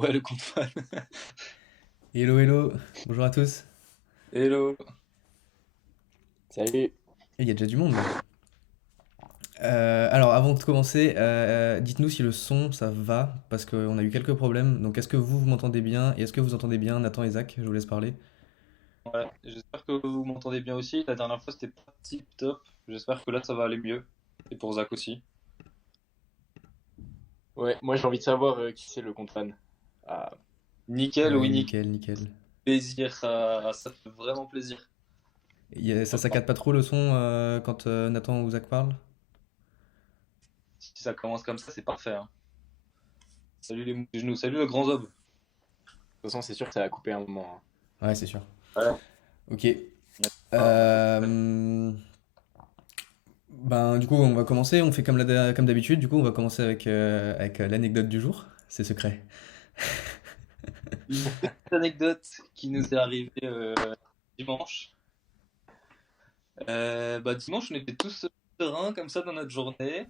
Ouais, le compte fan. Hello, hello, bonjour à tous. Hello. Salut. Il y a déjà du monde là. Alors, avant de commencer, dites-nous si le son ça va, parce qu'on a eu quelques problèmes. Donc, est-ce que vous m'entendez bien et est-ce que vous entendez bien Nathan et Zach? Je vous laisse parler. Ouais, j'espère que vous m'entendez bien aussi. La dernière fois, c'était pas tip top. J'espère que là, ça va aller mieux. Et pour Zach aussi. Ouais, moi j'ai envie de savoir qui c'est le compte fan. Ah, Nickel, Ouais, oui, nickel. nickel, nickel. Plaisir, ça fait vraiment plaisir. Ça saccade pas trop le son quand Nathan ou Zach parlent? Si ça commence comme ça, c'est parfait, hein. Salut les mous du genou, salut le grand zob. de toute façon, c'est sûr que ça va couper un moment, hein. Ouais, c'est sûr. Ouais. Ok. Ah, Ben, du coup, on va commencer. On fait comme d'habitude. Du coup, on va commencer avec l'anecdote du jour. C'est secret. une petite anecdote qui nous est arrivée dimanche. Dimanche, on était tous sereins comme ça dans notre journée.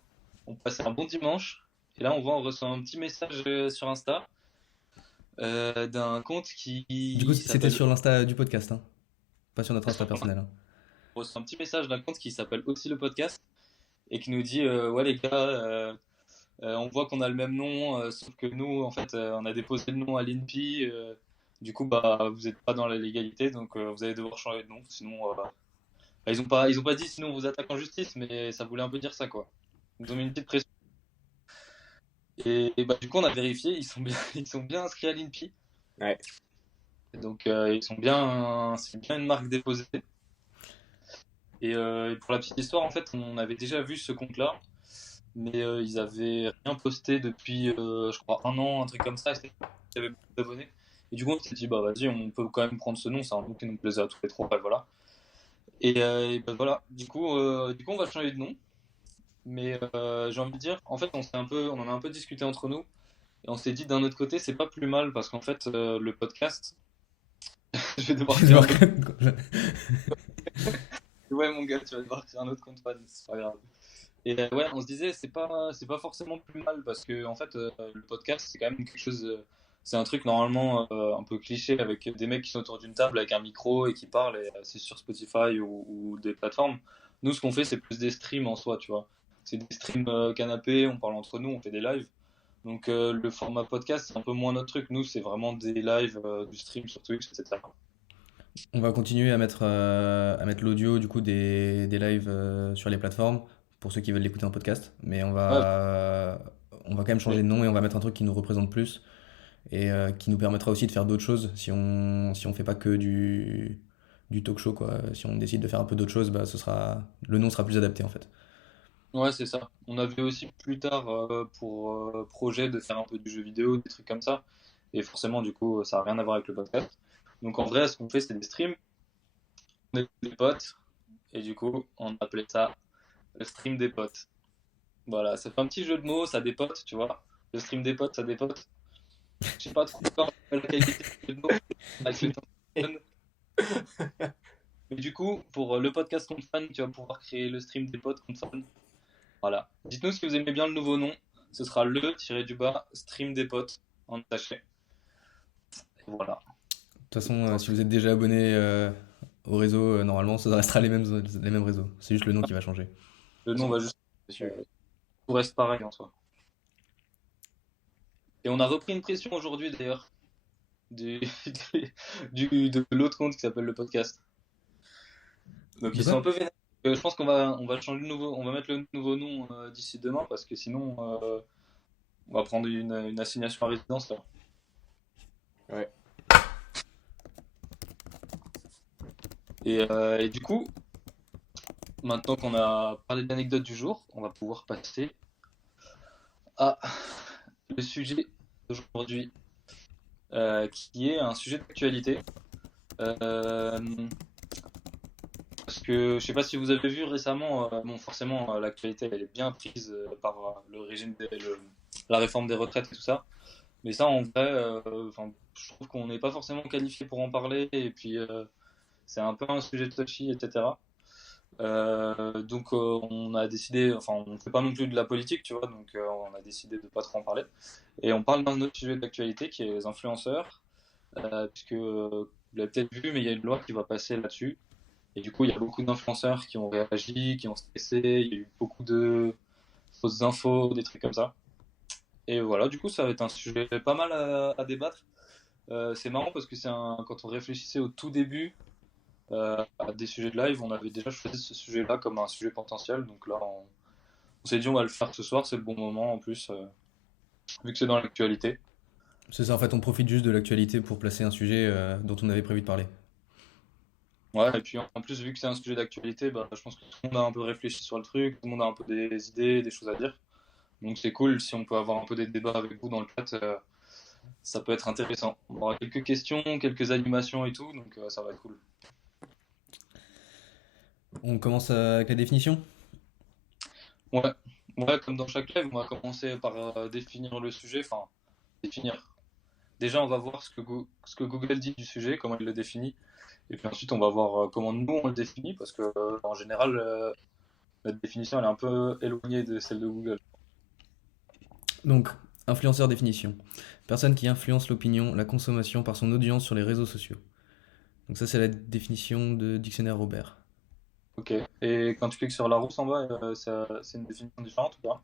On passait un bon dimanche. Et là, on reçoit un petit message sur Insta d'un compte Du coup, qui c'était s'appelle. sur l'Insta du podcast, hein. Pas sur notre Insta personnel, hein. On reçoit un petit message d'un compte qui s'appelle aussi le podcast et qui nous dit ouais les gars, on voit qu'on a le même nom, sauf que nous en fait on a déposé le nom à l'INPI, du coup bah vous n'êtes pas dans la légalité donc vous allez devoir changer de nom sinon ils ont pas dit sinon on vous attaque en justice mais ça voulait un peu dire ça quoi. Ils nous ont mis une petite pression et du coup on a vérifié ils sont bien ils sont bien inscrits à l'INPI Ouais. donc ils sont bien c'est bien une marque déposée. Et pour la petite histoire, en fait, on avait déjà vu ce compte-là, mais ils avaient rien posté depuis, je crois, un an, un truc comme ça. Il y avait beaucoup d'abonnés. Et du coup, on s'est dit, bah vas-y, on peut quand même prendre ce nom, c'est un nom qui nous plaisait à tous les trois, et voilà. Et voilà, du coup, on va changer de nom. Mais j'ai envie de dire, en fait, on en a un peu discuté entre nous, et on s'est dit d'un autre côté, c'est pas plus mal parce qu'en fait, le podcast, je vais devoir Je vais créer un devoir autre. quand même- Ouais, mon gars, tu vas devoir créer un autre compte fan, c'est pas grave. Et ouais, on se disait, c'est pas forcément plus mal parce que en fait, le podcast, c'est quand même quelque chose. C'est un truc normalement un peu cliché avec des mecs qui sont autour d'une table avec un micro et qui parlent, et c'est sur Spotify ou des plateformes. Nous, ce qu'on fait, c'est plus des streams en soi, tu vois. C'est des streams canapé, on parle entre nous, on fait des lives. Donc le format podcast, c'est un peu moins notre truc. Nous, c'est vraiment des lives, du stream sur Twitch, etc. On va continuer à mettre l'audio du coup des lives sur les plateformes pour ceux qui veulent l'écouter en podcast. Mais Ouais, on va quand même changer de nom et on va mettre un truc qui nous représente plus et qui nous permettra aussi de faire d'autres choses si on fait pas que du talk show quoi. Si on décide de faire un peu d'autres choses, bah, le nom sera plus adapté en fait. ouais, c'est ça. On avait aussi plus tard pour projet de faire un peu du jeu vidéo, des trucs comme ça. Et forcément, du coup, ça n'a rien à voir avec le podcast. Donc en vrai, ce qu'on fait, c'est des streams, on est des potes, et du coup, on appelait ça le stream des potes. Voilà, ça fait un petit jeu de mots, ça dépote, tu vois. Le stream des potes, ça dépote. Je sais pas trop encore la qualité du jeu de mots avec le temps qui donne. Mais du coup, pour le podcast Compte Fan, tu vas pouvoir créer le stream des potes Compte Fan. Voilà. Dites-nous si vous aimez bien le nouveau nom. Ce sera le-du-bas stream des potes en attaché. Et voilà. De toute façon, si vous êtes déjà abonné au réseau, normalement, ça restera les mêmes réseaux. C'est juste le nom qui va changer. Le De toute nom façon, va juste. c'est sûr. Tout reste pareil en soi. Et on a repris une pression aujourd'hui d'ailleurs. Du, de l'autre compte qui s'appelle le podcast. Donc De ils sont un quoi? peu vénères. Je pense qu'on va changer de nouveau. On va mettre le nouveau nom d'ici demain parce que sinon on va prendre une assignation à résidence là. Ouais. Et du coup, maintenant qu'on a parlé de l'anecdote du jour, on va pouvoir passer à le sujet d'aujourd'hui, qui est un sujet d'actualité. Euh, Parce que je sais pas si vous avez vu récemment, bon forcément l'actualité elle est bien prise par le régime la réforme des retraites et tout ça. Mais ça en vrai, enfin, je trouve qu'on n'est pas forcément qualifié pour en parler et puis c'est un peu un sujet touchy, etc. On a décidé, enfin on fait pas non plus de la politique, tu vois, donc on a décidé de pas trop en parler. Et on parle d'un autre sujet d'actualité qui est les influenceurs, puisque vous l'avez peut-être vu, mais il y a une loi qui va passer là-dessus. Et du coup, il y a beaucoup d'influenceurs qui ont réagi, qui ont stressé, il y a eu beaucoup de fausses infos, des trucs comme ça. Et voilà, du coup, ça va être un sujet pas mal à débattre. C'est marrant parce que quand on réfléchissait au tout début à des sujets de live, on avait déjà choisi ce sujet-là comme un sujet potentiel. Donc là, on s'est dit on va le faire ce soir, c'est le bon moment en plus, vu que c'est dans l'actualité. C'est ça, en fait, on profite juste de l'actualité pour placer un sujet dont on avait prévu de parler. Ouais, et puis en plus, vu que c'est un sujet d'actualité, bah, je pense que tout le monde a un peu réfléchi sur le truc, tout le monde a un peu des idées, des choses à dire. Donc c'est cool si on peut avoir un peu des débats avec vous dans le chat, ça peut être intéressant. On aura quelques questions, quelques animations et tout, donc ça va être cool. On commence avec la définition? Ouais, ouais, comme dans chaque live, on va commencer par définir le sujet, enfin définir. Déjà, on va voir ce que Google dit du sujet, comment il le définit, et puis ensuite on va voir comment nous on le définit, parce que en général, notre définition elle est un peu éloignée de celle de Google. Donc, influenceur définition. Personne qui influence l'opinion, la consommation par son audience sur les réseaux sociaux. Donc ça, c'est la définition de Dictionnaire Robert. Ok. Et quand tu cliques sur la rousse en bas, c'est une définition différente ou pas?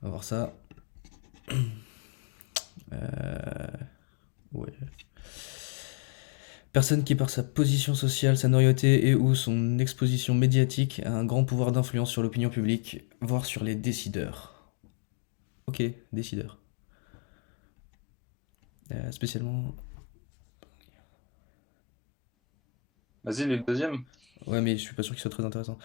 On va voir ça. Ouais. Personne qui, par sa position sociale, sa notoriété et ou son exposition médiatique, a un grand pouvoir d'influence sur l'opinion publique, voire sur les décideurs. Ok, décideurs. Spécialement. Vas-y, le deuxième. Ouais, mais je suis pas sûr qu'il soit très intéressant.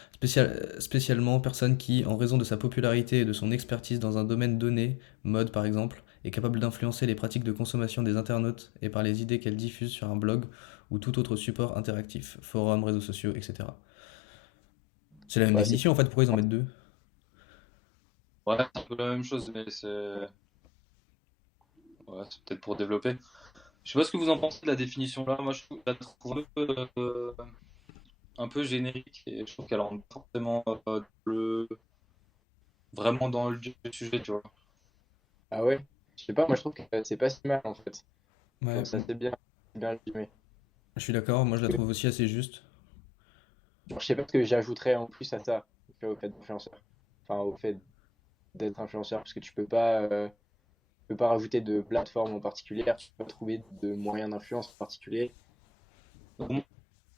Spécialement, personne qui, en raison de sa popularité et de son expertise dans un domaine donné, mode par exemple, est capable d'influencer les pratiques de consommation des internautes et par les idées qu'elle diffuse sur un blog ou tout autre support interactif, forum, réseaux sociaux, etc. C'est la même Bah, c'est définition en fait, pourquoi ils en mettent deux? Ouais, c'est un peu la même chose, mais c'est peut-être pour développer. Je sais pas ce que vous en pensez de la définition là. Moi, je la trouve un peu générique et je trouve qu'elle rentre pas forcément vraiment dans le dur du sujet, tu vois. Ah ouais? Je sais pas, moi je trouve que c'est pas si mal en fait. Je trouve Ouais, que ça c'est bien résumé. je suis d'accord, moi je la trouve aussi assez juste. Genre, je sais pas ce que j'ajouterais en plus à ça, tu vois, au fait d'influenceur. Enfin, au fait d'être influenceur, parce que tu peux pas rajouter de plateforme en particulier, tu peux pas trouver de moyens d'influence en particulier. Pour moi,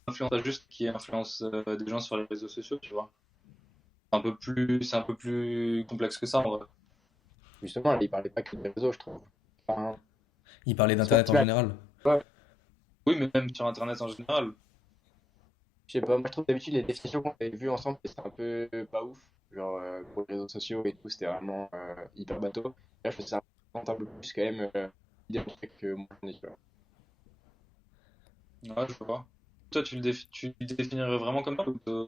l'influence juste qui influence des gens sur les réseaux sociaux, tu vois. C'est un peu plus complexe que ça, en vrai. Justement, là, il parlait pas que des réseaux, je trouve. Enfin, Il parlait c'est pas d'internet si en mal. général. Ouais, Oui, mais même sur Internet en général. je sais pas, moi je trouve d'habitude les définitions qu'on avait vues ensemble, c'était un peu pas ouf. Genre, pour les réseaux sociaux et tout, c'était vraiment hyper bateau. Là, je trouve que ça rentre un peu plus quand même des trucs que moi j'en ai, tu vois. Ouais, je vois. Toi, tu le définirais vraiment comme ça ou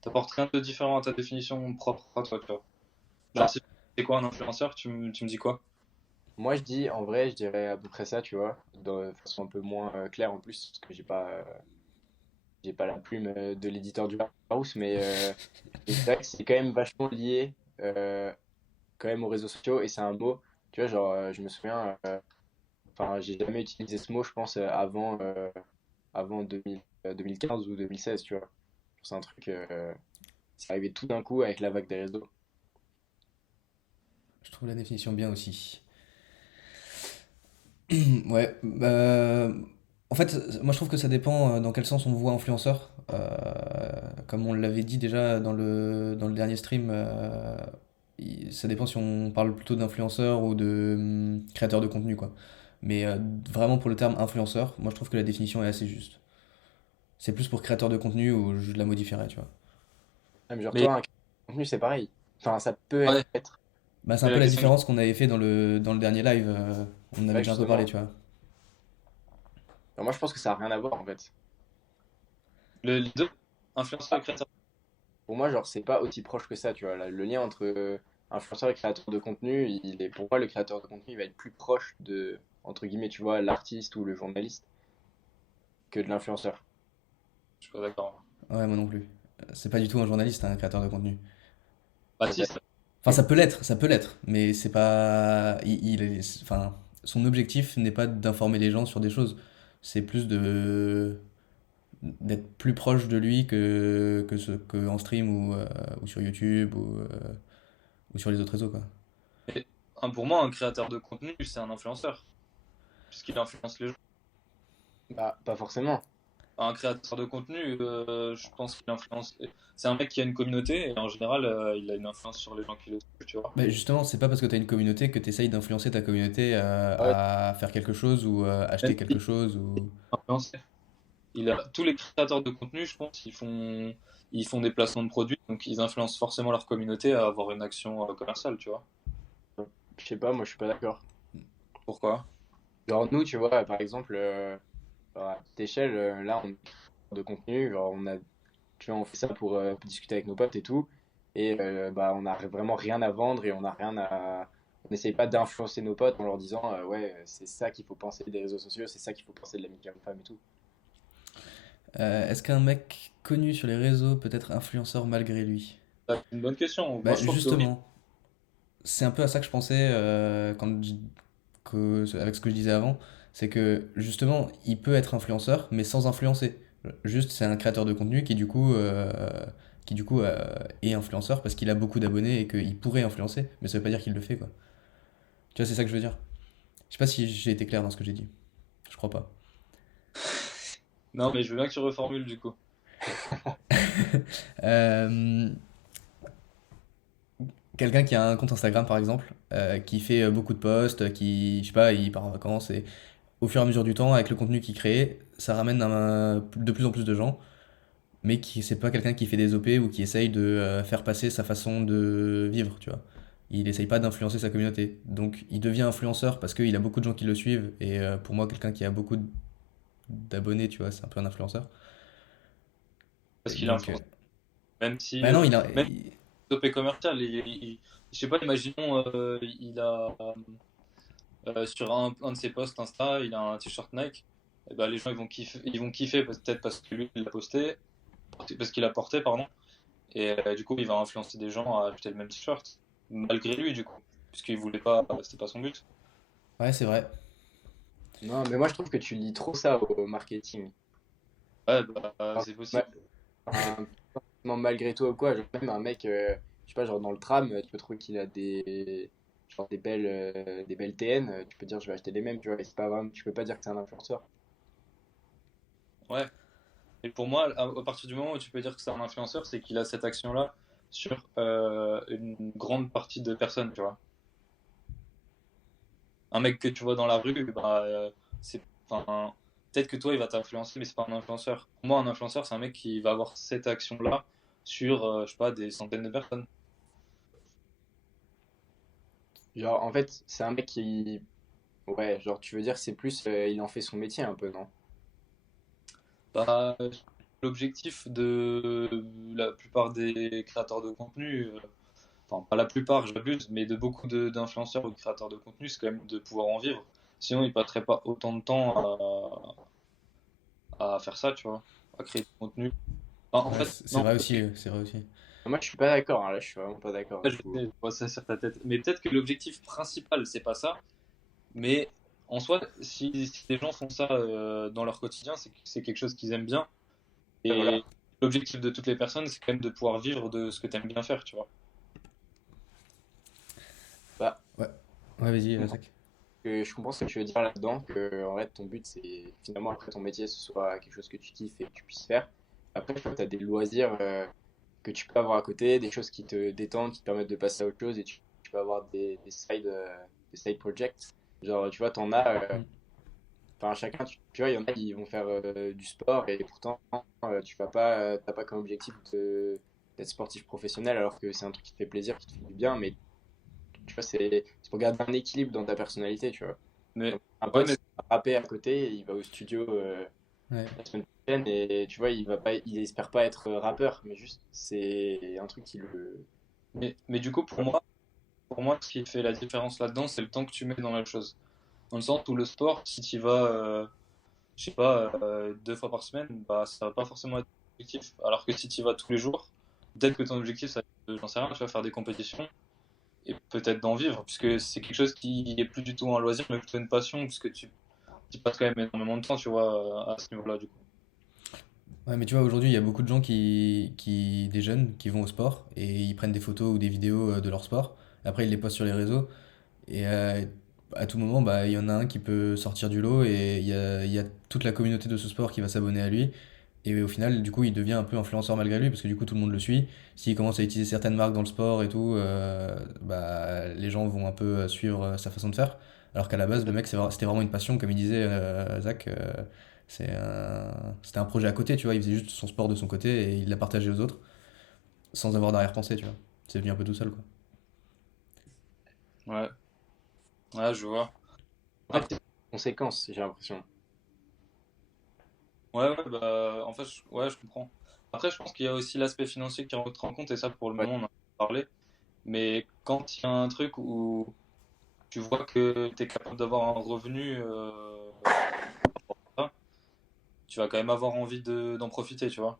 t'apportes rien de différent à ta définition propre à toi, tu vois? Genre, Bah, si c'est quoi un influenceur, tu me dis quoi? moi je dis, en vrai, je dirais à peu près ça, tu vois, de façon un peu moins claire en plus, parce que j'ai pas la plume de l'éditeur du Larousse, mais c'est vrai que c'est quand même vachement lié quand même aux réseaux sociaux et c'est un mot, tu vois, genre, je me souviens, enfin, j'ai jamais utilisé ce mot, je pense, avant 2000, 2015 ou 2016, tu vois. C'est un truc, c'est arrivé tout d'un coup avec la vague des réseaux. Je trouve la définition bien aussi. Ouais, en fait, moi je trouve que ça dépend dans quel sens on voit influenceur. Comme on l'avait dit déjà dans le dernier stream, ça dépend si on parle plutôt d'influenceur ou de créateur de contenu, quoi. Mais vraiment pour le terme influenceur, moi je trouve que la définition est assez juste. C'est plus pour créateur de contenu où je la modifierais, tu vois. Même genre, Mais toi, un contenu, c'est pareil. Enfin, ça peut ouais, être, Bah, c'est un mais peu la la question, différence qu'on avait fait dans le dernier live. On en avait ouais, déjà un peu parlé, justement. tu vois. Alors, moi, je pense que ça a rien à voir, en fait. les deux, influenceur et créateur. Pour moi, genre, c'est pas aussi proche que ça, tu vois. Le lien entre influenceur et créateur de contenu, pour moi, le créateur de contenu, il va être plus proche de, entre guillemets, tu vois, l'artiste ou le journaliste que de l'influenceur. Je suis pas d'accord. Ouais, moi non plus. C'est pas du tout un journaliste, un créateur de contenu. Bah si, Ouais. Enfin, ça peut l'être, mais c'est pas. Enfin, son objectif n'est pas d'informer les gens sur des choses. C'est plus de d'être plus proche de lui que en stream ou sur YouTube ou sur les autres réseaux, quoi. mais, pour moi, un créateur de contenu, c'est un influenceur, puisqu'il influence les gens. Bah, pas forcément. Un créateur de contenu, je pense qu'il influence. C'est un mec qui a une communauté et en général, il a une influence sur les gens qui le suivent, tu vois. Mais justement, c'est pas parce que tu as une communauté que tu essayes d'influencer ta communauté Ouais, à faire quelque chose ou à Même acheter quelque s'il chose ou. est influencé. Tous les créateurs de contenu, je pense, ils font des placements de produits, donc ils influencent forcément leur communauté à avoir une action commerciale, tu vois. je sais pas, moi je suis pas d'accord. Pourquoi? Genre nous, tu vois, par exemple, à petite échelle, là, on est de contenu, genre tu vois, on fait ça pour discuter avec nos potes et tout, et bah on a vraiment rien à vendre et on n'essaye pas d'influencer nos potes en leur disant, ouais, c'est ça qu'il faut penser des réseaux sociaux, c'est ça qu'il faut penser de l'amitié homme-femme et tout. Est-ce qu'un mec connu sur les réseaux peut être influenceur malgré lui? C'est une bonne question. Moi, Bah je trouve que oui. justement, c'est un peu à ça que je pensais avec ce que je disais avant, c'est que justement, il peut être influenceur, mais sans influencer. Juste, c'est un créateur de contenu qui du coup est influenceur parce qu'il a beaucoup d'abonnés et qu'il pourrait influencer, mais ça veut pas dire qu'il le fait, quoi. Tu vois, c'est ça que je veux dire. Je sais pas si j'ai été clair dans ce que j'ai dit. Je crois pas. Non, mais je veux bien que tu reformules du coup. Euh, Quelqu'un qui a un compte Instagram par exemple, qui fait beaucoup de posts, qui, je sais pas, il part en vacances et au fur et à mesure du temps, avec le contenu qu'il crée, ça ramène de plus en plus de gens, mais qui c'est pas quelqu'un qui fait des OP ou qui essaye de faire passer sa façon de vivre, tu vois. Il essaye pas d'influencer sa communauté. Donc il devient influenceur parce qu'il a beaucoup de gens qui le suivent, et pour moi, quelqu'un qui a beaucoup d'abonnés, tu vois, c'est un peu un influenceur. Parce Et qu'il donc, influence. Même si, bah non, même topé commercial, je sais pas, imaginons, il a sur un de ses posts Insta, il a un t-shirt Nike. Et ben, les gens ils vont kiffer peut-être parce que lui il l'a posté, parce qu'il a porté, pardon. Et du coup, il va influencer des gens à acheter le même t-shirt, malgré lui, du coup, puisqu'il voulait pas, c'était pas son but. ouais, c'est vrai. Non, mais moi je trouve que tu lis trop ça au marketing. Ouais, bah, Enfin, c'est possible. pas forcément malgré toi ou quoi, genre même un mec, je sais pas, genre dans le tram, tu peux trouver qu'il a genre des belles TN, tu peux dire je vais acheter les mêmes, tu vois, et c'est pas vraiment, tu peux pas dire que c'est un influenceur. Ouais. Et pour moi, à partir du moment où tu peux dire que c'est un influenceur, c'est qu'il a cette action-là sur une grande partie de personnes, tu vois. Un mec que tu vois dans la rue, bah, c'est, enfin, peut-être que toi, il va t'influencer, mais c'est pas un influenceur. Pour moi, un influenceur, c'est un mec qui va avoir cette action-là sur, je sais pas, des centaines de personnes. Genre, en fait, c'est un mec qui, ouais, genre tu veux dire c'est plus, il en fait son métier un peu, non? Bah, l'objectif de la plupart des créateurs de contenu, enfin pas la plupart, j'abuse, mais de beaucoup d'influenceurs ou de créateurs de contenu, c'est quand même de pouvoir en vivre. Sinon, ils passeraient pas autant de temps à faire ça, tu vois, à créer du contenu. Enfin, en Ouais, fait, c'est non, vrai aussi, c'est vrai aussi. Moi je suis pas d'accord, hein, là je suis vraiment pas d'accord je du coup. sais, je vois ça sur ta tête. Mais peut-être que l'objectif principal, c'est pas ça. Mais en soi, si les gens font ça dans leur quotidien, c'est que c'est quelque chose qu'ils aiment bien. Ouais, voilà. Et l'objectif de toutes les personnes, c'est quand même de pouvoir vivre de ce que tu aimes bien faire, tu vois. Bah, Ouais, ouais, vas-y, je comprends Zach. je comprends ce que tu veux dire là-dedans, que en fait ton but c'est finalement après ton métier ce soit quelque chose que tu kiffes et que tu puisses faire. Après, tu as des loisirs que tu peux avoir à côté, des choses qui te détendent, qui te permettent de passer à autre chose et tu peux avoir des side projects. Genre, tu vois, t'en as, Mm. enfin, chacun, tu vois, il y en a qui vont faire du sport et pourtant, tu vas pas, t'as pas comme objectif d'être sportif professionnel alors que c'est un truc qui te fait plaisir, qui te fait du bien, mais tu vois, c'est pour garder un équilibre dans ta personnalité, tu vois. Mais Donc, un ouais, pote, mais il va rapper à côté, il va au studio Ouais. la semaine prochaine et tu vois, il espère pas être rappeur, mais juste, c'est un truc qui le. mais du coup, pour moi, ce qui fait la différence là-dedans, c'est le temps que tu mets dans la chose. Dans le sens où le sport, si tu y vas, je sais pas, 2 fois par semaine, bah ça va pas forcément être. objectif. Alors que si tu y vas tous les jours, peut-être que ton objectif, ça va être, j'en sais rien, tu vas faire des compétitions et peut-être d'en vivre, puisque c'est quelque chose qui est plus du tout un loisir, mais plutôt une passion, puisque tu passes quand même énormément de temps, tu vois, à ce niveau-là, du coup. Ouais, mais tu vois, aujourd'hui, il y a beaucoup de gens des jeunes, qui vont au sport et ils prennent des photos ou des vidéos de leur sport. Après, ils les postent sur les réseaux et à tout moment, bah, il y en a un qui peut sortir du lot et il y a toute la communauté de ce sport qui va s'abonner à lui. Et au final, du coup, il devient un peu influenceur malgré lui parce que du coup, tout le monde le suit. S'il commence à utiliser certaines marques dans le sport et tout, bah, les gens vont un peu suivre sa façon de faire. Alors qu'à la base, le mec, c'était vraiment une passion, comme il disait Zach. C'était un projet à côté, tu vois. Il faisait juste son sport de son côté et il l'a partagé aux autres sans avoir d'arrière-pensée, tu vois. C'est venu un peu tout seul, quoi. Ouais, ouais, je vois. En fait, c'est une conséquence, j'ai l'impression. Ouais, ouais, bah, en fait, ouais, je comprends. Après, je pense qu'il y a aussi l'aspect financier qui rentre en compte, et ça, pour le Ouais. moment, on en a parlé. Mais quand il y a un truc où tu vois que tu es capable d'avoir un revenu, hein, tu vas quand même avoir envie d'en profiter, tu vois.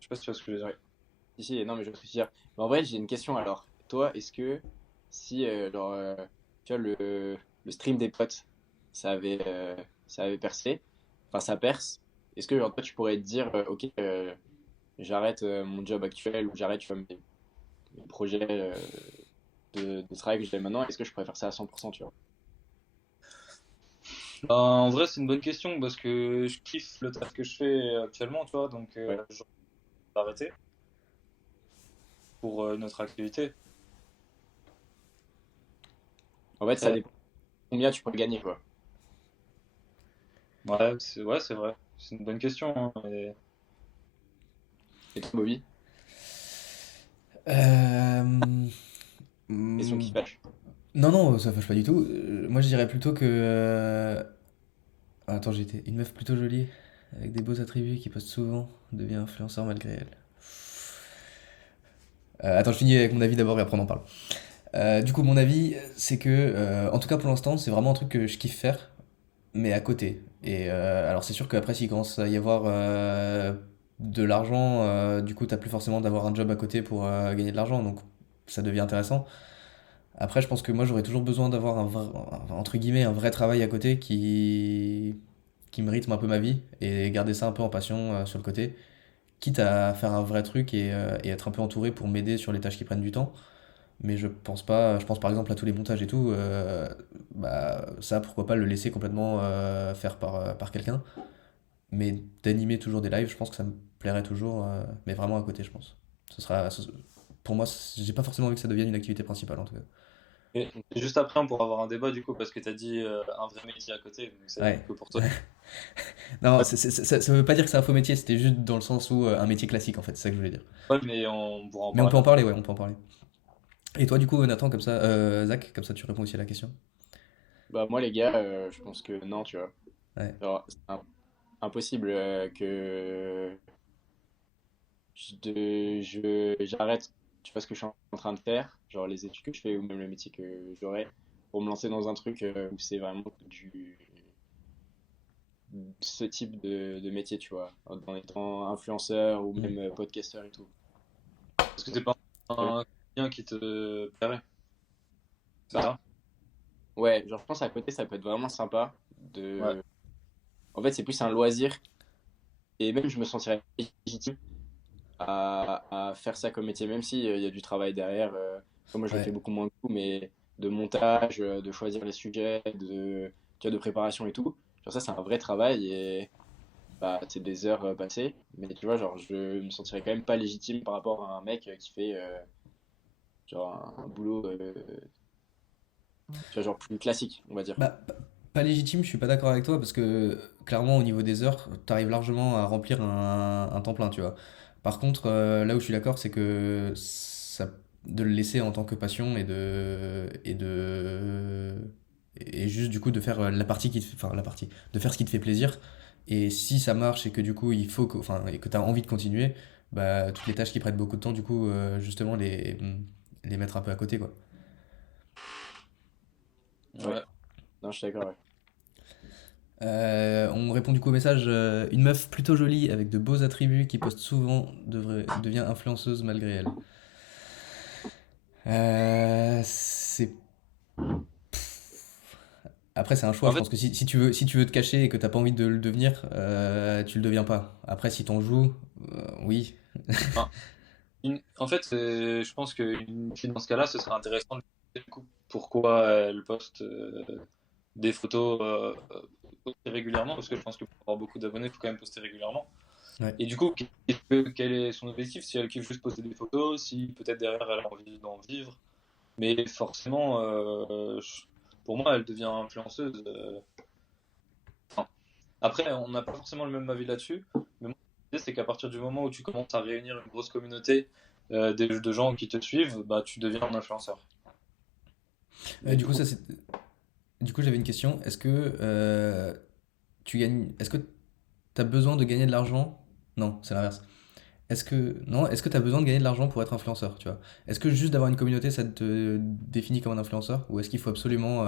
Je sais pas si tu vois ce que je veux dire. Ouais. Si, si, non, mais je vois ce que tu veux dire. Mais en vrai, j'ai une question alors. Toi, est-ce que si, tu vois, le stream des potes, ça avait percé, enfin, ça perce, est-ce que, genre, toi, tu pourrais te dire, ok, j'arrête mon job actuel ou j'arrête, tu vois, mes projets de travail que je fais maintenant, est-ce que je pourrais faire ça à 100%, tu vois? Bah, en vrai, c'est une bonne question parce que je kiffe le taf que je fais actuellement, tu vois, donc Ouais. je vais arrêter pour une autre activité. En fait, ça Après, dépend combien tu pourrais gagner, quoi. ouais, c'est vrai. C'est une bonne question, hein, Et toi, Bobby, Euh, question hmm, qui fâche. Non, non, ça fâche pas du tout. Moi, je dirais plutôt que. Attends, j'étais une meuf plutôt jolie, avec des beaux attributs qui poste souvent, devient influenceur malgré elle. Attends, je finis avec mon avis d'abord et après on en parle. Du coup, mon avis, c'est que, en tout cas pour l'instant, c'est vraiment un truc que je kiffe faire, mais à côté. Et alors, c'est sûr qu'après, s'il commence à y avoir de l'argent, du coup, t'as plus forcément d'avoir un job à côté pour gagner de l'argent, donc ça devient intéressant. Après, je pense que moi, j'aurais toujours besoin d'avoir entre guillemets, un vrai travail à côté qui me rythme un peu ma vie et garder ça un peu en passion sur le côté, quitte à faire un vrai truc et être un peu entouré pour m'aider sur les tâches qui prennent du temps. Mais je pense pas, je pense par exemple à tous les montages et tout, bah ça pourquoi pas le laisser complètement faire par quelqu'un. Mais d'animer toujours des lives, je pense que ça me plairait toujours, mais vraiment à côté, je pense. Pour moi, j'ai pas forcément envie que ça devienne une activité principale en tout cas. et juste après, on pourra avoir un débat du coup, parce que tu as dit un vrai métier à côté, donc c'est Ouais. que pour toi. Non, Ouais, ça veut pas dire que c'est un faux métier, c'était juste dans le sens où un métier classique en fait, c'est ça que je voulais dire. ouais, mais on pourra en Mais on parler peut en après. parler, ouais, on peut en parler. Et toi, du coup, Nathan, comme ça, Zach, comme ça tu réponds aussi à la question. Bah, moi, les gars, je pense que non, tu vois. Ouais. Genre, impossible que j'arrête, tu vois, ce que je suis en train de faire, genre les études que je fais ou même le métier que j'aurai, pour me lancer dans un truc où c'est vraiment ce type de métier, tu vois, en étant influenceur ou Mm. même podcasteur et tout. Parce que c'est pas Ouais, un quotidien qui te plairait, c'est bah, ça? ouais, genre je pense à côté, ça peut être vraiment sympa Ouais. de... En fait, c'est plus un loisir et même je me sentirais légitime à faire ça comme métier, même si il y a du travail derrière. Moi, je le Ouais. fais beaucoup moins que vous, mais de montage, de choisir les sujets, tu vois, de préparation et tout. Genre ça, c'est un vrai travail et bah, c'est des heures passées. Mais tu vois, genre, je me sentirais quand même pas légitime par rapport à un mec qui fait genre un boulot, tu vois, genre plus classique, on va dire. Bah, pas légitime, je suis pas d'accord avec toi parce que clairement, au niveau des heures, t'arrives largement à remplir un temps plein, tu vois. Par contre, là où je suis d'accord, c'est que de le laisser en tant que passion et juste du coup de faire la partie enfin la partie, de faire ce qui te fait plaisir. Et si ça marche et que du coup il faut enfin et que t'as envie de continuer, bah toutes les tâches qui prennent beaucoup de temps, du coup justement les mettre un peu à côté quoi. Ouais, Ouais. non, je suis d'accord, ouais. On me répond du coup au message, une meuf plutôt jolie avec de beaux attributs qui poste souvent devient influenceuse malgré elle. C'est Après, c'est un choix. En Je fait, pense que si tu veux te cacher et que t'as pas envie de le devenir, tu le deviens pas. Après, si t'en joues, oui. enfin, en fait, je pense qu'une fille dans ce cas-là, ce serait intéressant de demander, du coup, pourquoi elle poste des photos poster régulièrement, parce que je pense que pour avoir beaucoup d'abonnés, il faut quand même poster régulièrement. Ouais. Et du coup, quel est son objectif? Si elle kiffe juste poster des photos, si peut-être derrière elle a envie d'en vivre. Mais forcément, pour moi, elle devient influenceuse. Enfin, après, on n'a pas forcément le même avis là-dessus. Mais moi, l'idée, c'est qu'à partir du moment où tu commences à réunir une grosse communauté de gens qui te suivent, bah, tu deviens un influenceur. Mais Du du coup, coup, du coup, j'avais une question. Est-ce que t'as besoin de gagner de l'argent? Non, c'est l'inverse. Est-ce que tu as besoin de gagner de l'argent pour être influenceur, tu vois? Est-ce que juste d'avoir une communauté, ça te définit comme un influenceur? Ou est-ce qu'il faut absolument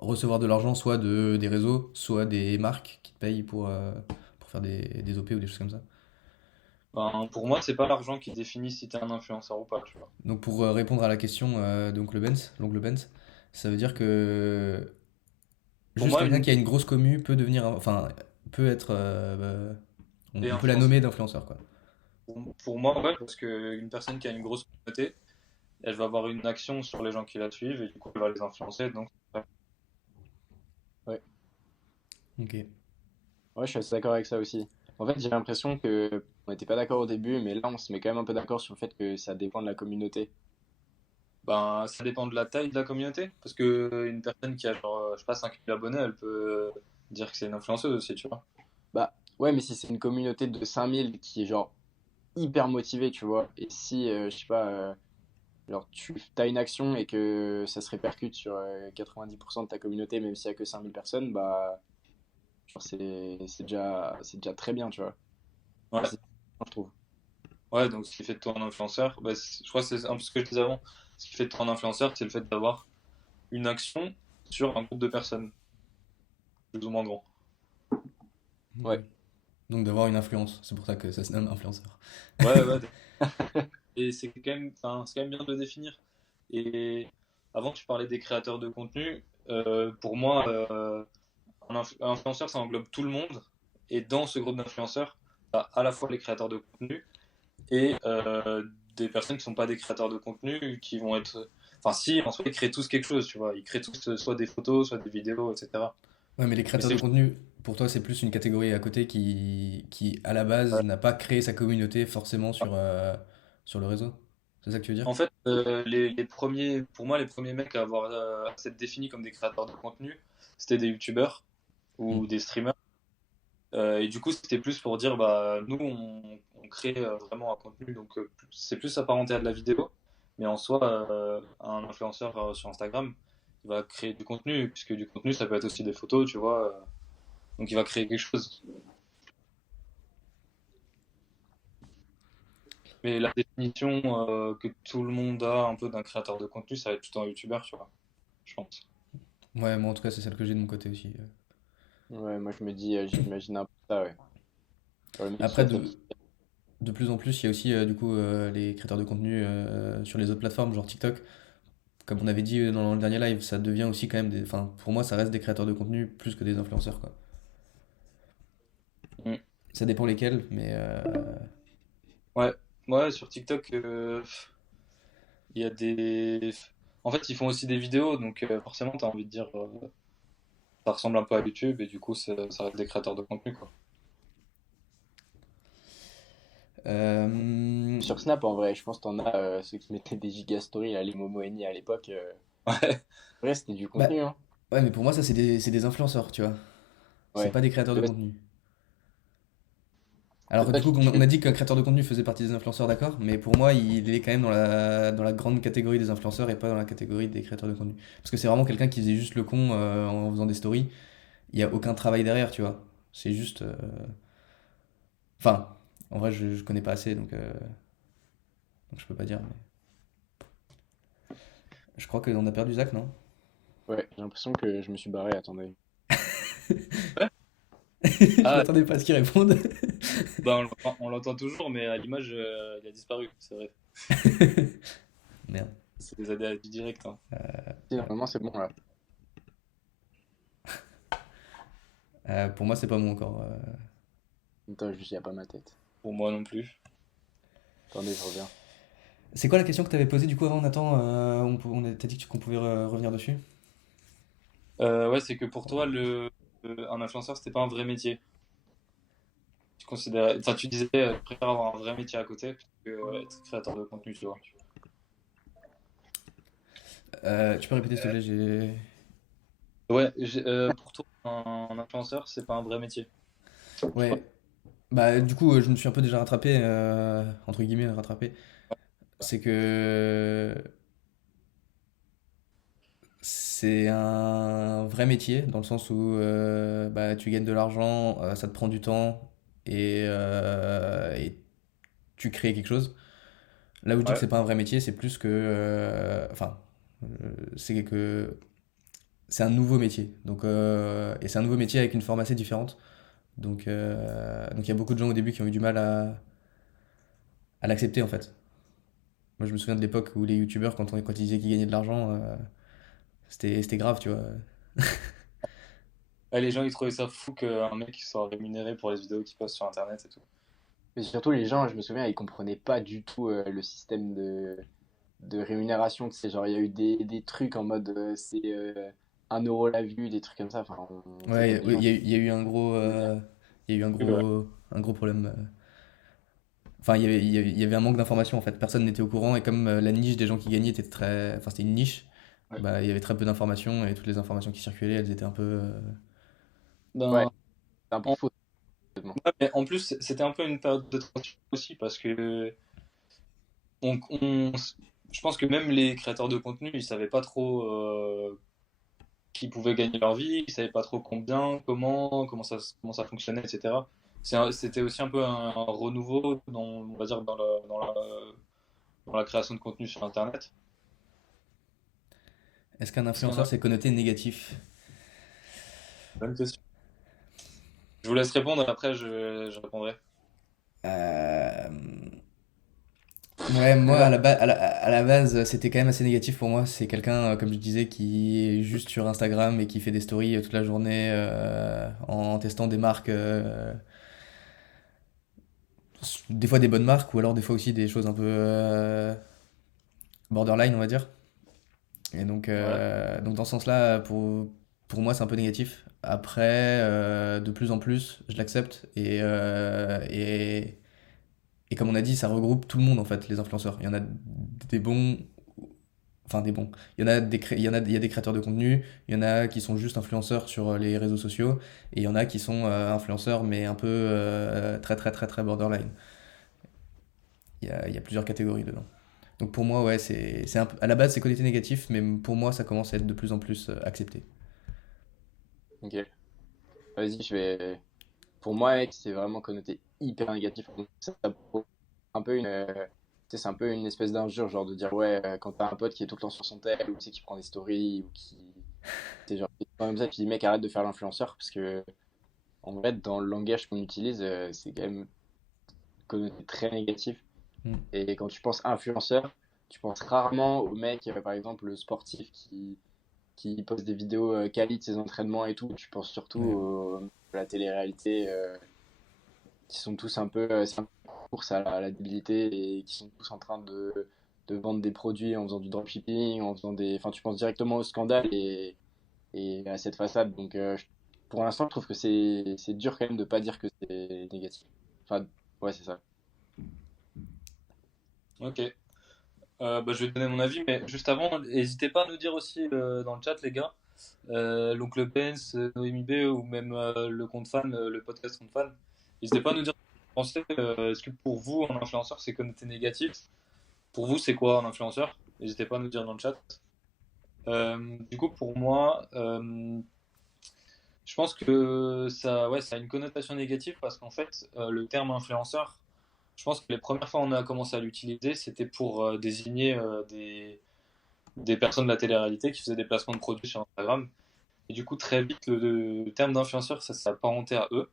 recevoir de l'argent, soit des réseaux, soit des marques qui te payent pour faire des OP ou des choses comme ça? ben, pour moi, c'est pas l'argent qui définit si t'es un influenceur ou pas, tu vois. Donc pour répondre à la question, donc l'oncle Benz, ça veut dire que Pour juste moi, quelqu'un qui a une grosse commu peut devenir, enfin, peut être, et on peut la influenceur. nommer d'influenceur, quoi. Pour moi, ouais, parce qu'une personne qui a une grosse communauté, elle va avoir une action sur les gens qui la suivent et du coup, elle va les influencer. Donc, Ouais. Ok. Ouais, je suis assez d'accord avec ça aussi. En fait, j'ai l'impression que on n'était pas d'accord au début, mais là, on se met quand même un peu d'accord sur le fait que ça dépend de la communauté. ben, ça dépend de la taille de la communauté. Parce que une personne qui a, genre, je sais pas, 5000 abonnés, elle peut dire que c'est une influenceuse aussi, tu vois. Bah, ouais, mais si c'est une communauté de 5000 qui est genre hyper motivée, tu vois, et si, je sais pas, genre tu as une action et que ça se répercute sur 90% de ta communauté, même s'il y a que 5000 personnes, bah, genre c'est déjà très bien, tu vois. Enfin, Ouais, je trouve. ouais, donc ce qui fait de toi un influenceur, bah, je crois que c'est un peu ce que je disais avant. Ce qui fait de toi un influenceur, c'est le fait d'avoir une action sur un groupe de personnes, plus ou moins grand. Ok. Ouais. Donc d'avoir une influence, c'est pour ça que ça se nomme influenceur. Ouais, ouais. Et c'est quand même, enfin, c'est quand même bien de le définir. Et avant, tu parlais des créateurs de contenu. Pour moi, un influenceur, ça englobe tout le monde. Et dans ce groupe d'influenceurs, t'as à la fois les créateurs de contenu et des personnes qui sont pas des créateurs de contenu, qui vont être. Enfin, si, en soi, ils créent tous quelque chose, tu vois. Ils créent tous soit des photos, soit des vidéos, etc. Ouais, mais les Mais créateurs c'est de juste. contenu, pour toi, c'est plus une catégorie à côté qui à la base, n'a pas créé sa communauté forcément sur le réseau. C'est ça que tu veux dire? En fait, les premiers, pour moi, les premiers mecs à avoir à s'être définis comme des créateurs de contenu, c'était des youtubeurs Hmm. ou des streamers. Et du coup, c'était plus pour dire, bah, nous, on crée vraiment un contenu, donc c'est plus apparenté à de la vidéo, mais en soi, un influenceur sur Instagram, il va créer du contenu, puisque du contenu, ça peut être aussi des photos, tu vois, donc il va créer quelque chose. Mais la définition que tout le monde a un peu d'un créateur de contenu, ça va être tout un youtubeur, tu vois, je pense. Ouais, moi en tout cas, c'est celle que j'ai de mon côté aussi. Ouais, moi je me dis, j'imagine un peu ça, ouais. Genre le mec qui Après, a sa petite. de plus en plus, il y a aussi du coup les créateurs de contenu sur les autres plateformes, genre TikTok. Comme on avait dit dans le dernier live, ça devient aussi quand même des. Enfin, pour moi, ça reste des créateurs de contenu plus que des influenceurs, quoi. Mm. Ça dépend lesquels, mais Ouais, ouais, sur TikTok, il y a des. En fait, ils font aussi des vidéos, donc forcément, tu as envie de dire, ça ressemble un peu à YouTube, et du coup, ça reste des créateurs de contenu, quoi. euh, Sur Snap, en vrai, je pense que t'en as ceux qui mettaient des giga stories, là, les Momo Eni à l'époque. Ouais, En vrai, c'était du bah, contenu, hein. ouais, mais pour moi, ça, c'est des influenceurs, tu vois. C'est Ouais. pas des créateurs de Ouais, contenu. Alors toi, du coup, tu on fais. a dit qu'un créateur de contenu faisait partie des influenceurs, d'accord, mais pour moi, il est quand même dans la grande catégorie des influenceurs et pas dans la catégorie des créateurs de contenu. Parce que c'est vraiment quelqu'un qui faisait juste le con en faisant des stories. Il n'y a aucun travail derrière, tu vois. C'est juste. Enfin, en vrai, je connais pas assez, donc je peux pas dire. Mais je crois qu'on a perdu Zach, non? Ouais, j'ai l'impression que je me suis barré, attendez. Ouais. Je Ah, m'attendais pas à ce qu'ils répondent. bah on l'entend toujours, mais à l'image, il a disparu, c'est vrai. Merde. C'est des ADA du direct, hein. Si, normalement, c'est bon, là. Pour moi, c'est pas bon encore. Attends, juste, il a pas ma tête. Pour moi non plus. Attendez, je reviens. C'est quoi la question que tu avais posée du coup avant, Nathan? T'as dit qu'on pouvait revenir dessus? Ouais, c'est que pour toi, un influenceur, c'était pas un vrai métier. Tu considérais, enfin, tu disais, tu préfères avoir un vrai métier à côté plutôt que être créateur de contenu, tu vois. Tu peux répéter s'il te plaît? Ouais, pour toi, un influenceur, c'est pas un vrai métier. Ouais. Bah du coup, je me suis un peu déjà rattrapé, entre guillemets, rattrapé. C'est que c'est un vrai métier dans le sens où bah, tu gagnes de l'argent, ça te prend du temps et tu crées quelque chose. Là où je dis que Ouais. c'est pas un vrai métier, c'est plus que, enfin, c'est que c'est un nouveau métier. Et c'est un nouveau métier avec une forme assez différente. Donc il y a beaucoup de gens au début qui ont eu du mal à l'accepter en fait. Moi je me souviens de l'époque où les youtubeurs, quand ils disaient qu'ils gagnaient de l'argent, c'était grave, tu vois. Ouais, les gens, ils trouvaient ça fou qu'un mec soit rémunéré pour les vidéos qu'il poste sur Internet et tout. Mais surtout, les gens, je me souviens, ils comprenaient pas du tout le système de rémunération. Tu sais, genre, il y a eu des trucs en mode c'est 1 euro la vue, des trucs comme ça. Enfin, tu sais, Ouais, t'as des gens il y a eu un gros, il y a eu Ouais. un gros problème. Enfin, il y avait un manque d'informations en fait. Personne n'était au courant et comme la niche des gens qui gagnaient était très, enfin c'était une niche, ouais, bah il y avait très peu d'informations et toutes les informations qui circulaient, elles étaient un peu. ouais, Ben, c'est un peu en, faux, honnêtement. ouais, mais en plus, c'était un peu une période de transition aussi parce que on, on- je pense que même les créateurs de contenu, ils savaient pas trop qui pouvaient gagner leur vie, ils savaient pas trop combien, comment ça fonctionnait, etc. C'était aussi un peu un renouveau on va dire, dans la création de contenu sur Internet. Est-ce qu'un Est-ce qu'il y en influenceur a? c'est connoté négatif? Bonne question. Je vous laisse répondre et après je répondrai. Euh, Ouais, moi à la base c'était quand même assez négatif pour moi. C'est quelqu'un, comme je disais, qui est juste sur Instagram et qui fait des stories toute la journée en testant des marques, des fois des bonnes marques ou alors des fois aussi des choses un peu borderline, on va dire. Ouais. Donc dans ce sens-là, pour moi, c'est un peu négatif. Après, de plus en plus, je l'accepte et comme on a dit, ça regroupe tout le monde en fait, les influenceurs. Il y en a des bons, enfin des bons. Il y a des créateurs de contenu, il y en a qui sont juste influenceurs sur les réseaux sociaux et il y en a qui sont influenceurs mais un peu très très très très borderline. Il y a plusieurs catégories dedans. Donc pour moi, ouais, à la base c'est connoté négatif, mais pour moi ça commence à être de plus en plus accepté. Ok, vas-y, je vais. Pour moi, mec, c'est vraiment connoté hyper négatif. Ça prouve un peu tu sais, c'est un peu une espèce d'injure, genre de dire, ouais, quand t'as un pote qui est tout le temps sur son tel, ou tu sais, qui prend des stories, ou qui. C'est genre, comme ça, tu dis, mec, arrête de faire l'influenceur, parce que, en vrai, dans le langage qu'on utilise, c'est quand même connoté très négatif. Mm. Et quand tu penses influenceur, tu penses rarement au mec, par exemple, le sportif qui poste des vidéos quali de ses entraînements et tout. Tu penses surtout Ouais. à la télé-réalité, qui sont tous un peu, c'est un peu une course à la débilité et qui sont tous en train de vendre des produits en faisant du dropshipping, en faisant des. Enfin, tu penses directement au scandale et à cette façade. Donc, pour l'instant, je trouve que c'est dur quand même de pas dire que c'est négatif. Enfin, ouais, c'est ça. Ok. Bah, je vais te donner mon avis, mais juste avant, n'hésitez pas à nous dire aussi dans le chat, les gars, l'oncle Pence, Noémie B ou même le compte fan, le podcast compte fan. N'hésitez pas à nous dire ce que vous pensez. Est-ce que pour vous, un influenceur, c'est connoté négatif? Pour vous, c'est quoi un influenceur? N'hésitez pas à nous dire dans le chat. Du coup, pour moi, je pense que ouais, ça a une connotation négative parce qu'en fait, le terme influenceur, je pense que les premières fois où on a commencé à l'utiliser, c'était pour désigner des personnes de la télé-réalité qui faisaient des placements de produits sur Instagram. Et du coup, très vite, le terme d'influenceur, ça s'est apparenté à eux.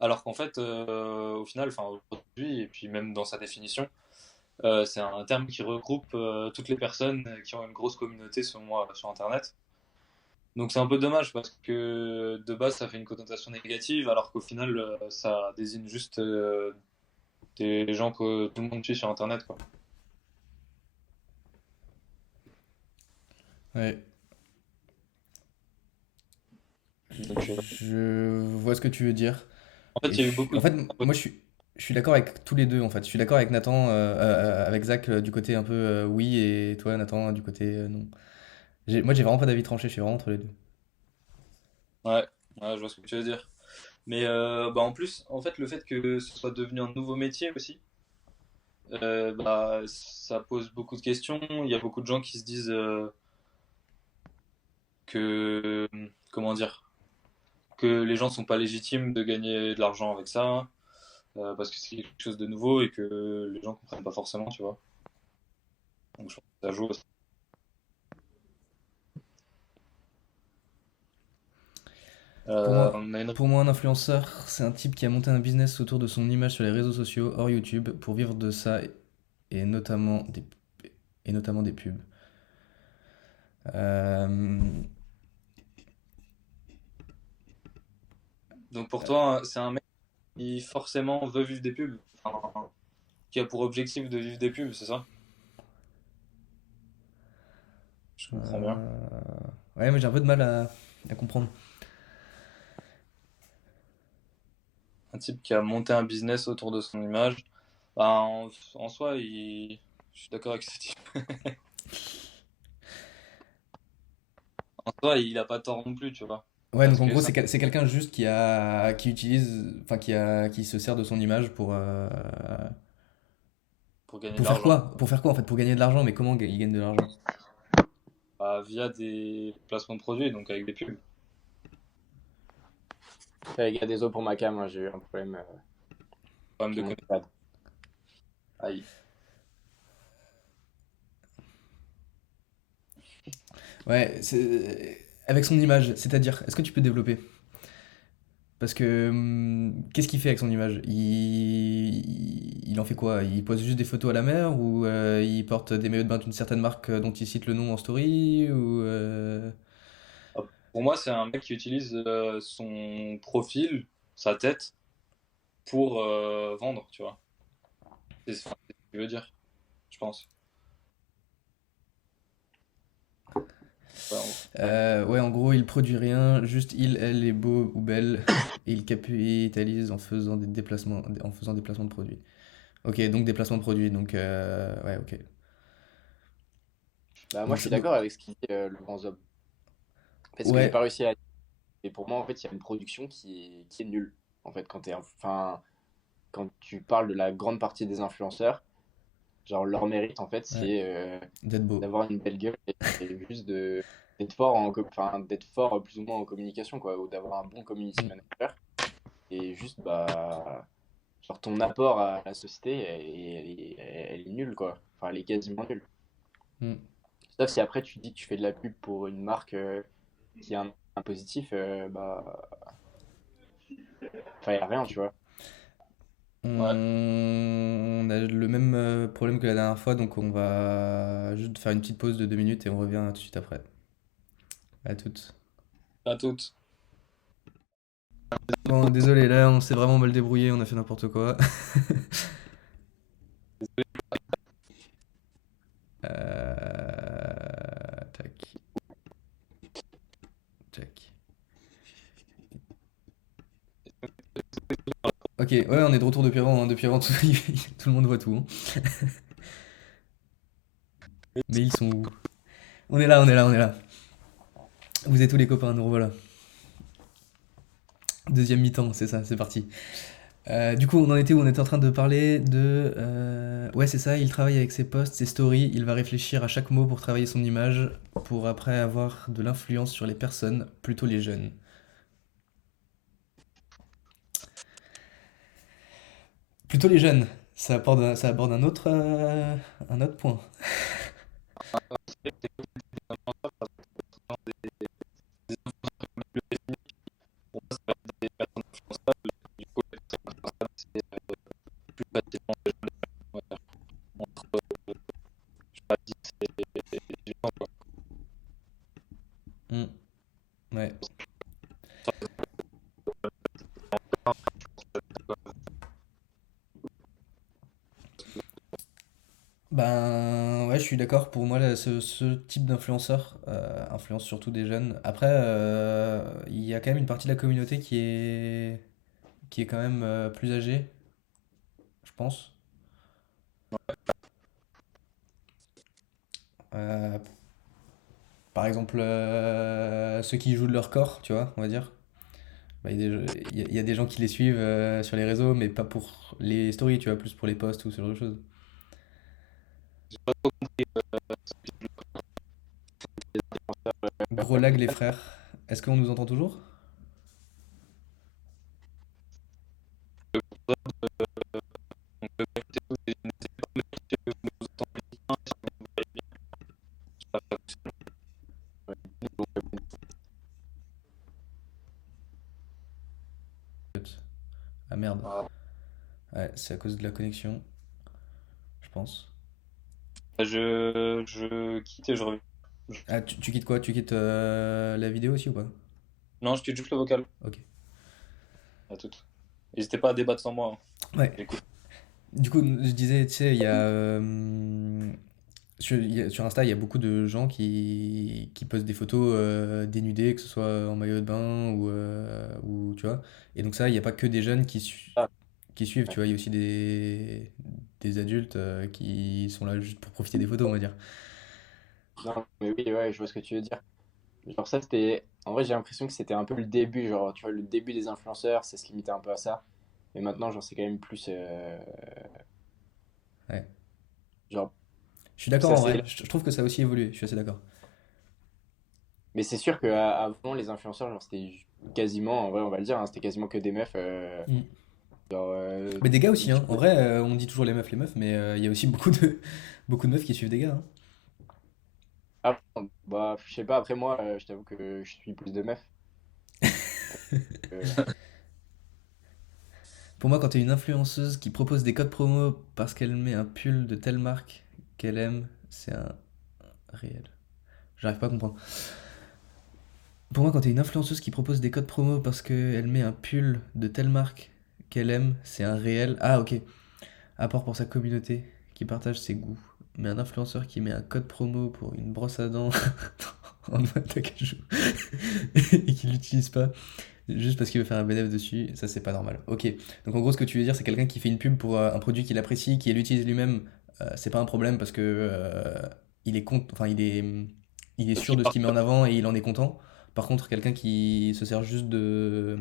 Alors qu'en fait, au final, enfin, aujourd'hui, et puis même dans sa définition, c'est un terme qui regroupe toutes les personnes qui ont une grosse communauté, selon moi, sur Internet. Donc c'est un peu dommage parce que de base, ça fait une connotation négative, alors qu'au final, ça désigne juste des gens que tout le monde suit sur Internet, quoi. Ouais, Donc, je vois ce que tu veux dire. en fait, Et il y a eu beaucoup en de... fait, moi, je suis d'accord avec tous les deux, en fait. Je suis d'accord avec Nathan, avec Zach, du côté un peu oui, et toi, Nathan, du côté non. Moi, j'ai vraiment pas d'avis tranché, je suis vraiment entre les deux. Ouais, ouais, je vois ce que tu veux dire. Mais bah, en plus, en fait, le fait que ce soit devenu un nouveau métier aussi, bah, ça pose beaucoup de questions. Il y a beaucoup de gens qui se disent que, comment dire, que les gens sont pas légitimes de gagner de l'argent avec ça, parce que c'est quelque chose de nouveau et que les gens comprennent pas forcément, tu vois. Donc je pense que ça joue aussi. Pour moi, On a une... pour moi, un influenceur, c'est un type qui a monté un business autour de son image sur les réseaux sociaux, hors YouTube, pour vivre de ça et notamment des, et notamment des pubs. Euh, Donc pour toi, c'est un mec qui forcément veut vivre des pubs, enfin, qui a pour objectif de vivre des pubs, c'est ça? Je comprends bien. Ouais, mais j'ai un peu de mal à comprendre. Un type qui a monté un business autour de son image, bah, en soi, je suis d'accord avec ce type. En soi, il a pas tort non plus, tu vois. Ouais, donc Parce en que gros, ça, c'est quelqu'un juste qui utilise, enfin qui se sert de son image pour gagner de pour faire l'argent, quoi? Pour faire quoi en fait? Pour gagner de l'argent, mais comment il gagne de l'argent? bah, via des placements de produits, donc avec des pubs. Les gars, désolé pour ma cam, hein, j'ai eu un problème Problème avec de mon connexion. iPad. Aïe. Ouais, avec son image, c'est-à-dire, est-ce que tu peux développer? Parce que qu'est-ce qu'il fait avec son image? Il en fait quoi? Il pose juste des photos à la mer ou il porte des maillots de bain d'une certaine marque dont il cite le nom en story ou Pour moi, c'est un mec qui utilise son profil, sa tête, pour vendre, tu vois. C'est ce que tu veux dire, je pense. Ouais, Ouais, en gros, il produit rien, juste il, elle est beau ou belle et il capitalise en faisant des placements de produits. Ok, donc des placements de produits, donc ouais, ok. Bah, moi, Donc, je suis d'accord avec ce qu'il dit, le grand Zob. En fait, ce que j'ai ouais, pas réussi à. Et pour moi, en fait, il y a une production qui est nulle. En fait, enfin, quand tu parles de la grande partie des influenceurs, genre leur mérite, en fait, ouais, c'est d'être beau. d'avoir une belle gueule et juste d'être fort enfin, d'être fort plus ou moins en communication, quoi, ou d'avoir un bon community Mm, manager. Et juste, bah, genre ton apport à la société, elle est nulle, quoi. Enfin, elle est quasiment nulle. mm. Sauf si après tu dis que tu fais de la pub pour une marque qui a un positif, bah, enfin, il n'y a rien, tu vois. ouais. On a le même problème que la dernière fois, donc on va juste faire une petite pause de 2 minutes et on revient tout de suite après. À toutes. À toutes. Bon, désolé, là on s'est vraiment mal débrouillé, on a fait n'importe quoi. Tac, tac. Ok, ouais, on est de retour depuis avant, hein. Depuis avant, tout le monde voit tout, hein. Mais ils sont où? On est là, on est là, on est là. Vous êtes tous les copains, nous revoilà. Deuxième mi-temps, c'est ça, c'est parti. Du coup, on en était où? On était en train de parler de... Ouais, c'est ça, il travaille avec ses posts, ses stories, il va réfléchir à chaque mot pour travailler son image, pour après avoir de l'influence sur les personnes, plutôt les jeunes. Plutôt les jeunes, ça aborde un autre point. Hmm. Ouais. Ben ouais, je suis d'accord. Pour moi, là, ce type d'influenceur influence surtout des jeunes. Après, il y a quand même une partie de la communauté qui est quand même plus âgée, je pense. Euh, Par exemple, ceux qui jouent de leur corps, tu vois, on va dire. Bah, il y a des gens qui les suivent sur les réseaux, mais pas pour les stories, tu vois, plus pour les posts ou ce genre de choses. Gros lag, les frères. Est-ce qu'on nous entend toujours? Ah merde. Ah, Ouais, c'est à cause de la connexion, je pense. je quitte et je reviens. Ah, tu quittes quoi? Tu quittes la vidéo aussi ou pas? Non, je quitte juste le vocal. Ok. À tout. N'hésitez pas à débattre sans moi, hein. Ouais. J'écoute. Du coup, je disais, tu sais, sur Insta, il y a beaucoup de gens qui postent des photos dénudées, que ce soit en maillot de bain ou tu vois. Et donc ça, il n'y a pas que des jeunes Ah, qui suivent, tu ouais. vois. Il y a aussi des adultes qui sont là juste pour profiter des photos, on va dire. Non, mais oui, ouais, je vois ce que tu veux dire. Genre ça, c'était... En vrai, j'ai l'impression que c'était un peu le début, genre, tu vois, le début des influenceurs, ça se limitait un peu à ça. Mais maintenant, genre, c'est quand même plus... Ouais. genre, Je suis plus d'accord en assez... vrai. Je trouve que ça a aussi évolué. Je suis assez d'accord. Mais c'est sûr qu'avant, les influenceurs, genre, c'était quasiment, en vrai, on va le dire, hein, c'était quasiment que des meufs. Mm. Genre, Mais des gars aussi, tu hein. En pouvais... vrai, on dit toujours les meufs, mais il y a aussi beaucoup de meufs qui suivent des gars, hein. Ah, bah, je sais pas, après moi, je t'avoue que je suis plus de meufs. Euh, Pour moi, quand t'es une influenceuse qui propose des codes promo parce qu'elle met un pull de telle marque qu'elle aime, c'est un réel. J'arrive pas à comprendre. Pour moi, quand t'es une influenceuse qui propose des codes promo parce qu'elle met un pull de telle marque qu'elle aime, c'est un réel. Ah, ok. Apport pour sa communauté, qui partage ses goûts. Mais un influenceur qui met un code promo pour une brosse à dents en noix d'acajou et qui l'utilise pas juste parce qu'il veut faire un bénéfice dessus, ça c'est pas normal. Ok, donc en gros ce que tu veux dire c'est quelqu'un qui fait une pub pour un produit qu'il apprécie, qui l'utilise lui-même, c'est pas un problème parce que enfin il est sûr de ce qu'il met en avant et il en est content. Par contre quelqu'un qui se sert juste de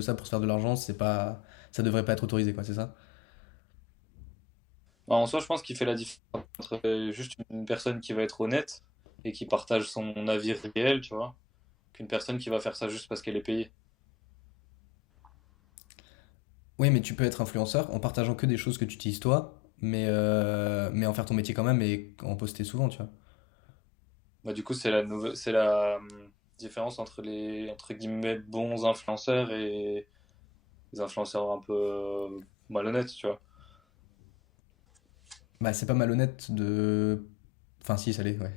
ça pour se faire de l'argent, c'est pas ça devrait pas être autorisé quoi, c'est ça? Bah, en soi, je pense qu'il fait la différence entre juste une personne qui va être honnête et qui partage son avis réel, tu vois, qu'une personne qui va faire ça juste parce qu'elle est payée. Oui, mais tu peux être influenceur en partageant que des choses que tu utilises toi, mais en faire ton métier quand même et en poster souvent, tu vois. Bah, du coup, c'est la différence entre les entre guillemets bons influenceurs et les influenceurs un peu malhonnêtes, tu vois. Bah, c'est pas malhonnête de. Enfin, si, ça l'est, ouais.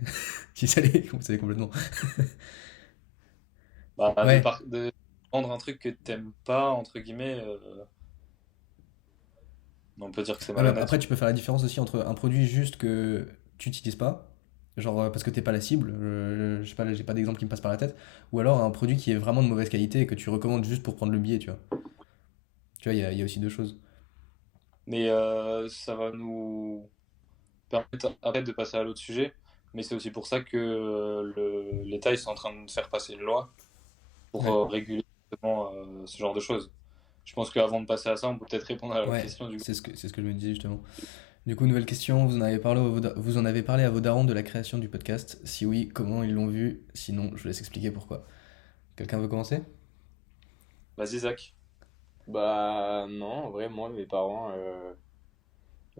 Si, ça l'est complètement. Bah, Ouais. de vendre un truc que t'aimes pas, entre guillemets, on peut dire que c'est Ouais, mais malhonnête. après, tu peux faire la différence aussi entre un produit juste que tu n'utilises pas, genre parce que t'es pas la cible, je sais pas, là, j'ai pas d'exemple qui me passe par la tête, ou alors un produit qui est vraiment de mauvaise qualité et que tu recommandes juste pour prendre le billet, tu vois. Tu vois, il y a aussi deux choses. Mais ça va nous permettre après de passer à l'autre sujet. Mais c'est aussi pour ça que l'État ils sont en train de faire passer une loi pour Ouais, réguler justement, ce genre de choses. Je pense qu'avant de passer à ça, on peut peut-être répondre à la ouais, question du coup. c'est ce que je me disais justement. Du coup, nouvelle question, vous en avez parlé à vos darons de la création du podcast? Si oui, comment ils l'ont vu? Sinon, je vous laisse expliquer pourquoi. Quelqu'un veut commencer? Vas-y, Zach. Bah, non, en vrai, moi, mes parents...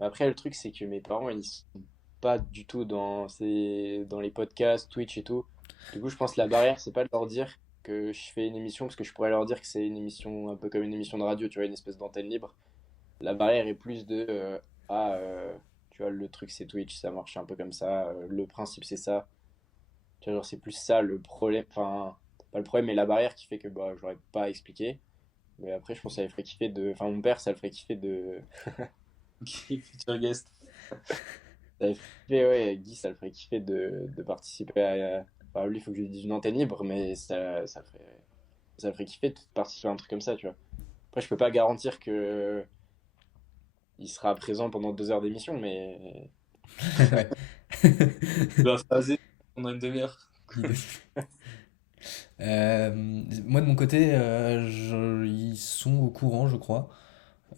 Après, le truc, c'est que mes parents, ils sont pas du tout dans les podcasts, Twitch et tout. Du coup, je pense que la barrière, c'est pas de leur dire que je fais une émission, parce que je pourrais leur dire que c'est une émission un peu comme une émission de radio, tu vois, une espèce d'antenne libre. La barrière est plus de ah, tu vois, le truc c'est Twitch, ça marche un peu comme ça, le principe c'est ça. Tu vois, genre, c'est plus ça le problème, enfin, pas le problème, mais la barrière qui fait que bah, j'aurais pas expliqué. Mais après, je pense que ça le ferait kiffer de. Enfin, mon père, ça le ferait kiffer de. Future guest. Ça le ferait, ouais, Guy, ça le ferait kiffer de participer à. Enfin, lui, il faut que je lui dise une antenne libre, mais ça le ferait kiffer de participer à un truc comme ça, tu vois. Après, je peux pas garantir que il sera présent pendant 2 heures d'émission, mais. Ouais. Tu vas phaser pendant une demi-heure. L'idée. Euh, Moi de mon côté, ils sont au courant, je crois,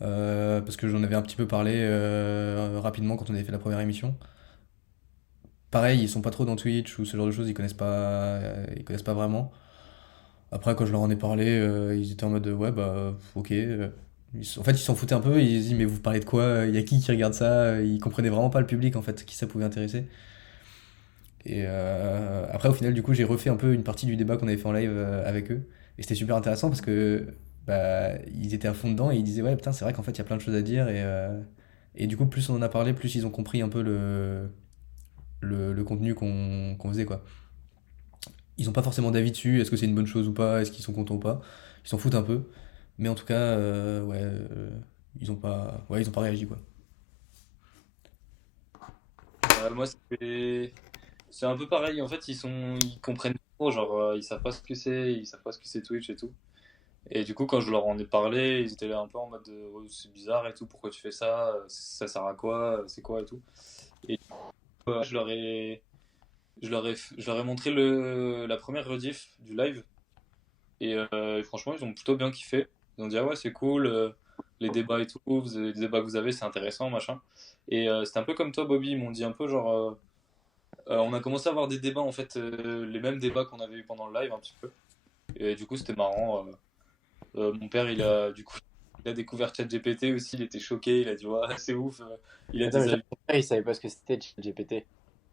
parce que j'en avais un petit peu parlé rapidement quand on avait fait la première émission. Pareil, ils sont pas trop dans Twitch ou ce genre de choses, ils connaissent pas vraiment. Après, quand je leur en ai parlé, ils étaient en mode ouais bah ok. En fait, ils s'en foutaient un peu. Ils se disaient mais vous parlez de quoi? Il y a qui regarde ça? Ils comprenaient vraiment pas le public en fait, qui ça pouvait intéresser. Et après, au final, du coup, j'ai refait un peu une partie du débat qu'on avait fait en live avec eux. Et c'était super intéressant parce que bah, ils étaient à fond dedans et ils disaient ouais putain c'est vrai qu'en fait il y a plein de choses à dire et du coup plus on en a parlé plus ils ont compris un peu le contenu qu'on faisait quoi. Ils ont pas forcément d'avis dessus, est-ce que c'est une bonne chose ou pas, est-ce qu'ils sont contents ou pas. Ils s'en foutent un peu. Mais en tout cas, ouais, ils ont pas réagi quoi. Moi, c'est un peu pareil. En fait, ils comprennent pas trop. Genre, ils savent pas ce que c'est, ils savent pas ce que c'est Twitch et tout. Et du coup, quand je leur en ai parlé, ils étaient là un peu en mode oh, c'est bizarre et tout, pourquoi tu fais ça? Ça sert à quoi? C'est quoi et tout. Et du coup, je leur ai montré la première rediff du live. Et franchement, ils ont plutôt bien kiffé. Ils ont dit ah ouais, c'est cool, les débats et tout, les débats que vous avez, c'est intéressant, machin. Et c'était un peu comme toi, Bobby, ils m'ont dit un peu genre. On a commencé à avoir des débats, en fait, les mêmes débats qu'on avait eu pendant le live, un petit peu. Et du coup, c'était marrant. Mon père, du coup, il a découvert ChatGPT aussi, il était choqué, il a dit, ouais, c'est ouf, il a Attends, mais des genre, avis. mon père, il savait pas ce que c'était GPT.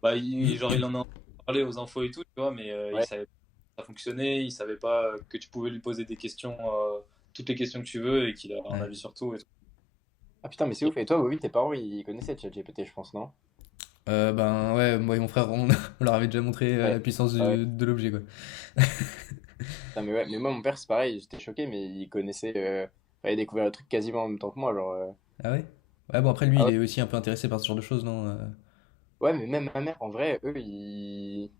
Bah, genre, il en a parlé aux infos et tout, tu vois, mais il Ouais. savait pas que ça fonctionnait, il savait pas que tu pouvais lui poser des questions, toutes les questions que tu veux, et qu'il a un Ouais. avis sur tout et tout. Ah putain, mais c'est ouf. Et toi, oui, tes parents, ils connaissaient ChatGPT, je pense, non? Ben ouais, moi et mon frère, on leur avait déjà montré la Ouais. puissance Ouais. de l'objet quoi. Putain, mais ouais, mais moi, mon père, c'est pareil, j'étais choqué, mais il connaissait. Enfin, il a découvert le truc quasiment en même temps que moi, genre. Ah ouais? Ouais, bon, après, lui, Ah il ouais. est aussi un peu intéressé par ce genre de choses, non? Ouais, mais même ma mère, en vrai, eux, ils.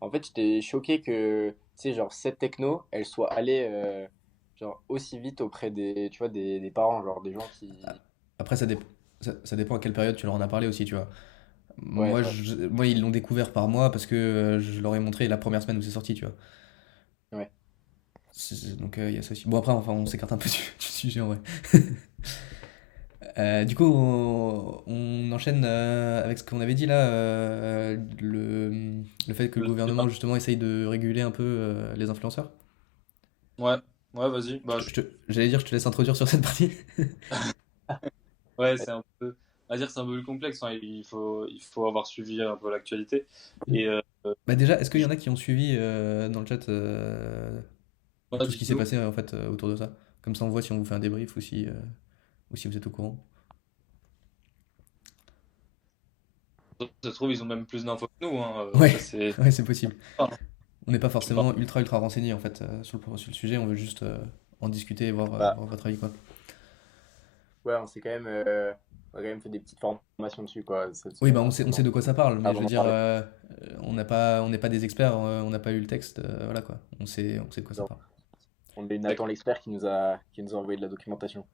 En fait, j'étais choqué que, tu sais, genre, cette techno, elle soit allée, genre, aussi vite auprès des, tu vois, des parents, genre, des gens Ah, qui. après, ça dépend à quelle période tu leur en as parlé aussi, tu vois. Ouais, ouais, Moi ils l'ont découvert par moi parce que je leur ai montré la première semaine où c'est sorti, tu vois. ouais. Donc, il y a ça aussi. Bon, après, enfin, on s'écarte un peu du sujet en vrai. Du coup, on enchaîne avec ce qu'on avait dit là, le fait que le Le gouvernement débat. justement essaye de réguler un peu les influenceurs. Ouais, ouais, vas-y. J'allais dire, je te laisse introduire sur cette partie. Ouais, c'est un peu, à dire, c'est un peu plus complexe. Hein. Il faut avoir suivi un peu l'actualité. Et Bah déjà, est-ce qu'il y en a qui ont suivi dans le chat pas tout ce du qui s'est tout. passé en fait autour de ça? Comme ça, on voit si on vous fait un débrief ou si vous êtes au courant. Ça se trouve, ils ont même plus d'infos que nous. Hein. Ouais, Après, c'est ouais, c'est possible. pas, hein. On n'est pas Je sais pas. forcément ultra renseigné en fait sur le sujet, on veut juste en discuter et Bah, voir votre avis quoi. ouais, on a quand même fait des petites formations dessus, quoi, cette Oui, semaine, bah un on peu, sait de quoi ça parle, mais je avant veux d'en dire, parler. on n'est pas des experts, on n'a pas lu le texte, voilà quoi. On sait de quoi ça Genre, parle. on a eu Nathan D'accord. l'expert qui nous a envoyé de la documentation.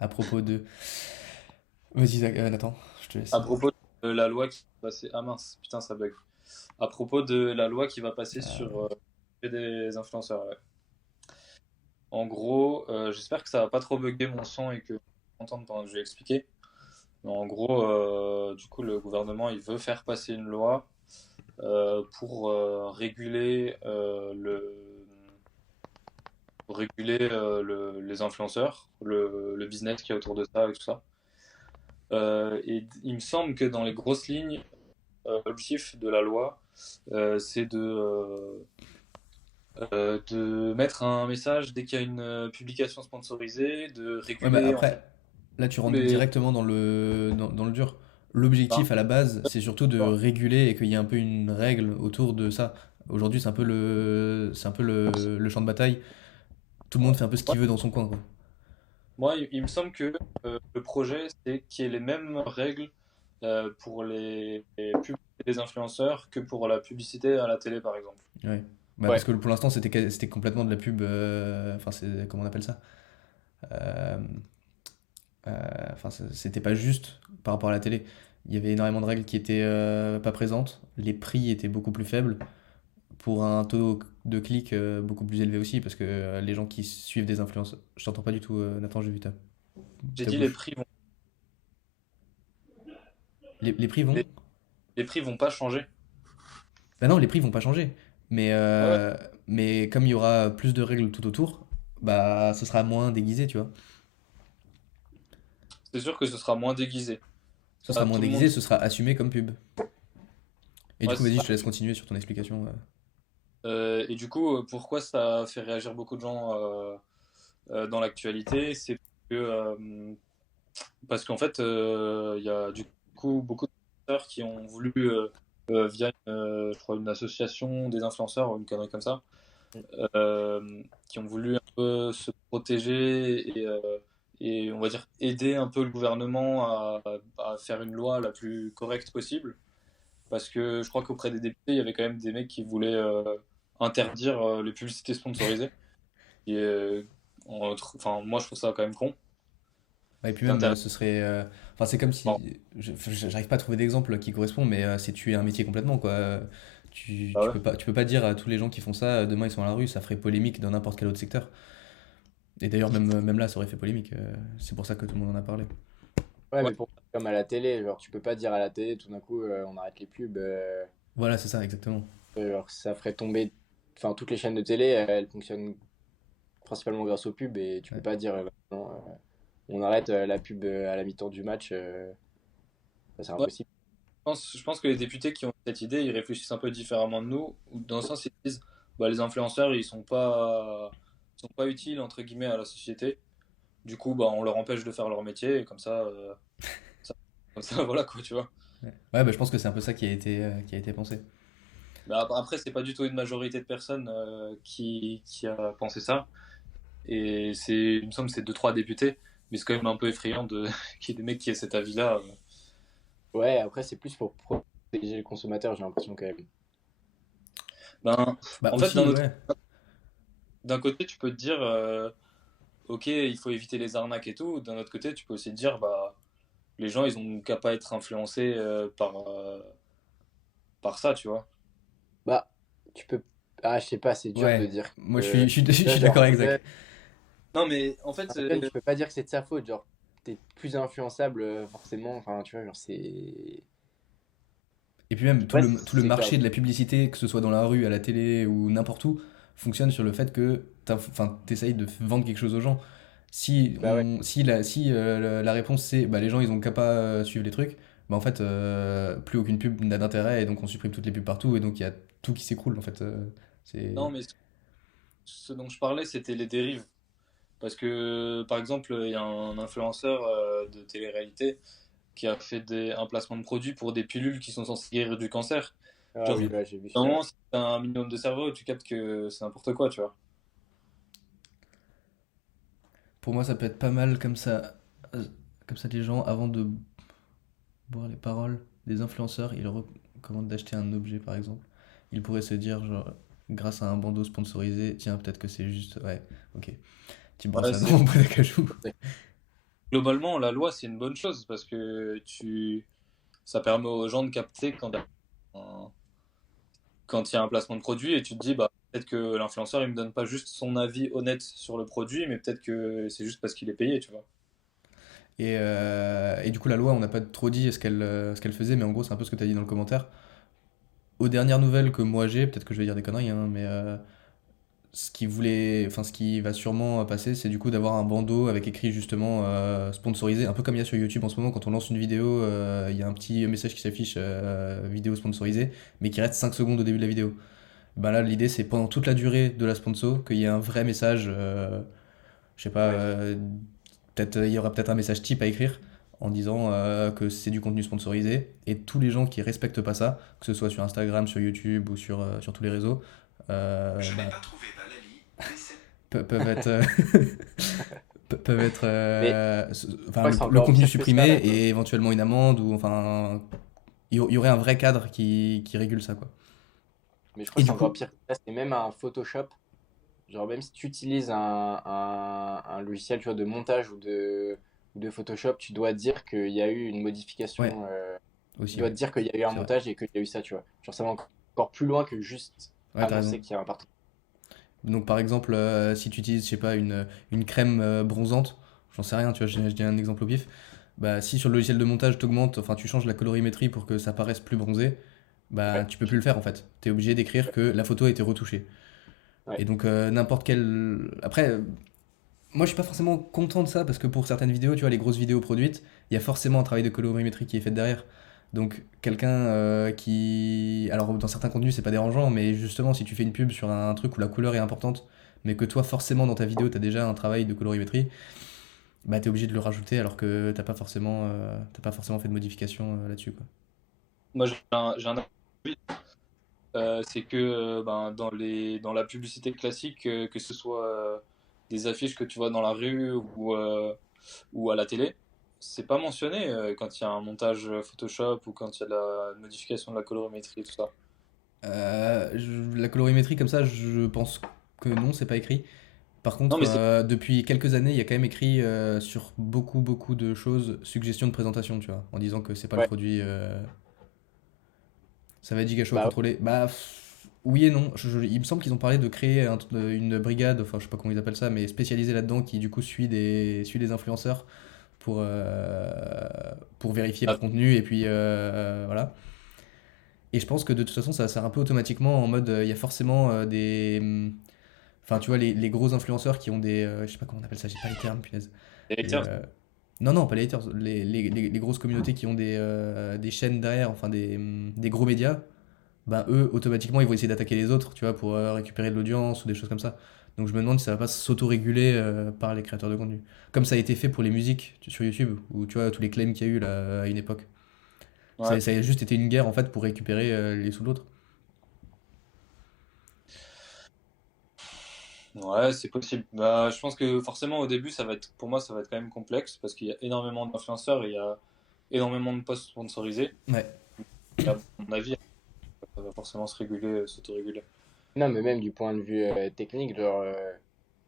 À propos de. Vas-y, Nathan, je te laisse. À propos de la loi qui va passer. Ah mince, putain, ça bug. À propos de la loi qui va passer sur des influenceurs. Ouais. En gros, j'espère que ça va pas trop bugger mon son et que vous entendez pendant que je vais expliquer. Mais en gros, du coup, le gouvernement il veut faire passer une loi pour réguler les influenceurs, le business qui est autour de ça et tout ça. Et il me semble que dans les grosses lignes, l'objectif de la loi, c'est de mettre un message dès qu'il y a une publication sponsorisée, de Ouais, bah réguler en fait après, là tu tous rentres les. directement dans le dur. Enfin, l'objectif à la base, c'est surtout de ouais. réguler et qu'il y ait un peu une règle autour de ça. Aujourd'hui, c'est un peu le champ de bataille. Tout le monde fait un peu ce Ouais. qu'il veut dans son coin, quoi. Moi, il me semble que le projet, c'est qu'il y ait les mêmes règles pour les pubs et les influenceurs que pour la publicité à la télé, par exemple. Ouais. Bah, parce Ouais, que pour l'instant, c'était complètement de la pub. Enfin, c'est, comment on appelle ça? Euh, Enfin, c'était pas juste par rapport à la télé. Il y avait énormément de règles qui étaient pas présentes. Les prix étaient beaucoup plus faibles pour un taux de clic beaucoup plus élevé aussi parce que les gens qui suivent des influenceurs. Je t'entends pas du tout, Nathan, j'ai vu J'ai ta dit les bouche. prix vont, Les prix vont? les, les prix vont pas changer. Bah non, les prix vont pas changer. Mais, Ouais, ouais. euh, mais comme il y aura plus de règles tout autour, bah ce sera moins déguisé, tu vois. C'est sûr que ce sera moins déguisé. Ce sera Ça, moins tout le monde. déguisé, ce sera assumé comme pub. Et du Ouais, coup, c'est vas-y, ça. je te laisse continuer sur ton explication. Et du coup, pourquoi ça fait réagir beaucoup de gens dans l'actualité? C'est que, parce qu'en fait, il y a du coup beaucoup d'influenceurs qui ont voulu, via je crois une association des influenceurs ou une connerie comme ça, qui ont voulu un peu se protéger et on va dire aider un peu le gouvernement à faire une loi la plus correcte possible. Parce que je crois qu'auprès des députés, il y avait quand même des mecs qui voulaient interdire les publicités sponsorisées. Et, enfin, moi, je trouve ça quand même con. Ouais, et puis même, D'interdire. ce serait. Enfin, c'est comme Bon, si. J'arrive pas à trouver d'exemple qui correspond, mais c'est tuer un métier complètement, quoi. bah ouais. Tu peux pas dire à tous les gens qui font ça, demain ils sont à la rue, ça ferait polémique dans n'importe quel autre secteur. Et d'ailleurs, même là, ça aurait fait polémique. C'est pour ça que tout le monde en a parlé. ouais, Ouais, mais comme à la télé, genre tu peux pas dire à la télé tout d'un coup on arrête les pubs, Voilà, c'est ça, exactement. genre, ça ferait tomber, enfin toutes les chaînes de télé, elles fonctionnent principalement grâce aux pubs et tu peux Ouais. pas dire non, on arrête la pub à la mi-temps du match, ça, c'est ouais. impossible. Je pense que les députés qui ont cette idée, ils réfléchissent un peu différemment de nous. Ou dans le sens, ils disent, bah, les influenceurs, ils sont pas utiles, entre guillemets, à la société. Du coup, bah, on leur empêche de faire leur métier. Et ça- comme ça, voilà, quoi, tu vois. Ouais, ouais, bah, je pense que c'est un peu ça qui a été pensé. Mais après, c'est pas du tout une majorité de personnes qui a pensé ça. Et il me semble, que c'est deux, trois députés. Mais c'est quand même un peu effrayant qu'il y ait des mecs qui aient cet avis-là. Ouais, après c'est plus pour protéger le consommateur, j'ai l'impression quand même. Ben, Bah, en fait, aussi, ouais. d'un côté, tu peux te dire, ok, il faut éviter les arnaques et tout. D'un autre côté, tu peux aussi te dire, bah, les gens, ils ont qu'à pas être influencés par ça, tu vois. Bah, tu peux, ah je sais pas, c'est dur de Ouais. dire Moi, que, je suis d'accord avec Zach. Non, mais en fait, un jeune, tu peux pas dire que c'est de sa faute, genre t'es plus influençable forcément, enfin tu vois, genre c'est, Et puis même, ouais, tout le c'est clair. marché de la publicité, que ce soit dans la rue, à la télé ou n'importe où, fonctionne sur le fait que t'essayes de vendre quelque chose aux gens. Bah ouais. Si la réponse c'est bah, les gens ils ont qu'à pas suivre les trucs, bah en fait plus aucune pub n'a d'intérêt et donc on supprime toutes les pubs partout et donc il y a tout qui s'écroule en fait. C'est non, mais ce dont je parlais, c'était les dérives. Parce que, par exemple, il y a un influenceur de télé-réalité qui a fait un placement de produit pour des pilules qui sont censées guérir du cancer. Ah Genre, oui, là j'ai vu ça. normalement, si t'as un minimum de cerveau, tu captes que c'est n'importe quoi, tu vois. pour moi ça peut être pas mal comme ça les gens avant de boire les paroles des influenceurs, ils recommandent d'acheter un objet par exemple. Ils pourraient se dire genre grâce à un bandeau sponsorisé, tiens peut-être que c'est juste ouais, OK. Tu brosse Ouais, ça dans mon pot d'acajou. globalement, la loi, c'est une bonne chose parce que ça permet aux gens de capter un- quand il y a un placement de produit et tu te dis, bah, peut-être que l'influenceur, il me donne pas juste son avis honnête sur le produit, mais peut-être que c'est juste parce qu'il est payé, tu vois. Et du coup, la loi, on n'a pas trop dit ce qu'elle faisait, mais en gros, c'est un peu ce que tu as dit dans le commentaire. Aux dernières nouvelles que moi j'ai, peut-être que je vais dire des conneries, hein, mais ce qui va sûrement passer, c'est du coup d'avoir un bandeau avec écrit justement sponsorisé, un peu comme il y a sur YouTube en ce moment, quand on lance une vidéo, il y a un petit message qui s'affiche vidéo sponsorisée, mais qui reste 5 secondes au début de la vidéo. Ben là, l'idée, c'est pendant toute la durée de la sponsor, qu'il y ait un vrai message, je sais pas, Ouais. il y aura peut-être un message type à écrire en disant que c'est du contenu sponsorisé. Et tous les gens qui respectent pas ça, que ce soit sur Instagram, sur YouTube ou sur tous les réseaux, bah, peuvent être, peuvent être Mais je enfin, crois que c'est le encore contenu pire que ça. supprimé et éventuellement une amende ou enfin il y aurait un vrai cadre qui régule ça quoi. Mais je crois Et que c'est du encore coup, pire que ça. C'est même un Photoshop. Genre, même si tu utilises un logiciel, tu vois, de montage ou de Photoshop, tu dois dire qu'il y a eu une ouais, modification. Tu aussi dois ouais, dire qu'il y a eu un c'est vrai. montage et qu'il y a eu ça, tu vois. Genre, ça va encore plus loin que juste Ouais, t'as raison. annoncer qu'il y a un partenariat. Donc par exemple, si tu utilises, je sais pas, une crème bronzante, j'en sais rien, tu vois, je dis un exemple au pif, bah si sur le logiciel de montage t'augmentes, enfin tu changes la colorimétrie pour que ça paraisse plus bronzé, bah Ouais, tu peux plus le faire en fait. T'es obligé d'écrire que la photo a été retouchée. ouais. Et donc n'importe quel... Après, moi je suis pas forcément content de ça parce que pour certaines vidéos, tu vois, les grosses vidéos produites, il y a forcément un travail de colorimétrie qui est fait derrière. Donc quelqu'un qui... Alors dans certains contenus c'est pas dérangeant, mais justement si tu fais une pub sur un truc où la couleur est importante, mais que toi forcément dans ta vidéo t'as déjà un travail de colorimétrie, bah t'es obligé de le rajouter alors que t'as pas forcément fait de modification là-dessus quoi. Moi, j'ai un avis, c'est que ben, dans la publicité classique, que ce soit des affiches que tu vois dans la rue ou à la télé, c'est pas mentionné quand il y a un montage Photoshop ou quand il y a la modification de la colorimétrie et tout ça. La colorimétrie comme ça, je pense que non, c'est pas écrit. Par Non, contre, mais c'est. depuis quelques années, il y a quand même écrit sur beaucoup de choses, suggestion de présentation, tu vois, en disant que c'est pas le Ouais. produit. Ça va être giga chaud à Bah contrôler. Bah, oui et non. Il me semble qu'ils ont parlé de créer une brigade, enfin, je sais pas comment ils appellent ça, mais spécialisée là-dedans qui, du coup, suit des influenceurs pour vérifier Ah, leur contenu et puis voilà. Et je pense que de toute façon, ça sert un peu automatiquement en mode, il y a forcément enfin, tu vois, les gros influenceurs qui ont des. Je sais pas comment on appelle ça, j'ai pas les termes, punaise. les Les, haters. non, non, pas les haters, les grosses communautés qui ont des chaînes derrière, enfin des gros médias, ben eux, automatiquement, ils vont essayer d'attaquer les autres, tu vois, pour récupérer de l'audience ou des choses comme ça. Donc je me demande si ça va pas s'auto-réguler par les créateurs de contenu. Comme ça a été fait pour les musiques sur YouTube, où tu vois, tous les claims qu'il y a eu là, à une époque. Ouais. Ça a juste été une guerre en fait pour récupérer les sous de l'autre. Ouais, c'est possible. Bah, je pense que forcément au début, pour moi, ça va être quand même complexe parce qu'il y a énormément d'influenceurs et il y a énormément de posts sponsorisés. Ouais, Et à mon avis, ça va forcément se réguler, s'autoréguler. non, mais même du point de vue technique, genre,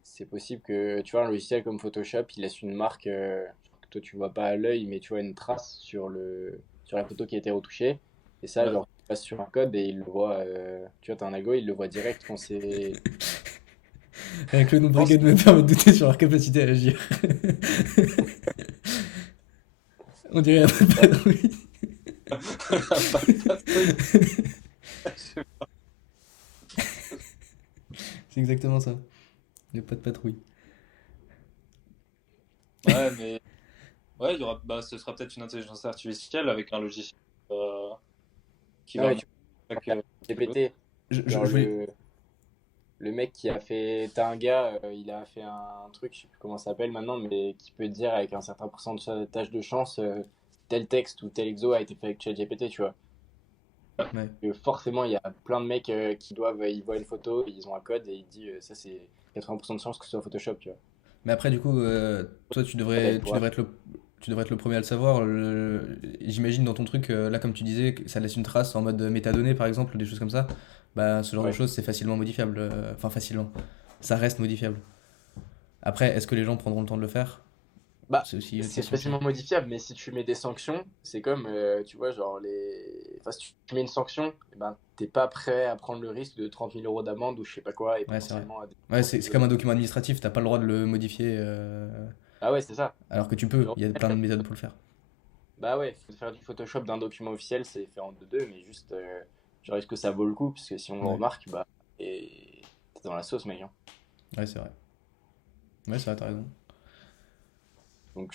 c'est possible que, tu vois, un logiciel comme Photoshop, il laisse une marque que toi tu vois pas à l'œil, mais tu vois une trace sur la photo qui a été retouchée. Et ça, Ouais. genre, tu passes sur un code et il le voit, tu vois, t'as un algo, il le voit direct quand c'est. avec le nom de Je pense brigade me permet de douter sur leur capacité à agir. On dirait un peu de patrouille. C'est exactement ça. Il n'y a pas de patrouille. Ouais, mais ouais, bah, ce sera peut-être une intelligence artificielle avec un logiciel euh, qui Non, va mais monter tu chaque, vois, chose. GPT, genre Je voulais. le mec qui a fait. T'as un gars, il a fait un truc, je sais plus comment ça s'appelle maintenant, mais qui peut te dire avec un certain pourcentage de chance, tel texte ou tel exo a été fait avec ChatGPT, tu vois. Ouais. Que forcément, il y a plein de mecs qui doivent. Ils voient une photo, ils ont un code et ils disent ça c'est 80% de chance que ce soit Photoshop, tu vois. Mais après, du coup, toi, Code, elle tu pourra. devrais tu devrais être le premier à le savoir. J'imagine dans ton truc, là, comme tu disais, que ça laisse une trace en mode métadonnées, par exemple, des choses comme ça. Bah, ce genre de Ouais. choses, c'est facilement modifiable. Enfin, facilement. Ça reste modifiable. Après, est-ce que les gens prendront le temps de le faire? Bah, C'est aussi une autre c'est question, tu vois. facilement modifiable, mais si tu mets des sanctions, c'est comme, tu vois, genre, Enfin, si tu mets une sanction, eh ben, t'es pas prêt à prendre le risque de 30 000 € d'amende ou je sais pas quoi, et Ouais, c'est vrai. potentiellement des Ouais, amendes c'est de. comme un document administratif, t'as pas le droit de le modifier, Ah ouais, c'est ça. alors que tu peux. Genre, Il y a plein de méthodes pour le faire. bah ouais, faut faire du Photoshop d'un document officiel, c'est fait en deux, mais juste, genre, est-ce que ça vaut le coup? Parce que si on le Ouais, remarque, bah, et t'es dans la sauce, mec, hein. ouais, c'est vrai. Ouais, c'est vrai, t'as raison. Donc,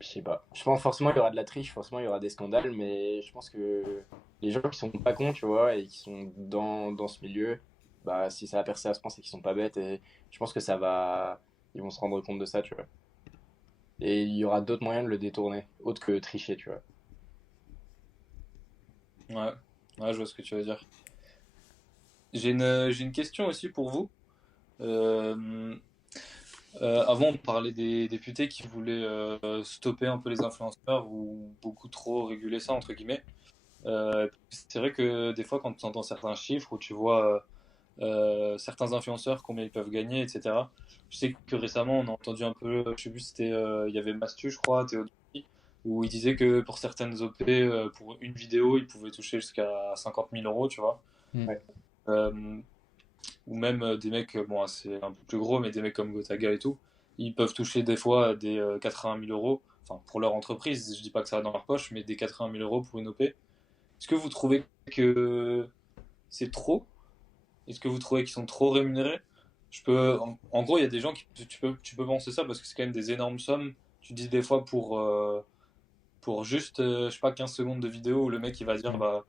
je sais pas. Je pense forcément il y aura de la triche, forcément il y aura des scandales, mais je pense que les gens qui sont pas cons, tu vois, et qui sont dans ce milieu, bah, si ça a percé à ce point, c'est qu'ils sont pas bêtes, et je pense que ça va. Ils vont se rendre compte de ça, tu vois. Et il y aura d'autres moyens de le détourner, autre que tricher, tu vois. Ouais, ouais, je vois ce que tu veux dire. J'ai une question aussi pour vous. Euh, Avant, on parlait des députés qui voulaient stopper un peu les influenceurs ou beaucoup trop réguler ça, entre guillemets. C'est vrai que des fois, quand tu entends certains chiffres ou tu vois certains influenceurs, combien ils peuvent gagner, etc. Je sais que récemment, on a entendu un peu, je sais plus, c'était, il y avait Mastu, je crois, Théodosie, où il disait que pour certaines OP, pour une vidéo, il pouvait toucher jusqu'à 50 000 euros, tu vois. Hmm. Ouais. Euh, ou même des mecs, bon, c'est un peu plus gros, mais des mecs comme Gotaga et tout, ils peuvent toucher des fois des 80 000 euros, enfin pour leur entreprise, je dis pas que ça va dans leur poche, mais des 80 000 euros pour une OP. Est-ce que vous trouvez que c'est trop? Est-ce que vous trouvez qu'ils sont trop rémunérés? En gros, il y a des gens qui, tu peux penser ça parce que c'est quand même des énormes sommes. Tu dis des fois pour juste, je sais pas, 15 secondes de vidéo où le mec il va dire bah,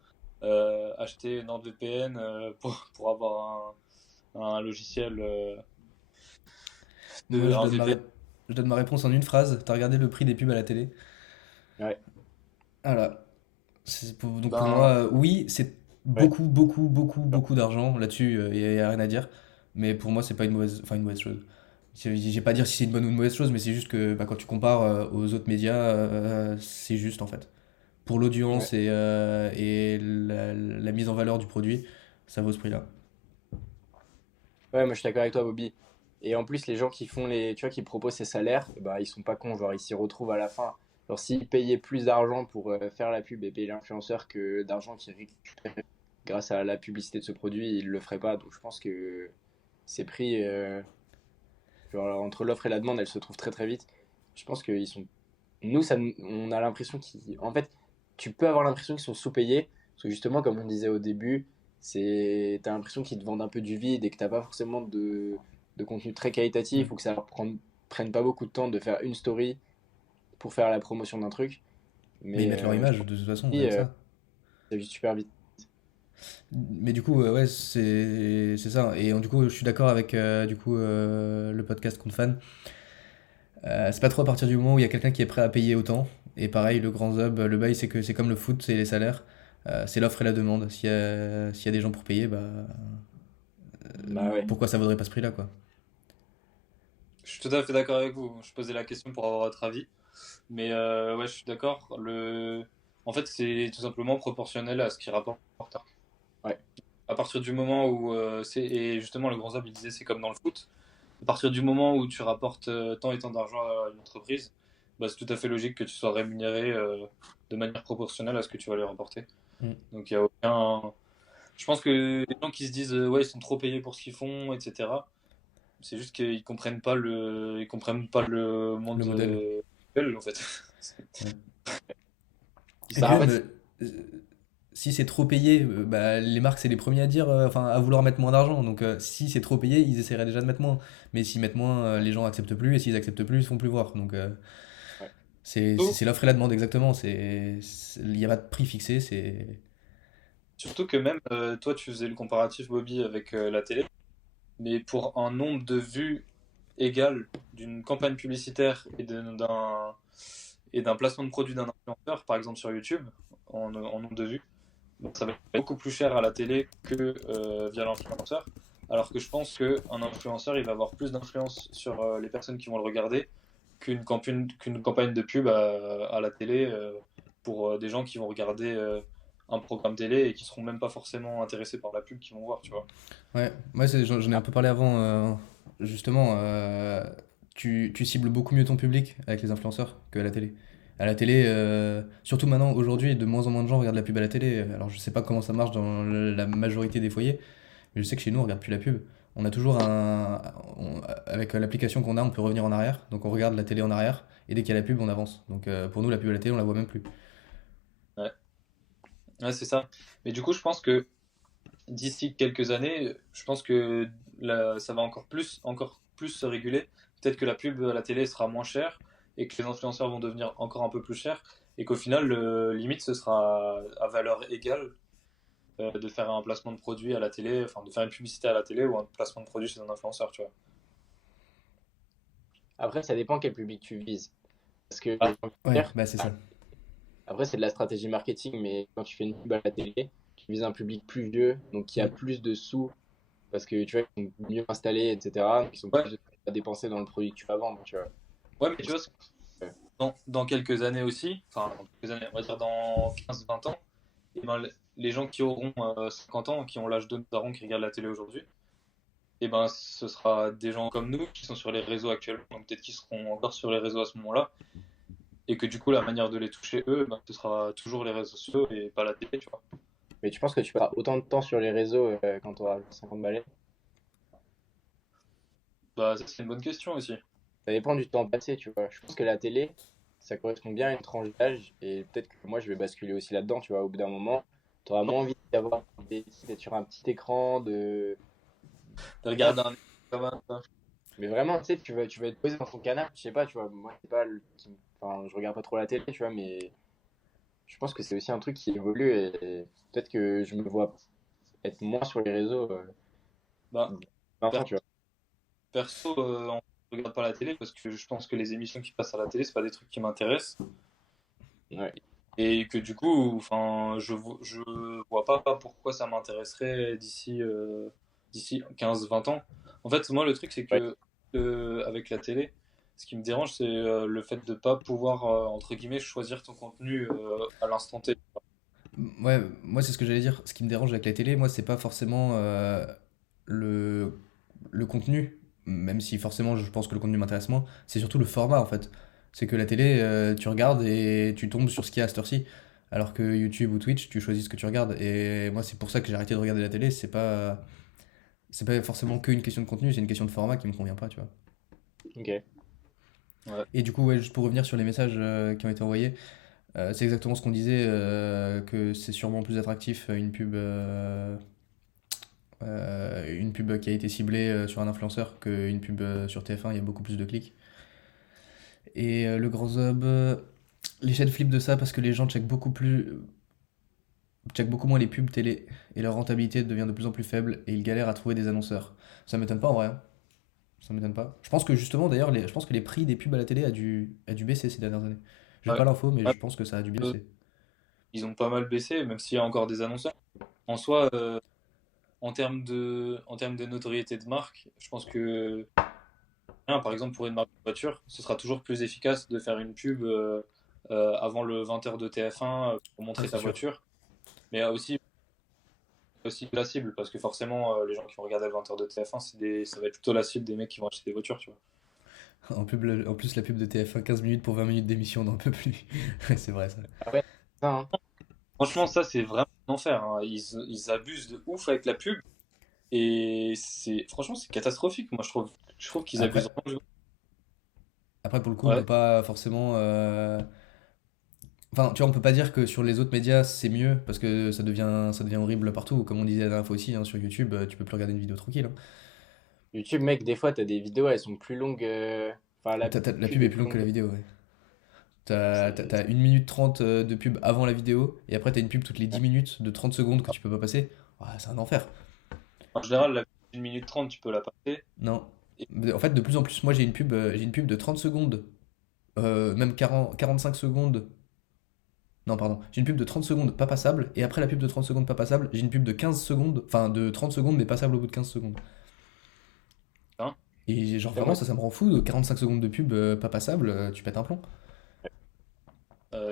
acheter NordVPN pour avoir un logiciel Moi, un VPN. je donne ma réponse en une phrase. T'as regardé le prix des pubs à la télé? Ouais. Voilà. Donc pour moi, Ben, oui, c'est Ouais. beaucoup, beaucoup, beaucoup, beaucoup d'argent. Là-dessus, il n'y a rien à dire. Mais pour moi, c'est pas une mauvaise chose. J'ai pas à dire si c'est une bonne ou une mauvaise chose, mais c'est juste que bah, quand tu compares aux autres médias, c'est juste en fait. Pour Ouais. l'audience et la mise en valeur du produit, ça vaut ce prix-là. Ouais, moi je suis d'accord avec toi, Bobby. Et en plus, les gens qui font les, tu vois, qui proposent ces salaires, bah, ils sont pas cons, genre ils s'y retrouvent à la fin. Genre s'ils payaient plus d'argent pour faire la pub et payer l'influenceur que d'argent qu'ils récupèrent grâce à la publicité de ce produit, ils le feraient pas. Donc je pense que ces prix, genre entre l'offre et la demande, elles se trouvent très très vite. Je pense qu'ils sont, nous, on a l'impression qu'ils, en fait, tu peux avoir l'impression qu'ils sont sous-payés, parce que justement, comme on disait au début, t'as l'impression qu'ils te vendent un peu du vide et que t'as pas forcément de contenu très qualitatif Mm. ou que ça prenne pas beaucoup de temps de faire une story pour faire la promotion d'un truc. Mais ils Mais mettent leur je image pense de toute façon, que rien que ça. ça vit super vite. Mais du coup, ouais, c'est ça. Et du coup, je suis d'accord avec du coup le podcast Compte Fan. C'est pas trop à partir du moment où il y a quelqu'un qui est prêt à payer autant. Et pareil, le grand zob, le bail, c'est que c'est comme le foot, c'est les salaires. C'est l'offre et la demande. S'il y a des gens pour payer, bah Bah ouais. pourquoi ça vaudrait pas ce prix-là, quoi. je suis tout à fait d'accord avec vous. Je posais la question pour avoir votre avis. Mais ouais, je suis d'accord. En fait, c'est tout simplement proportionnel à ce qu'il rapporte. Ouais. À partir du moment où et justement le grand Zab il disait c'est comme dans le foot. À partir du moment où tu rapportes tant et tant d'argent à une entreprise, bah, c'est tout à fait logique que tu sois rémunéré de manière proportionnelle à ce que tu vas lui rapporter. Mm. Donc il y a aucun. Je pense que les gens qui se disent ouais ils sont trop payés pour ce qu'ils font, etc. C'est juste ils comprennent pas le Le monde modèle. actuel en fait. Ouais. Puis Et ça, puis en même, fait, euh, si c'est trop payé, bah, les marques, c'est les premiers à dire, enfin, à vouloir mettre moins d'argent. Donc, si c'est trop payé, ils essaieraient déjà de mettre moins. Mais s'ils mettent moins, les gens acceptent plus. Et s'ils acceptent plus, ils se font plus voir. Donc, ouais. c'est l'offre et la demande, exactement. Il n'y a pas de prix fixé. Surtout que même toi tu faisais le comparatif Bobby avec la télé, mais pour un nombre de vues égal d'une campagne publicitaire et d'un placement de produit d'un influenceur, par exemple sur YouTube, en nombre de vues, donc ça va être beaucoup plus cher à la télé que via l'influenceur. Alors que je pense qu'un influenceur, il va avoir plus d'influence sur les personnes qui vont le regarder qu'une campagne de pub à la télé pour des gens qui vont regarder un programme télé et qui seront même pas forcément intéressés par la pub qu'ils vont voir, tu vois. Ouais, moi, j'en ai un peu parlé avant. Justement, tu cibles beaucoup mieux ton public avec les influenceurs que à la télé. À la télé, surtout maintenant, aujourd'hui, de moins en moins de gens regardent la pub à la télé. Alors, je sais pas comment ça marche dans la majorité des foyers. Mais je sais que chez nous, on regarde plus la pub. On a toujours avec l'application qu'on a, on peut revenir en arrière. Donc on regarde la télé en arrière. Et dès qu'il y a la pub, on avance. Donc pour nous, la pub à la télé, on la voit même plus. Ouais, ouais c'est ça. Mais du coup, je pense que d'ici quelques années, je pense que ça va encore plus se réguler. Peut-être que la pub à la télé sera moins chère et que les influenceurs vont devenir encore un peu plus chers et qu'au final, limite, ce sera à valeur égale de faire un placement de produit à la télé, enfin de faire une publicité à la télé ou un placement de produit chez un influenceur, tu vois. Après, ça dépend quel public tu vises. Parce que, Ah, Ouais, bah c'est ça. après, c'est de la stratégie marketing, mais quand tu fais une pub à la télé, tu vises un public plus vieux, donc qui a Mm. plus de sous, parce que tu vois, ils sont mieux installés, etc. Donc, ils sont ouais, plus à dépenser dans le produit que tu vas vendre, tu vois. ouais, mais Donc, tu vois, dans quelques années aussi, enfin, dans quelques années, on va dire dans 15-20 ans, et ben, les gens qui auront 50 ans, qui ont l'âge de nos darons qui regardent la télé aujourd'hui, et ben, ce sera des gens comme nous qui sont sur les réseaux actuellement, donc peut-être qu'ils seront encore sur les réseaux à ce moment-là, et que du coup, la manière de les toucher, eux, ben, ce sera toujours les réseaux sociaux et pas la télé, tu vois. mais tu penses que tu passeras autant de temps sur les réseaux quand tu auras 50 balais? Bah, ça, c'est une bonne question aussi. Ça dépend du temps passé, tu vois. Je pense que la télé, ça correspond bien à une tranche d'âge, et peut-être que moi, je vais basculer aussi là-dedans, tu vois. Au bout d'un moment, tu auras moins envie d'être sur un petit écran, De regarder un comme ça. Mais vraiment, tu sais, tu vas être posé dans ton canapé, je sais pas, tu vois, moi, c'est pas enfin, je regarde pas trop la télé, tu vois, mais je pense que c'est aussi un truc qui évolue et peut-être que je me vois être moins sur les réseaux Bah, dans 20 ans, per- tu vois. perso, on regarde pas la télé parce que je pense que les émissions qui passent à la télé, c'est pas des trucs qui m'intéressent. Ouais. Et que du coup, enfin, je vois pas pourquoi ça m'intéresserait d'ici 15-20 ans. En fait, moi, le truc, c'est Ouais. que avec la télé, ce qui me dérange, c'est le fait de pas pouvoir, entre guillemets, choisir ton contenu à l'instant T. Ouais, moi c'est ce que j'allais dire. Ce qui me dérange avec la télé, moi c'est pas forcément le, le contenu, même si forcément je pense que le contenu m'intéresse moins, c'est surtout le format en fait. C'est que la télé, tu regardes et tu tombes sur ce qu'il y a à cette heure-ci. Alors que YouTube ou Twitch, tu choisis ce que tu regardes. Et moi c'est pour ça que j'ai arrêté de regarder la télé. C'est pas forcément qu'une question de contenu, c'est une question de format qui me convient pas, tu vois. Ok. Ouais. Et du coup, ouais, juste pour revenir sur les messages qui ont été envoyés, c'est exactement ce qu'on disait, que c'est sûrement plus attractif une pub qui a été ciblée sur un influenceur qu'une pub sur TF1, il y a beaucoup plus de clics. Et le grand zob, les chaînes flippent de ça parce que les gens checkent beaucoup moins les pubs télé et leur rentabilité devient de plus en plus faible et ils galèrent à trouver des annonceurs. Ça m'étonne pas en vrai, hein. Ça m'étonne pas. Je pense que justement, d'ailleurs, je pense que les prix des pubs à la télé a dû baisser ces dernières années. J'ai pas Ouais. l'info, mais Ouais, je pense que ça a dû eux, baisser. ils ont pas mal baissé, même s'il y a encore des annonceurs. En soi, en termes de notoriété de marque, je pense que par exemple, pour une marque de voiture, ce sera toujours plus efficace de faire une pub avant le 20h de TF1 pour Ah, montrer c'est ta sûr. voiture, mais aussi la cible, parce que forcément, les gens qui vont regarder le 20h de TF1, ça va être plutôt la cible des mecs qui vont acheter des voitures, tu vois. En plus, la pub de TF1, 15 minutes pour 20 minutes d'émission, on n'en peut plus. C'est vrai ça. Ah ouais, ça, hein. Franchement, ça, c'est vraiment un enfer, hein. Ils abusent de ouf avec la pub, et franchement, c'est catastrophique. Moi, je trouve qu'ils abusent Après, vraiment. après, pour le coup, on peut Ouais. pas forcément. Enfin, tu vois, on peut pas dire que sur les autres médias c'est mieux parce que ça devient horrible partout. Comme on disait la dernière fois aussi, hein, sur YouTube, tu peux plus regarder une vidéo tranquille, hein. YouTube, mec, des fois, t'as des vidéos, elles sont plus longues. Enfin, la La pub pub est est plus plus longue que longue. la vidéo, ouais. T'as C'est 1 minute 30 de pub avant la vidéo et après t'as une pub toutes les 10 minutes de 30 secondes que tu peux pas passer. Ah, c'est un enfer. En général, la 1 minute 30, tu peux la passer. Non. Et En fait, de plus en plus, moi j'ai une pub de 30 secondes, même 45 secondes. Non, pardon. J'ai une pub de 30 secondes pas passable, et après la pub de 30 secondes pas passable, j'ai une pub de 15 secondes, enfin de 30 secondes mais passable au bout de 15 secondes. hein, Et genre et vraiment, moi, ça me rend fou, de 45 secondes de pub pas passable, tu pètes un plomb.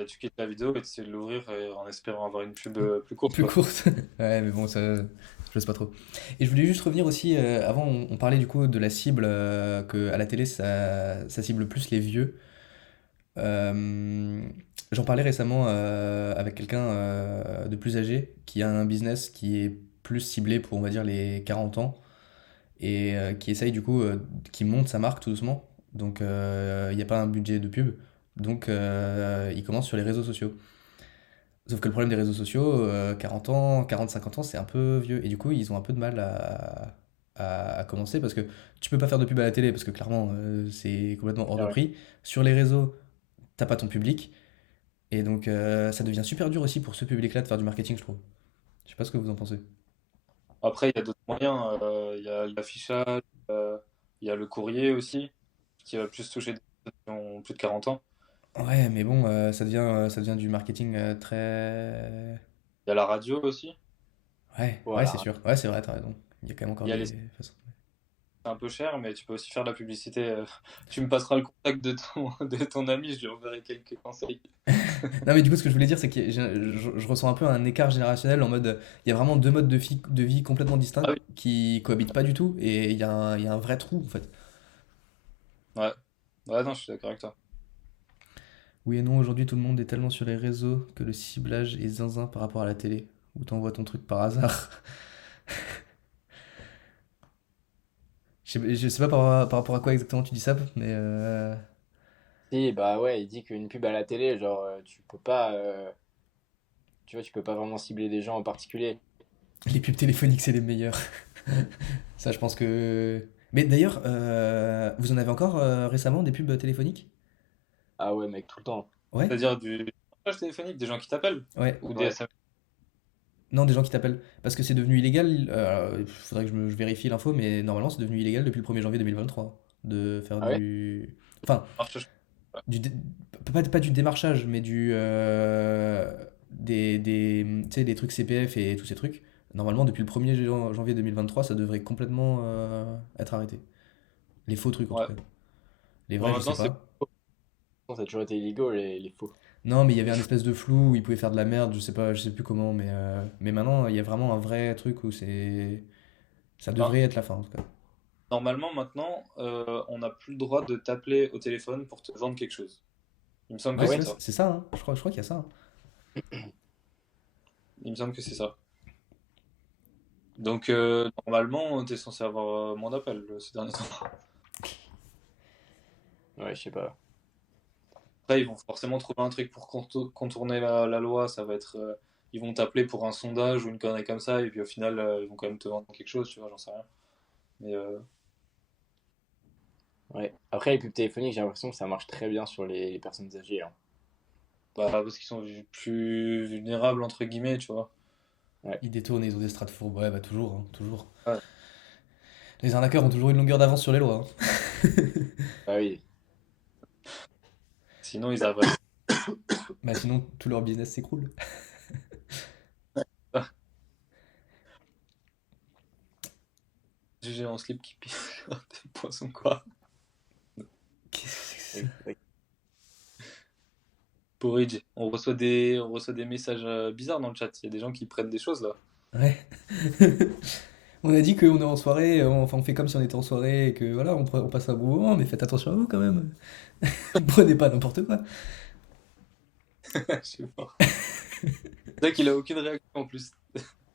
tu quittes la vidéo et tu essaies de l'ouvrir en espérant avoir une pub plus courte, Plus quoi. courte. Ouais, mais bon, ça, je sais pas trop. Et je voulais juste revenir aussi, avant on parlait du coup de la cible, que à la télé ça cible plus les vieux. Euh, J'en parlais récemment avec quelqu'un de plus âgé qui a un business qui est plus ciblé pour, on va dire, les 40 ans et qui essaye du coup, qui monte sa marque tout doucement. Donc il n'y a pas un budget de pub. Donc il commence sur les réseaux sociaux. Sauf que le problème des réseaux sociaux, 40 ans, 40-50 ans, c'est un peu vieux. Et du coup, ils ont un peu de mal à commencer parce que tu peux pas faire de pub à la télé parce que clairement, c'est complètement hors de ouais. prix. Sur les réseaux, t'as pas ton public. Et donc, ça devient super dur aussi pour ce public-là de faire du marketing, je trouve. Je sais pas ce que vous en pensez. Après, il y a d'autres moyens. Il y a l'affichage, il y a le courrier aussi, qui va plus toucher des personnes qui ont plus de 40 ans. Ouais, mais bon, ça devient du marketing très. Il y a la radio aussi. Ouais, ouais, c'est Voilà. sûr. Ouais, c'est vrai, t'as raison. Il y a quand même encore Il y a les des façons. c'est un peu cher, mais tu peux aussi faire de la publicité. Tu me passeras le contact de de ton ami, je lui enverrai quelques conseils. Non, mais du coup, ce que je voulais dire, c'est que je ressens un peu un écart générationnel en mode, il y a vraiment deux modes de vie complètement distincts Ah oui, qui cohabitent pas du tout, et il y a un vrai trou, en fait. ouais. Ouais, non, je suis d'accord avec toi. Oui et non, aujourd'hui, tout le monde est tellement sur les réseaux que le ciblage est zinzin par rapport à la télé, où t'envoies ton truc par hasard. Je sais pas par rapport à quoi exactement tu dis ça, mais Si, bah ouais, il dit qu'une pub à la télé, genre, tu peux pas, tu vois, tu peux pas vraiment cibler des gens en particulier. les pubs téléphoniques, c'est les meilleurs. Ça, je pense que. Mais d'ailleurs, vous en avez encore récemment des pubs téléphoniques? Ah ouais, mec, tout le temps. Ouais? C'est-à-dire du message téléphonique, des gens qui t'appellent Ouais. ou des Ouais. SMS. Non, des gens qui t'appellent. Parce que c'est devenu illégal. Il faudrait que je vérifie l'info, mais normalement, c'est devenu illégal depuis le 1er janvier 2023 de faire Ah ouais? du. Enfin, Marche- ouais. du pas du démarchage, mais tu sais, des trucs CPF et tous ces trucs. Normalement, depuis le 1er janvier 2023, ça devrait complètement être arrêté. Les faux trucs, en tout Ouais. cas. Les Bon, vrais, je sais maintenant, c'est pas. Non, ça a toujours été illégal, les faux. Non, mais il y avait un espèce de flou où ils pouvaient faire de la merde, je sais pas, je sais plus comment, mais maintenant, il y a vraiment un vrai truc où c'est. Ça enfin, devrait être la fin, en tout cas. normalement, maintenant, on n'a plus le droit de t'appeler au téléphone pour te vendre quelque chose. Il me semble Ah que Ouais, c'est ouais? ça. c'est ça, hein. Je crois qu'il y a ça, hein. Il me semble que c'est ça. Donc, normalement, tu es censé avoir moins d'appels ces derniers temps. Ouais, je sais pas. Après, ils vont forcément trouver un truc pour contourner la loi. Ça va être, ils vont t'appeler pour un sondage ou une connerie comme ça, et puis au final, ils vont quand même te vendre quelque chose, tu vois, j'en sais rien. Mais Ouais. Après, les pubs téléphoniques, j'ai l'impression que ça marche très bien sur les personnes âgées, hein. bah, parce qu'ils sont plus vulnérables, entre guillemets, tu vois. Ouais. Ils détournent, ils ont des strates fourbes. Ouais, bah toujours, hein, toujours. Ouais. Les arnaqueurs ont toujours une longueur d'avance sur les lois, hein. Ah oui. Sinon, ils arrivent Bah sinon, tout leur business s'écroule. à juger en slip qui pique des poissons, quoi. Qu'est-ce que c'est que ça? Exact. Porridge. On reçoit des messages bizarres dans le chat. Il y a des gens qui prennent des choses là. Ouais. On a dit qu'on est en soirée, enfin on fait comme si on était en soirée et que voilà, on passe un bon moment, mais faites attention à vous quand même. Prenez pas n'importe quoi. Je sais pas. C'est vrai qu'il a aucune réaction en plus.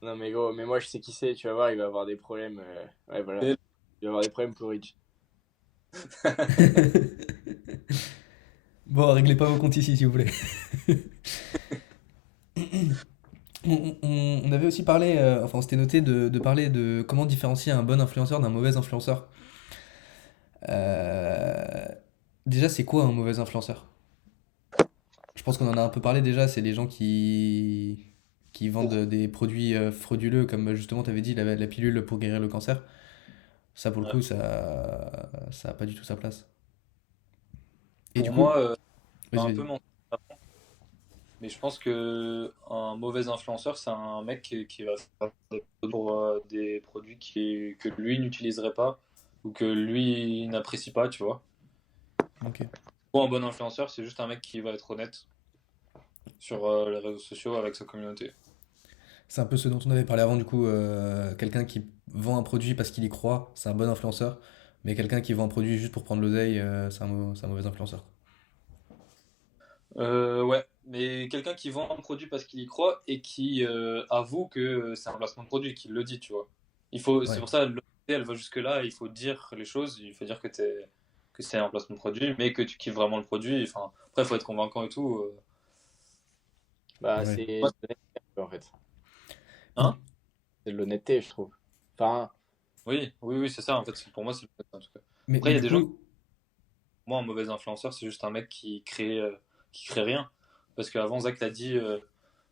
Non, mais gros, mais moi, je sais qui c'est, tu vas voir, il va avoir des problèmes. Ouais, voilà. Et- Il va avoir des problèmes pour Rich. Bon, réglez pas vos comptes ici, s'il vous plaît. On avait aussi parlé, enfin on s'était noté de parler de comment différencier un bon influenceur d'un mauvais influenceur. Euh, Déjà, c'est quoi un mauvais influenceur? Je pense qu'on en a un peu parlé déjà, c'est les gens qui vendent Pour. des produits frauduleux, comme justement tu avais dit, la pilule pour guérir le cancer. Ça, pour le Ouais. coup, ça a pas du tout sa place. Et du Pour coup, moi, c'est vas-y, un peu vas-y. menti. Mais je pense que un mauvais influenceur, c'est un mec qui va faire des produits que lui n'utiliserait pas ou que lui n'apprécie pas, tu vois. Ok. Ou un bon influenceur, c'est juste un mec qui va être honnête sur les réseaux sociaux avec sa communauté. C'est un peu ce dont on avait parlé avant, du coup, quelqu'un qui vend un produit parce qu'il y croit, c'est un bon influenceur, mais quelqu'un qui vend un produit juste pour prendre l'oseille, c'est un mauvais influenceur. Ouais, mais quelqu'un qui vend un produit parce qu'il y croit et qui avoue que c'est un placement de produit, qui le dit, tu vois. C'est Ouais. pour ça, l'honnêteté, elle va jusque-là, il faut dire les choses, il faut dire que c'est un placement de produit, mais que tu kiffes vraiment le produit. Enfin, après, il faut être convaincant et tout. Bah, Ouais. c'est Ouais. de l'honnêteté, en fait. Hein? C'est de l'honnêteté, je trouve. Enfin, Oui, oui, oui, c'est ça, en fait, pour moi, c'est le en tout cas. Après, Mais il y a du des gens, coup, moi, un mauvais influenceur, c'est juste un mec qui crée rien. Parce qu'avant, Zach l'a dit,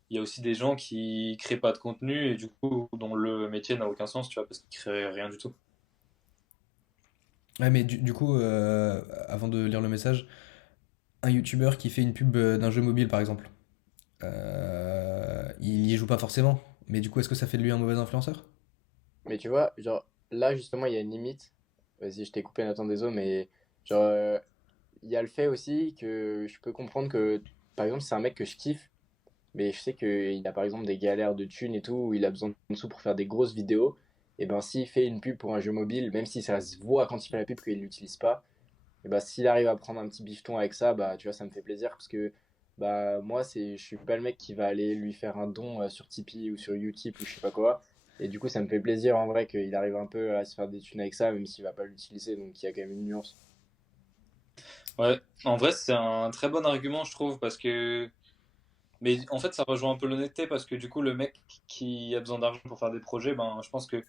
il y a aussi des gens qui créent pas de contenu et du coup, dont le métier n'a aucun sens, tu vois, parce qu'ils créent rien du tout. ouais, mais du coup, avant de lire le message, un YouTuber qui fait une pub d'un jeu mobile, par exemple. Il y joue pas forcément. Mais du coup, est-ce que ça fait de lui un mauvais influenceur? Mais tu vois, genre, là, justement, il y a une limite. Vas-y, je t'ai coupé, Nathan, désolé, mais genre, il y a le fait aussi que je peux comprendre que, par exemple, c'est un mec que je kiffe, mais je sais qu'il a, par exemple, des galères de thunes et tout, où il a besoin de sous pour faire des grosses vidéos. Et ben, s'il fait une pub pour un jeu mobile, même si ça se voit quand il fait la pub qu'il l'utilise pas, et bah, s'il arrive à prendre un petit bifton avec ça, bah, tu vois, ça me fait plaisir parce que bah, moi, je suis pas le mec qui va aller lui faire un don sur Tipeee ou sur Utip ou je sais pas quoi. Et du coup, ça me fait plaisir en vrai qu'il arrive un peu à se faire des thunes avec ça, même s'il va pas l'utiliser. Donc, il y a quand même une nuance. Ouais, en vrai, c'est un très bon argument, je trouve, parce que. Mais en fait, ça rejoint un peu l'honnêteté, parce que du coup, le mec qui a besoin d'argent pour faire des projets, ben, je pense que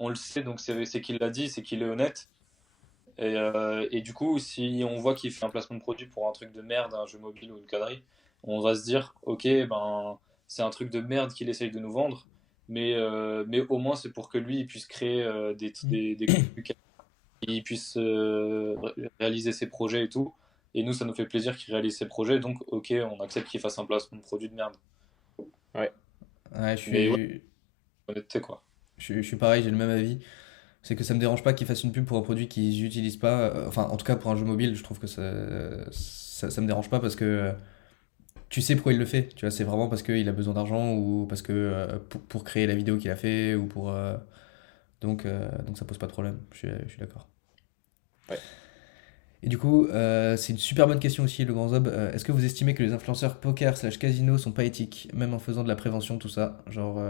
on le sait, donc c'est qu'il l'a dit, c'est qu'il est honnête. Et du coup, si on voit qu'il fait un placement de produit pour un truc de merde, un jeu mobile ou une connerie, on va se dire, ok, ben, c'est un truc de merde qu'il essaye de nous vendre, mais au moins c'est pour que lui il puisse créer des contenus, qu'il puisse réaliser ses projets et tout. Et nous, ça nous fait plaisir qu'il réalise ses projets, donc ok, on accepte qu'il fasse un placement de produit de merde. Ouais. Ouais, Mais ouais, honnêteté quoi. je suis pareil, j'ai le même avis. C'est que ça me dérange pas qu'ils fassent une pub pour un produit qu'ils n'utilisent pas. Enfin, en tout cas, pour un jeu mobile, je trouve que ça me dérange pas parce que tu sais pourquoi il le fait. Tu vois, c'est vraiment parce qu'il a besoin d'argent ou parce que pour créer la vidéo qu'il a fait ou pour. Donc ça pose pas de problème. Je suis d'accord. Ouais. Et du coup, c'est une super bonne question aussi, le grand Zob. Est-ce que vous estimez que les influenceurs poker slash casino sont pas éthiques, même en faisant de la prévention, tout ça, genre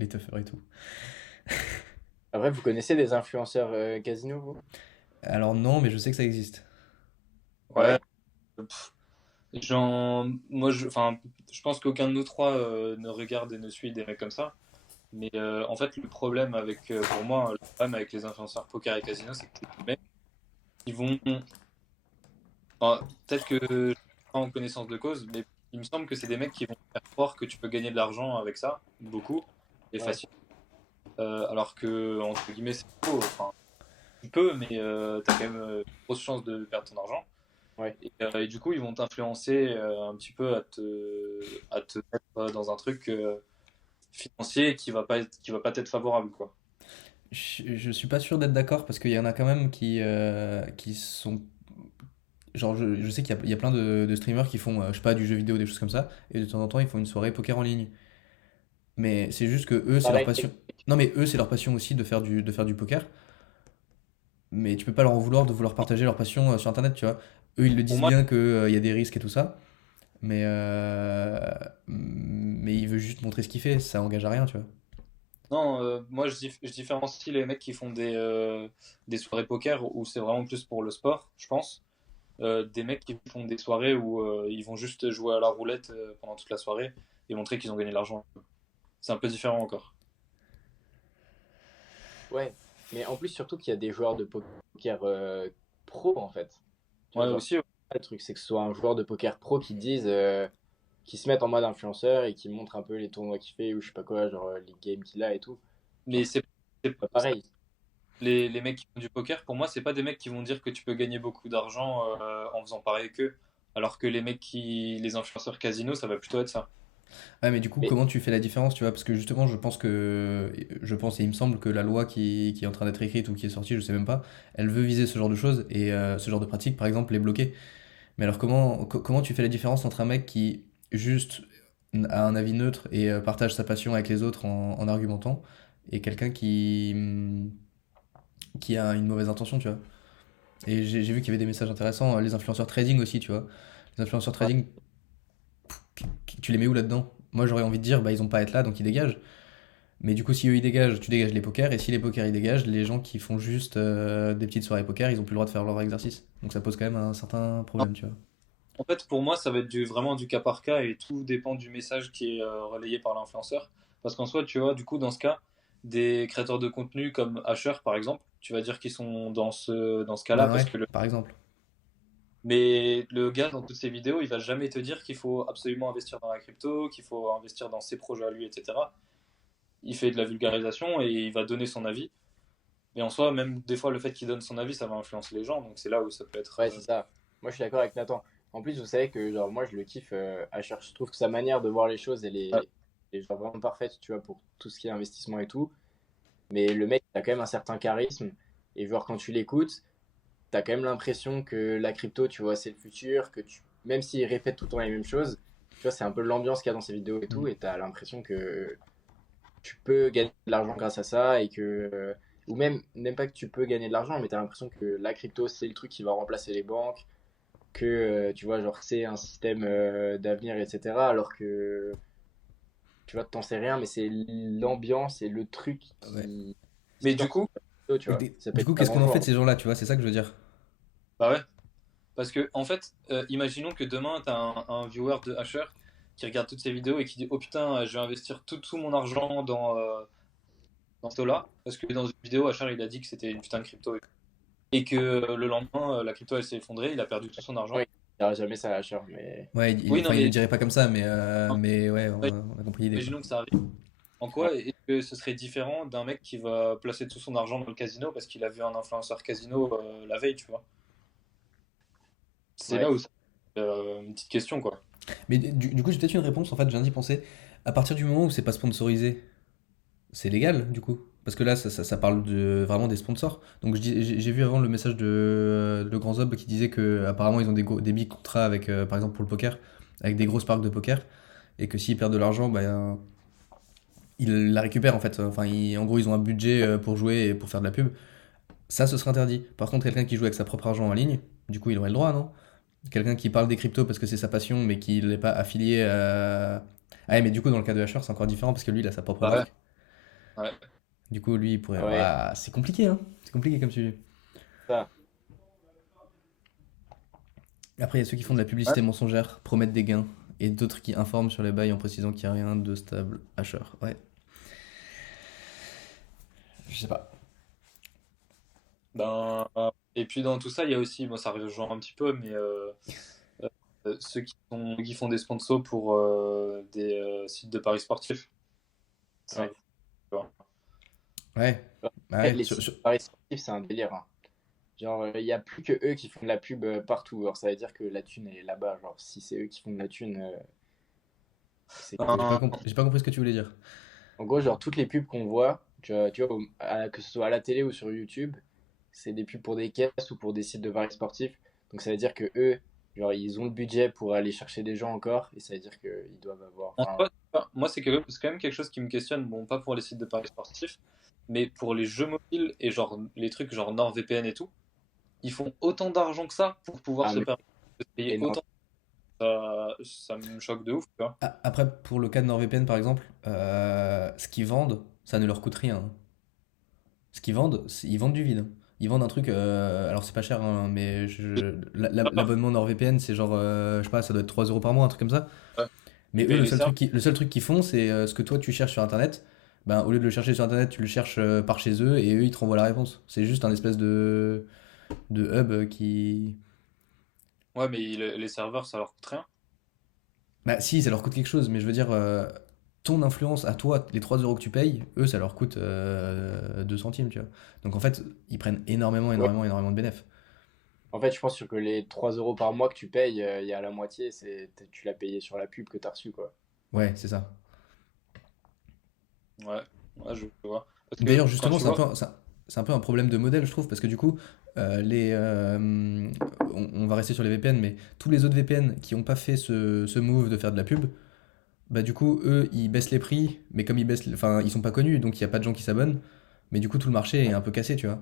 les teufeurs et tout? Après, vous connaissez des influenceurs casino, vous? Alors non, mais je sais que ça existe. Ouais, Ouais. pff, enfin, je pense qu'aucun de nous trois ne regarde et ne suit des mecs comme ça. Mais en fait, le problème avec, pour moi, le problème avec les influenceurs poker et casino, c'est que c'est des mecs qui vont. Enfin, peut-être que je suis pas en connaissance de cause, mais il me semble que c'est des mecs qui vont faire croire que tu peux gagner de l'argent avec ça, beaucoup, et Ouais. facile. Alors que, entre guillemets, c'est faux. Enfin, tu peux, mais t'as quand même une grosse chance de perdre ton argent. Ouais. Et du coup, ils vont t'influencer un petit peu à te mettre dans un truc financier qui va pas t'être favorable, quoi. Je suis pas sûr d'être d'accord parce qu'il y en a quand même qui sont. Genre, je sais qu'il y a plein de streamers qui font, je sais pas, du jeu vidéo, des choses comme ça, et de temps en temps, ils font une soirée poker en ligne. Mais c'est juste que eux, c'est leur Pareil. passion. Non, mais eux, c'est leur passion aussi de faire du poker. Mais tu peux pas leur en vouloir de vouloir partager leur passion sur Internet, tu vois. Eux, ils le Pour disent moi, bien qu'il y a des risques et tout ça. Mais il veut juste montrer ce qu'il fait, ça engage à rien, tu vois. non, moi je différencie les mecs qui font des soirées poker où c'est vraiment plus pour le sport, je pense. Des mecs qui font des soirées où ils vont juste jouer à la roulette pendant toute la soirée et montrer qu'ils ont gagné de l'argent. C'est un peu différent encore. Ouais. Mais en plus, surtout qu'il y a des joueurs de poker pro, en fait. Tu vois, Ouais, genre, aussi, ouais. le truc, c'est que ce soit un joueur de poker pro qui dise, qui se mette en mode influenceur et qui montre un peu les tournois qu'il fait ou je sais pas quoi, genre les games qu'il a et tout. Mais Genre, c'est pas pareil. les mecs qui font du poker, pour moi, c'est pas des mecs qui vont dire que tu peux gagner beaucoup d'argent en faisant pareil qu'eux. Alors que les influenceurs casino, ça va plutôt être ça. Ouais, mais du coup, Mais comment tu fais la différence, tu vois? Parce que justement, je pense et il me semble que la loi qui est en train d'être écrite ou qui est sortie, je sais même pas, elle veut viser ce genre de choses et ce genre de pratiques, par exemple, les bloquer. Mais alors, comment tu fais la différence entre un mec qui juste a un avis neutre et partage sa passion avec les autres en argumentant et quelqu'un qui a une mauvaise intention, tu vois? Et j'ai vu qu'il y avait des messages intéressants, les influenceurs trading aussi, tu vois? Les influenceurs ouais, trading, tu les mets où là-dedans? Moi, j'aurais envie de dire, bah, ils ont pas à être là, donc ils dégagent. Mais du coup, si eux ils dégagent, tu dégages les pokers, et si les pokers ils dégagent, les gens qui font juste des petites soirées poker, ils ont plus le droit de faire leur exercice. Donc ça pose quand même un certain problème, tu vois. En fait, pour moi, ça va être vraiment du cas par cas et tout dépend du message qui est relayé par l'influenceur. Parce qu'en soi, tu vois, du coup, dans ce cas, des créateurs de contenu comme Asher, par exemple, tu vas dire qu'ils sont dans ce cas-là Ben parce ouais, que par exemple. Mais le gars, dans toutes ses vidéos, il va jamais te dire qu'il faut absolument investir dans la crypto, qu'il faut investir dans ses projets à lui, etc. Il fait de la vulgarisation et il va donner son avis. Mais en soi, même des fois, le fait qu'il donne son avis, ça va influencer les gens. Donc c'est là où ça peut être. ouais, c'est ça. Moi, je suis d'accord avec Nathan. En plus, vous savez que genre moi je le kiffe, Asher. Je trouve que sa manière de voir les choses, Ouais. est genre vraiment parfaite, tu vois, pour tout ce qui est investissement et tout. Mais le mec, il a quand même un certain charisme. Et genre quand tu l'écoutes, t'as quand même l'impression que la crypto, tu vois, c'est le futur, même s'il répète tout le temps les mêmes choses, tu vois, c'est un peu l'ambiance qu'il y a dans ses vidéos et Mm. tout, et t'as l'impression que tu peux gagner de l'argent grâce à ça, ou même pas que tu peux gagner de l'argent, mais t'as l'impression que la crypto, c'est le truc qui va remplacer les banques, que, tu vois, genre, c'est un système d'avenir, etc. Alors que, tu vois, t'en sais rien, mais c'est l'ambiance et le truc Ouais. qui Mais du sort coup, de la crypto, tu Et vois. Ça peut du être coup, pas qu'est-ce qu'on en fait de grand-chose. ces gens-là, tu vois? C'est ça que je veux dire. bah ouais. Parce que, en fait, imaginons que demain, tu as un viewer de Asher qui regarde toutes ces vidéos et qui dit: Oh putain, je vais investir tout mon argent dans ce là parce que dans une vidéo, Asher il a dit que c'était une putain de crypto. Et que le lendemain, la crypto elle s'est effondrée, il a perdu tout son Oui, argent. il dira jamais ça à Asher, mais Ouais, Oui, non, enfin, il le mais dirait pas comme ça, mais ouais, on a compris l'idée, quoi. imaginons que ça arrive. En ouais, quoi est-ce que ce serait différent d'un mec qui va placer tout son argent dans le casino parce qu'il a vu un influenceur casino la veille, tu vois? C'est ouais. là où c'est une petite question, quoi. Mais du coup, j'ai peut-être une réponse, en fait, je viens d'y penser. À partir du moment où c'est pas sponsorisé, c'est légal, du coup. Parce que là, ça parle vraiment des sponsors. Donc j'ai vu avant le message de Grand Zob qui disait que apparemment ils ont des big contrats avec, par exemple pour le poker, avec des grosses marques de poker, et que s'ils perdent de l'argent, bah, ils la récupèrent en fait. Enfin, en gros, ils ont un budget pour jouer et pour faire de la pub. Ça, ce serait interdit. Par contre, quelqu'un qui joue avec sa propre argent en ligne, du coup, il aurait le droit, non? Quelqu'un qui parle des cryptos parce que c'est sa passion, mais qui n'est pas affilié à. Ah, ouais, mais du coup, dans le cas de Asher, c'est encore différent parce que lui, il a sa propre Bah ouais, marque. ouais. Du coup, lui, il pourrait. Ouais, Ouah, c'est compliqué, hein? C'est compliqué comme sujet. ça. Après, il y a ceux qui font de la Ouais. publicité mensongère, promettent des gains, et d'autres qui informent sur les bails en précisant qu'il n'y a rien de stable. Asher, ouais. Je sais pas. Et puis dans tout ça, il y a aussi, moi ça rejoint un petit peu, mais ceux qui font des sponsors pour des sites de paris sportifs. C'est un Ouais. peu, tu vois. Ouais. Après, Ouais. les sites de paris sportifs, c'est un délire, hein. Genre, il n'y a plus que eux qui font de la pub partout. Alors, ça veut dire que la thune est là-bas. Genre, si c'est eux qui font de la thune, c'est que. J'ai pas, Ben, j'ai pas compris ce que tu voulais dire. En gros, genre, toutes les pubs qu'on voit, tu vois, que ce soit à la télé ou sur YouTube, c'est des pubs pour des caisses ou pour des sites de paris sportifs. Donc, ça veut dire que eux, genre, ils ont le budget pour aller chercher des gens encore. Et ça veut dire qu'ils doivent avoir. en Enfin, soi, moi c'est quand même quelque chose qui me questionne, bon pas pour les sites de paris sportifs, mais pour les jeux mobiles et genre les trucs genre NordVPN et tout, ils font autant d'argent que ça pour pouvoir ah, se mais permettre de se payer énorme. autant. Ça me choque de ouf, tu vois. Après, pour le cas de NordVPN, par exemple, ce qu'ils vendent, ça ne leur coûte rien, hein. Ce qu'ils vendent, ils vendent du vide. Ils vendent un truc, alors c'est pas cher, hein, mais D'accord. l'abonnement NordVPN, c'est genre, je sais pas, ça doit être 3 euros par mois, un truc comme ça. Ouais. Mais Tu eux, payes les serveurs. le seul truc qu'ils font, c'est ce que toi tu cherches sur Internet. Ben, au lieu de le chercher sur Internet, tu le cherches par chez eux et eux, ils te renvoient la réponse. C'est juste un espèce de hub qui. Ouais, mais les serveurs, ça leur coûte rien. Bah, si, ça leur coûte quelque chose, mais je veux dire, ton influence à toi, les 3 euros que tu payes, eux, ça leur coûte 2 centimes, tu vois. Donc en fait, ils prennent énormément, Ouais. énormément, énormément de bénéfices. En fait, je pense que les 3 euros par mois que tu payes, il y a la moitié, tu l'as payé sur la pub que tu as reçue, quoi. Ouais, c'est ça. Ouais, ouais, je vois. Parce que D'ailleurs, quand justement, tu vois, c'est un peu un problème de modèle, je trouve, parce que du coup, on va rester sur les VPN, mais tous les autres VPN qui n'ont pas fait ce move de faire de la pub, bah du coup, eux, ils baissent les prix, mais comme ils baissent, enfin, ils sont pas connus, donc il n'y a pas de gens qui s'abonnent, mais du coup, tout le marché est un peu cassé, tu vois.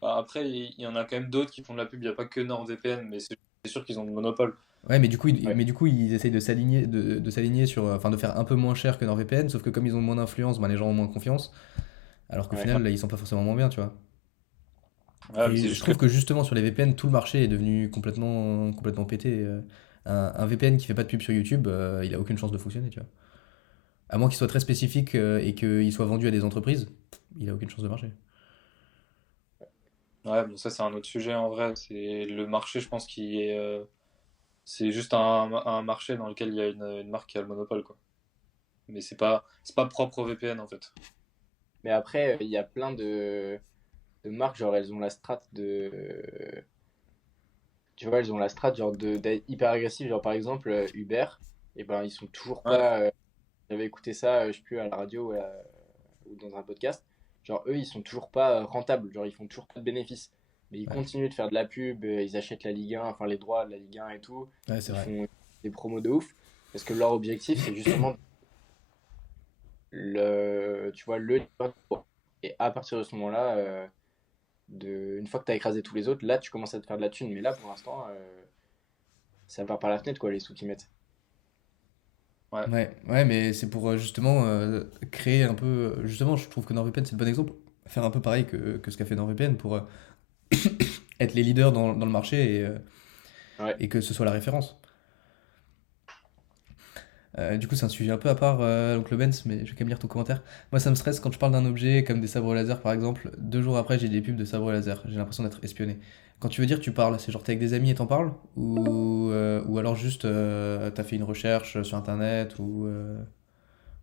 bah, après, il y en a quand même d'autres qui font de la pub. Il n'y a pas que NordVPN, mais c'est sûr qu'ils ont le monopole. Ouais, Ouais, mais du coup, ils essayent de s'aligner sur, enfin, de faire un peu moins cher que NordVPN, sauf que comme ils ont moins d'influence, bah, les gens ont moins confiance, alors qu'au ouais. final, là, ils sont pas forcément moins bien, tu vois. Ouais, mais c'est Et je juste que. trouve que justement sur les VPN, tout le marché est devenu complètement pété. Un VPN qui fait pas de pub sur YouTube, il a aucune chance de fonctionner, tu vois. À moins qu'il soit très spécifique et qu'il soit vendu à des entreprises, il a aucune chance de marcher. Ouais, bon, ça, c'est un autre sujet en vrai. C'est le marché, je pense, qui est. C'est juste un marché dans lequel il y a une marque qui a le monopole, quoi. Mais c'est pas propre au VPN, en fait. Mais après, il y a plein de marques, genre elles ont la strat tu vois, elles ont la strat genre d'être hyper agressif. Genre par exemple, Uber, et ben ils sont toujours Ouais, pas. J'avais écouté ça, je sais plus, à la radio ou dans un podcast. Genre eux, ils sont toujours pas rentables. Genre ils font toujours pas de bénéfices. Mais ils Ouais, continuent de faire de la pub, ils achètent la Ligue 1, enfin les droits de la Ligue 1 et tout. ouais, c'est Ils vrai. font des promos de ouf. Parce que leur objectif, c'est justement tu vois, le niveau de poids. Et à partir de ce moment-là, une fois que tu as écrasé tous les autres, là, tu commences à te faire de la thune. Mais là, pour l'instant, ça part par la fenêtre, quoi, les sous qu'ils mettent. ouais. Ouais, ouais, mais c'est pour justement créer un peu. Justement, je trouve que NordVPN, c'est le bon exemple. Faire un peu pareil que ce qu'a fait NordVPN pour être les leaders dans le marché Ouais. et que ce soit la référence. Du coup, c'est un sujet un peu à part, donc le Benz, mais je vais quand même lire ton commentaire. Moi, ça me stresse quand je parle d'un objet comme des sabres laser, par exemple. 2 jours après, j'ai des pubs de sabres laser. J'ai l'impression d'être espionné. Quand tu veux dire tu parles, c'est genre t'es avec des amis et t'en parles? Ou alors juste t'as fait une recherche sur internet ou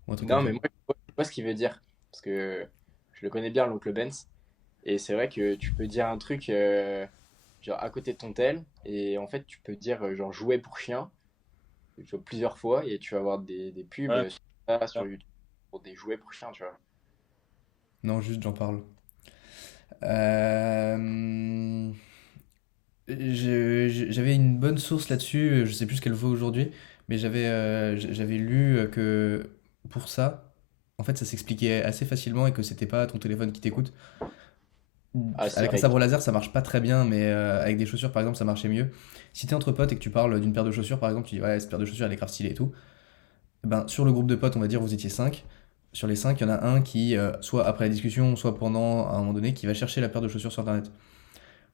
un truc comme Non, ça? mais moi, je vois ce qu'il veut dire. Parce que je le connais bien, l'oncle Benz. Et c'est vrai que tu peux dire un truc, genre à côté de ton tel, et en fait, tu peux dire, genre, jouet pour chien, tu vois, plusieurs fois, et tu vas avoir des pubs Ouais, sur ça, c'est sur YouTube, pour des jouets pour chien, tu vois. Non, juste j'en parle. Euh, j'avais une bonne source là-dessus, je sais plus ce qu'elle vaut aujourd'hui, mais j'avais lu que pour ça, en fait, ça s'expliquait assez facilement et que c'était pas ton téléphone qui t'écoute. Ah, si, Avec un mec. sabre laser, ça marche pas très bien, mais avec des chaussures, par exemple, ça marchait mieux. Si t'es entre potes et que tu parles d'une paire de chaussures, par exemple, tu dis ouais, cette paire de chaussures elle est grave stylée et tout. Eh ben, sur le groupe de potes, on va dire vous étiez 5. Sur les 5, il y en a un qui, soit après la discussion, soit pendant à un moment donné, qui va chercher la paire de chaussures sur internet.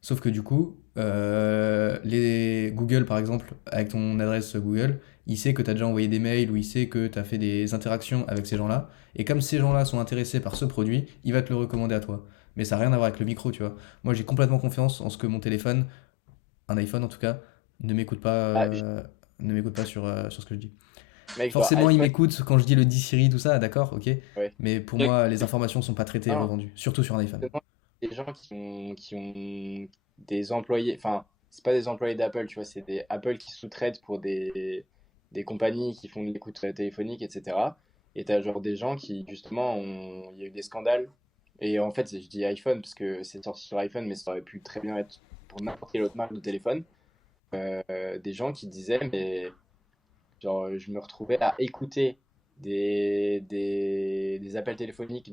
Sauf que du coup, les Google par exemple, avec ton adresse Google, il sait que tu as déjà envoyé des mails ou il sait que tu as fait des interactions avec ces gens-là. Et comme ces gens-là sont intéressés par ce produit, il va te le recommander à toi. Mais ça n'a rien à voir avec le micro, tu vois. Moi, j'ai complètement confiance en ce que mon téléphone, un iPhone en tout cas, ne m'écoute pas, Ah, ne m'écoute pas sur ce que je dis. mec, genre Forcément, il iPhone, m'écoute quand je dis le 10 Siri, tout ça, d'accord, ok. ouais. Mais pour ok. moi, les informations sont pas traitées et Non, revendues, surtout sur un iPhone. justement, des gens qui ont des employés, enfin, c'est pas des employés d'Apple, tu vois, c'est des Apple qui sous-traitent pour des compagnies qui font de l'écoute téléphonique, etc. Et t'as genre des gens qui, justement, il y a eu des scandales. Et en fait, je dis iPhone parce que c'est sorti sur iPhone, mais ça aurait pu très bien être pour n'importe quelle autre marque de téléphone. Des gens qui disaient, mais genre, je me retrouvais à écouter des appels téléphoniques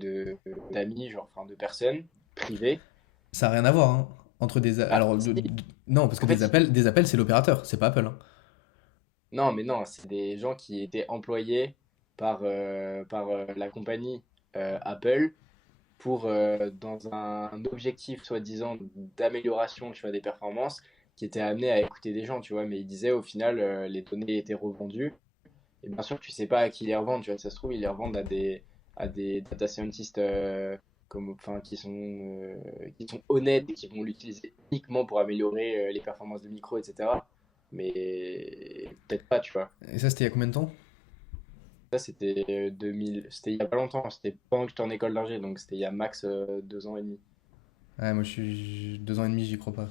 d'amis, genre, enfin, de personnes privées. Ça n'a rien à voir, hein, entre Bah, alors, si, non, parce que en fait, des appels, c'est l'opérateur, c'est pas Apple, hein. non, mais non, c'est des gens qui étaient employés par la compagnie Apple pour, dans un objectif soi-disant d'amélioration, tu vois, des performances, qui étaient amenés à écouter des gens, tu vois, mais ils disaient au final, les données étaient revendues. Et bien sûr, tu sais pas à qui les revendent, tu vois, ça se trouve, ils les revendent à des data scientists enfin, qui sont honnêtes et qui vont l'utiliser uniquement pour améliorer les performances de micro, etc. Mais peut-être pas, tu vois. Et ça, c'était il y a combien de temps? Ça, c'était 2000, c'était il y a pas longtemps, c'était pendant que j'étais en école d'ingé, donc c'était il y a max 2 ans et demi. Ouais, moi, 2 ans et demi, j'y crois pas.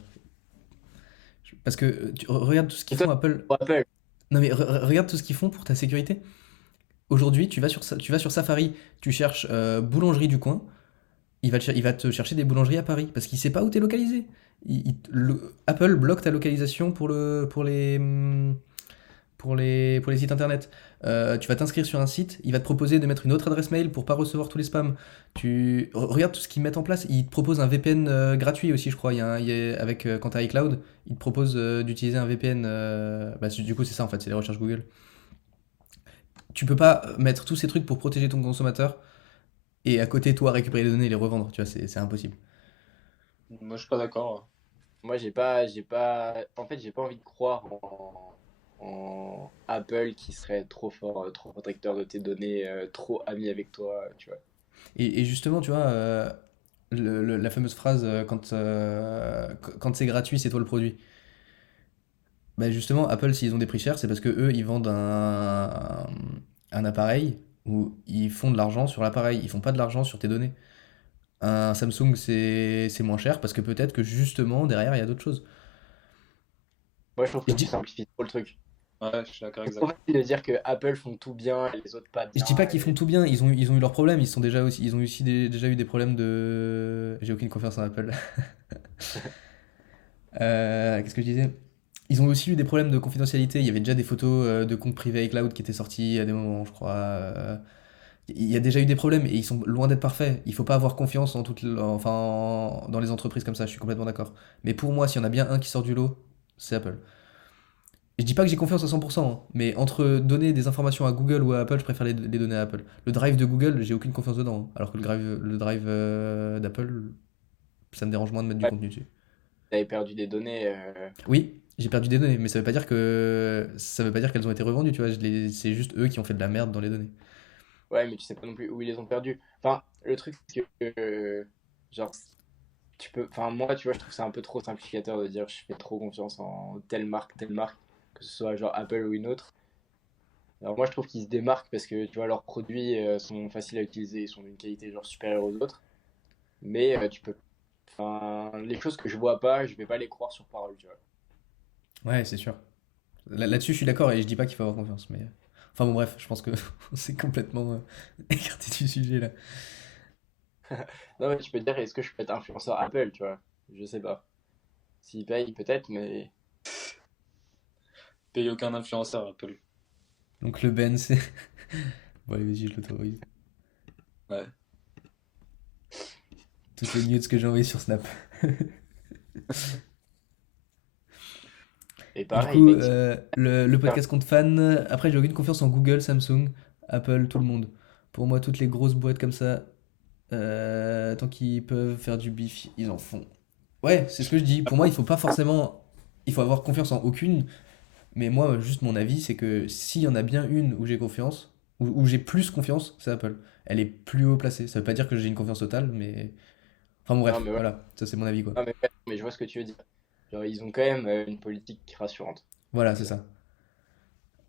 Parce que, regarde tout ce Et qu'ils toi, font, Apple. pour Apple, Non, mais regarde tout ce qu'ils font pour ta sécurité. Aujourd'hui, tu vas sur Safari, tu cherches boulangerie du coin, il va te chercher des boulangeries à Paris, parce qu'il sait pas où t'es localisé. Apple bloque ta localisation pour les sites internet. Tu vas t'inscrire sur un site, il va te proposer de mettre une autre adresse mail pour pas recevoir tous les spams. Regarde tout ce qu'ils mettent en place. Ils te proposent un VPN gratuit aussi, je crois. Avec, quand tu as iCloud, ils te proposent d'utiliser un VPN. Du coup, c'est ça en fait, c'est les recherches Google. Tu peux pas mettre tous ces trucs pour protéger ton consommateur et à côté, toi, récupérer les données et les revendre. Tu vois, c'est impossible. Moi, je suis pas d'accord. moi, en fait, j'ai pas envie de croire en Apple qui serait trop fort, trop protecteur de tes données, trop ami avec toi, tu vois. Et justement, tu vois, la fameuse phrase quand c'est gratuit, c'est toi le produit. Bah justement, Apple, s'ils ont des prix chers, c'est parce que eux, ils vendent un appareil où ils font de l'argent sur l'appareil, ils font pas de l'argent sur tes données. Un Samsung, c'est moins cher parce que peut-être que justement, derrière, il y a d'autres choses. Moi, je trouve Je que tu dis, simplifies trop le truc. Ouais, je suis d'accord, C'est trop exact. facile de dire que Apple font tout bien et les autres pas je bien. dis pas qu'ils font Et... tout bien, ils ont eu leurs problèmes, ils ont aussi déjà eu des problèmes de. J'ai aucune confiance en Apple. Qu'est-ce que je disais? Ils ont aussi eu des problèmes de confidentialité. Il y avait déjà des photos de comptes privés iCloud qui étaient sortis à des moments, je crois. Il y a déjà eu des problèmes et ils sont loin d'être parfaits. Il faut pas avoir confiance enfin, dans les entreprises comme ça, je suis complètement d'accord. Mais pour moi, s'il y en a bien un qui sort du lot, c'est Apple. Et je dis pas que j'ai confiance à 100%, hein, mais entre donner des informations à Google ou à Apple, je préfère les donner à Apple. Le drive de Google, j'ai aucune confiance dedans, hein, alors que le drive d'Apple, ça me dérange moins de mettre du Ouais, contenu dessus. t'avais perdu des données. Oui, j'ai perdu des données, mais ça veut pas dire qu'elles ont été revendues, tu vois. C'est juste eux qui ont fait de la merde dans les données. Ouais, mais tu sais pas non plus où ils les ont perdus. Enfin, le truc, c'est que, genre, tu peux. Enfin, moi, tu vois, je trouve ça un peu trop simplificateur de dire je fais trop confiance en telle marque, que ce soit genre Apple ou une autre. Alors, moi, je trouve qu'ils se démarquent parce que, tu vois, leurs produits sont faciles à utiliser, ils sont d'une qualité genre supérieure aux autres. Mais tu peux. Enfin, les choses que je vois pas, je vais pas les croire sur parole, tu vois. Ouais, c'est sûr. Là-dessus, je suis d'accord et je dis pas qu'il faut avoir confiance, mais. Enfin bon, bref, je pense que on s'est complètement écarté du sujet là. Non, mais tu peux te dire, est-ce que je peux être influenceur Apple, tu vois? Je sais pas. S'ils payent, peut-être, mais. Paye aucun influenceur Apple. Donc le Ben, c'est. Bon, allez, vas-y, je l'autorise. Ouais. Toutes les news que j'ai envoyées sur Snap. Et Du pareil, coup, mec. le podcast compte fan. Après, j'ai aucune confiance en Google, Samsung, Apple, tout le monde. Pour moi, toutes les grosses boîtes comme ça, tant qu'ils peuvent faire du bif, ils en font. Ouais, c'est ce que je dis. Pour moi, il faut pas forcément. Il faut avoir confiance en aucune. Mais moi, juste mon avis, c'est que s'il y en a bien une où j'ai confiance, où j'ai plus confiance, c'est Apple. Elle est plus haut placée. Ça veut pas dire que j'ai une confiance totale, mais. Enfin bon, Non, bref, mais ouais. voilà. Ça, c'est mon avis, quoi. Non, mais, ouais, mais je vois ce que tu veux dire. Genre, ils ont quand même une politique rassurante. Voilà, c'est ça.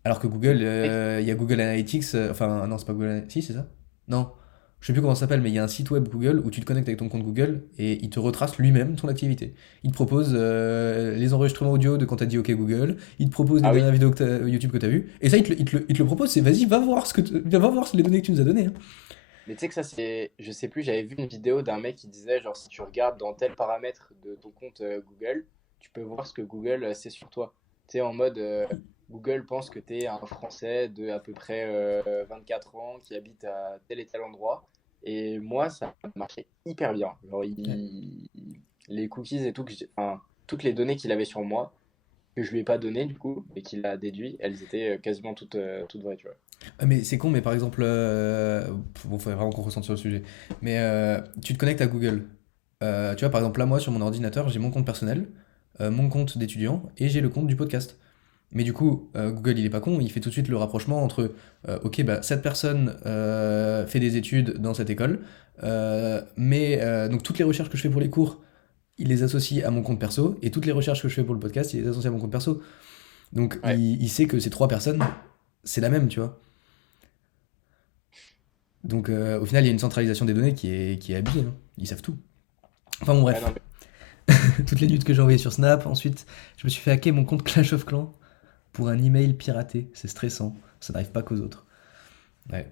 Alors que Google, Mec, il y a Google Analytics, enfin non, c'est pas Google Analytics, si c'est ça? Non, je sais plus comment ça s'appelle, mais il y a un site web Google où tu te connectes avec ton compte Google et il te retrace lui-même ton activité. Il te propose les enregistrements audio de quand t'as dit OK Google, il te propose les ah oui, dernières vidéos YouTube que t'as vues, et ça il te le propose, c'est vas-y, va voir va voir les données que tu nous as données, hein. mais tu sais que ça, c'est. Je sais plus, j'avais vu une vidéo d'un mec qui disait, genre, si tu regardes dans tel paramètre de ton compte Google, tu peux voir ce que Google sait sur toi. Tu sais, en mode, Google pense que tu es un Français de à peu près 24 ans qui habite à tel et tel endroit. Et moi, ça marchait hyper bien. Genre, Ouais. les cookies et tout, enfin, toutes les données qu'il avait sur moi, que je lui ai pas donné du coup, et qu'il a déduit, elles étaient quasiment toutes vraies, tu vois. Ah, mais c'est con, mais par exemple, bon, faudrait vraiment qu'on ressente sur le sujet. Mais tu te connectes à Google. Tu vois, par exemple, là, moi, sur mon ordinateur, j'ai mon compte personnel, mon compte d'étudiant, et j'ai le compte du podcast. Mais du coup, Google, il est pas con, il fait tout de suite le rapprochement entre, ok, bah, cette personne fait des études dans cette école, mais donc toutes les recherches que je fais pour les cours, il les associe à mon compte perso, et toutes les recherches que je fais pour le podcast, il les associe à mon compte perso. Donc Ouais. il sait que ces trois personnes, c'est la même, tu vois. Donc au final, il y a une centralisation des données qui est abusée, hein. Ils savent tout. Enfin bon, Ouais, bref. non, mais Toutes les nudes que j'ai envoyées sur Snap. Ensuite, je me suis fait hacker mon compte Clash of Clans pour un email piraté. C'est stressant. Ça n'arrive pas qu'aux autres. Ouais.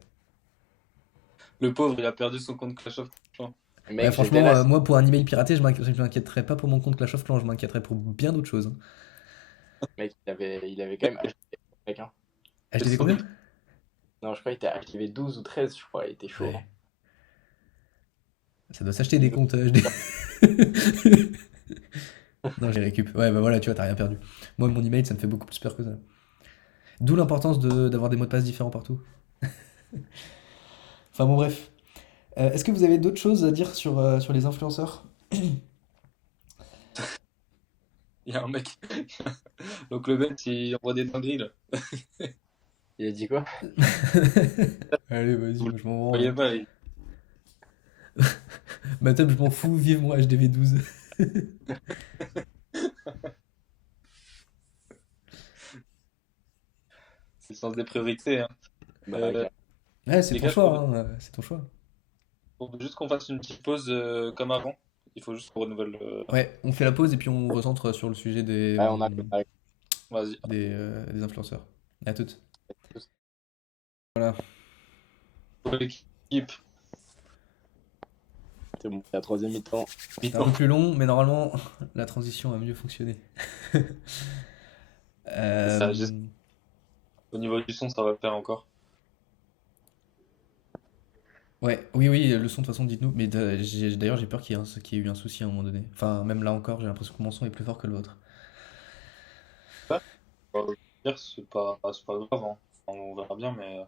Le pauvre, il a perdu son compte Clash of Clans. Ouais, mec, j'étais franchement, là, moi, pour un email piraté, je m'inquiéterais pas pour mon compte Clash of Clans. Je m'inquiéterais pour bien d'autres choses, hein. mec, il avait quand même acheté quelqu'un. C'est HDV trop combien? bien. Non, je crois qu'il était activé 12 ou 13, je crois, il était chaud, hein. Ouais. Ça doit s'acheter des Il comptes HD. Non, j'ai récup. Ouais, bah voilà, tu vois, t'as rien perdu. Moi, mon email, ça me fait beaucoup plus peur que ça. D'où l'importance d'avoir des mots de passe différents partout. Enfin bon, bref. Est-ce que vous avez d'autres choses à dire sur les influenceurs? Il y a un mec. Donc le mec, il envoie des dingueries là. a dit quoi? Allez, vas-y, Vous le moi je m'en branle, voyez hein. pas. Ma table, je m'en fous, vive moi HDV12. C'est le sens des priorités, hein. Bah, Euh, Ouais, c'est les ton gars, choix, hein, c'est ton choix. faut juste qu'on fasse une petite pause comme avant. Il faut juste qu'on renouvelle. Ouais, on fait la pause et puis on recentre sur le sujet des, ouais, on a. Vas-y. des influenceurs. À toutes. Voilà. Pour l'équipe, C'est bon, la troisième mi-temps. C'était un peu plus long, mais normalement, la transition a mieux fonctionné. c'est ça. Euh, Au niveau du son, ça va le faire encore. Ouais, oui, oui, le son, de toute façon, dites-nous. Mais d'ailleurs, j'ai peur qu'il y ait eu un souci à un moment donné. Enfin, même là encore, j'ai l'impression que mon son est plus fort que le vôtre. Ouais. Au pire, c'est pas grave, hein. Enfin, on verra bien, mais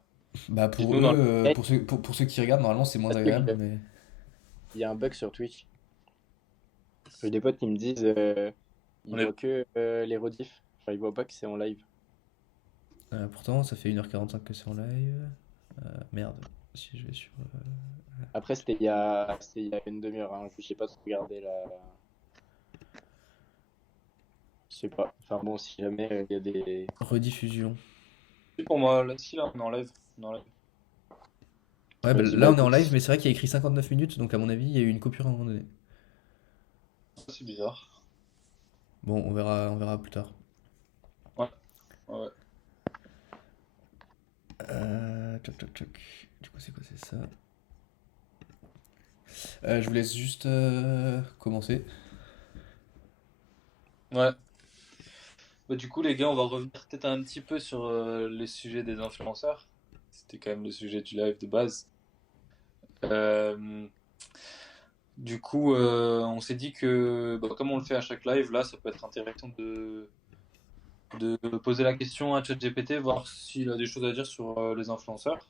Bah, pour dites-nous dans eux, le... pour ceux qui regardent, normalement, c'est moins Parce agréable, qu'il mais. y a un bug sur Twitch. J'ai des potes qui me disent ils On est... voient que les rediffs. Enfin, ils voient pas que c'est en live. Pourtant, ça fait 1h45 que c'est en live. Merde. Si je vais sur. Après, c'était il y a une demi-heure. Hein. Je sais pas trop regarder la. Je sais pas. Enfin bon, si jamais il y a des. Rediffusion. Si, pour moi, là, si, là, on est en live. On est en live. Ouais, bah, Vas-y, bah là, on est en live, écoute. mais c'est vrai qu'il y a écrit 59 minutes, donc à mon avis, il y a eu une coupure à un moment donné. C'est bizarre. Bon, on verra plus tard. Ouais, ouais. Toc, toc, toc. Du coup, c'est quoi, c'est ça? Je vous laisse juste commencer. Ouais. Bah, du coup, les gars, on va revenir peut-être un petit peu sur les sujets des influenceurs. C'était quand même le sujet du live de base. Euh, du coup, on s'est dit que, bah, comme on le fait à chaque live, là, ça peut être intéressant de poser la question à ChatGPT, voir s'il a des choses à dire sur les influenceurs,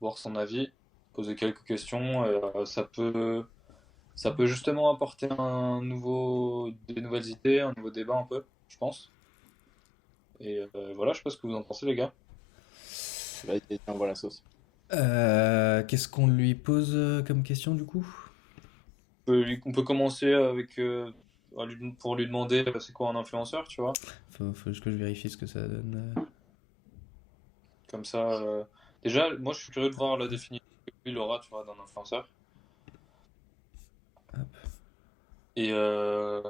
voir son avis, poser quelques questions. Ça peut justement apporter des nouvelles idées, un nouveau débat un peu, je pense. Et voilà, je sais pas ce que vous en pensez, les gars. Vas-y, tiens, voilà la sauce. Qu'est-ce qu'on lui pose comme question du coup? On peut commencer avec pour lui demander c'est quoi un influenceur, tu vois. Faut juste que je vérifie ce que ça donne. Comme ça, déjà, moi je suis curieux de voir la définition que lui il aura, tu vois, d'un influenceur. Hop. Et ouais,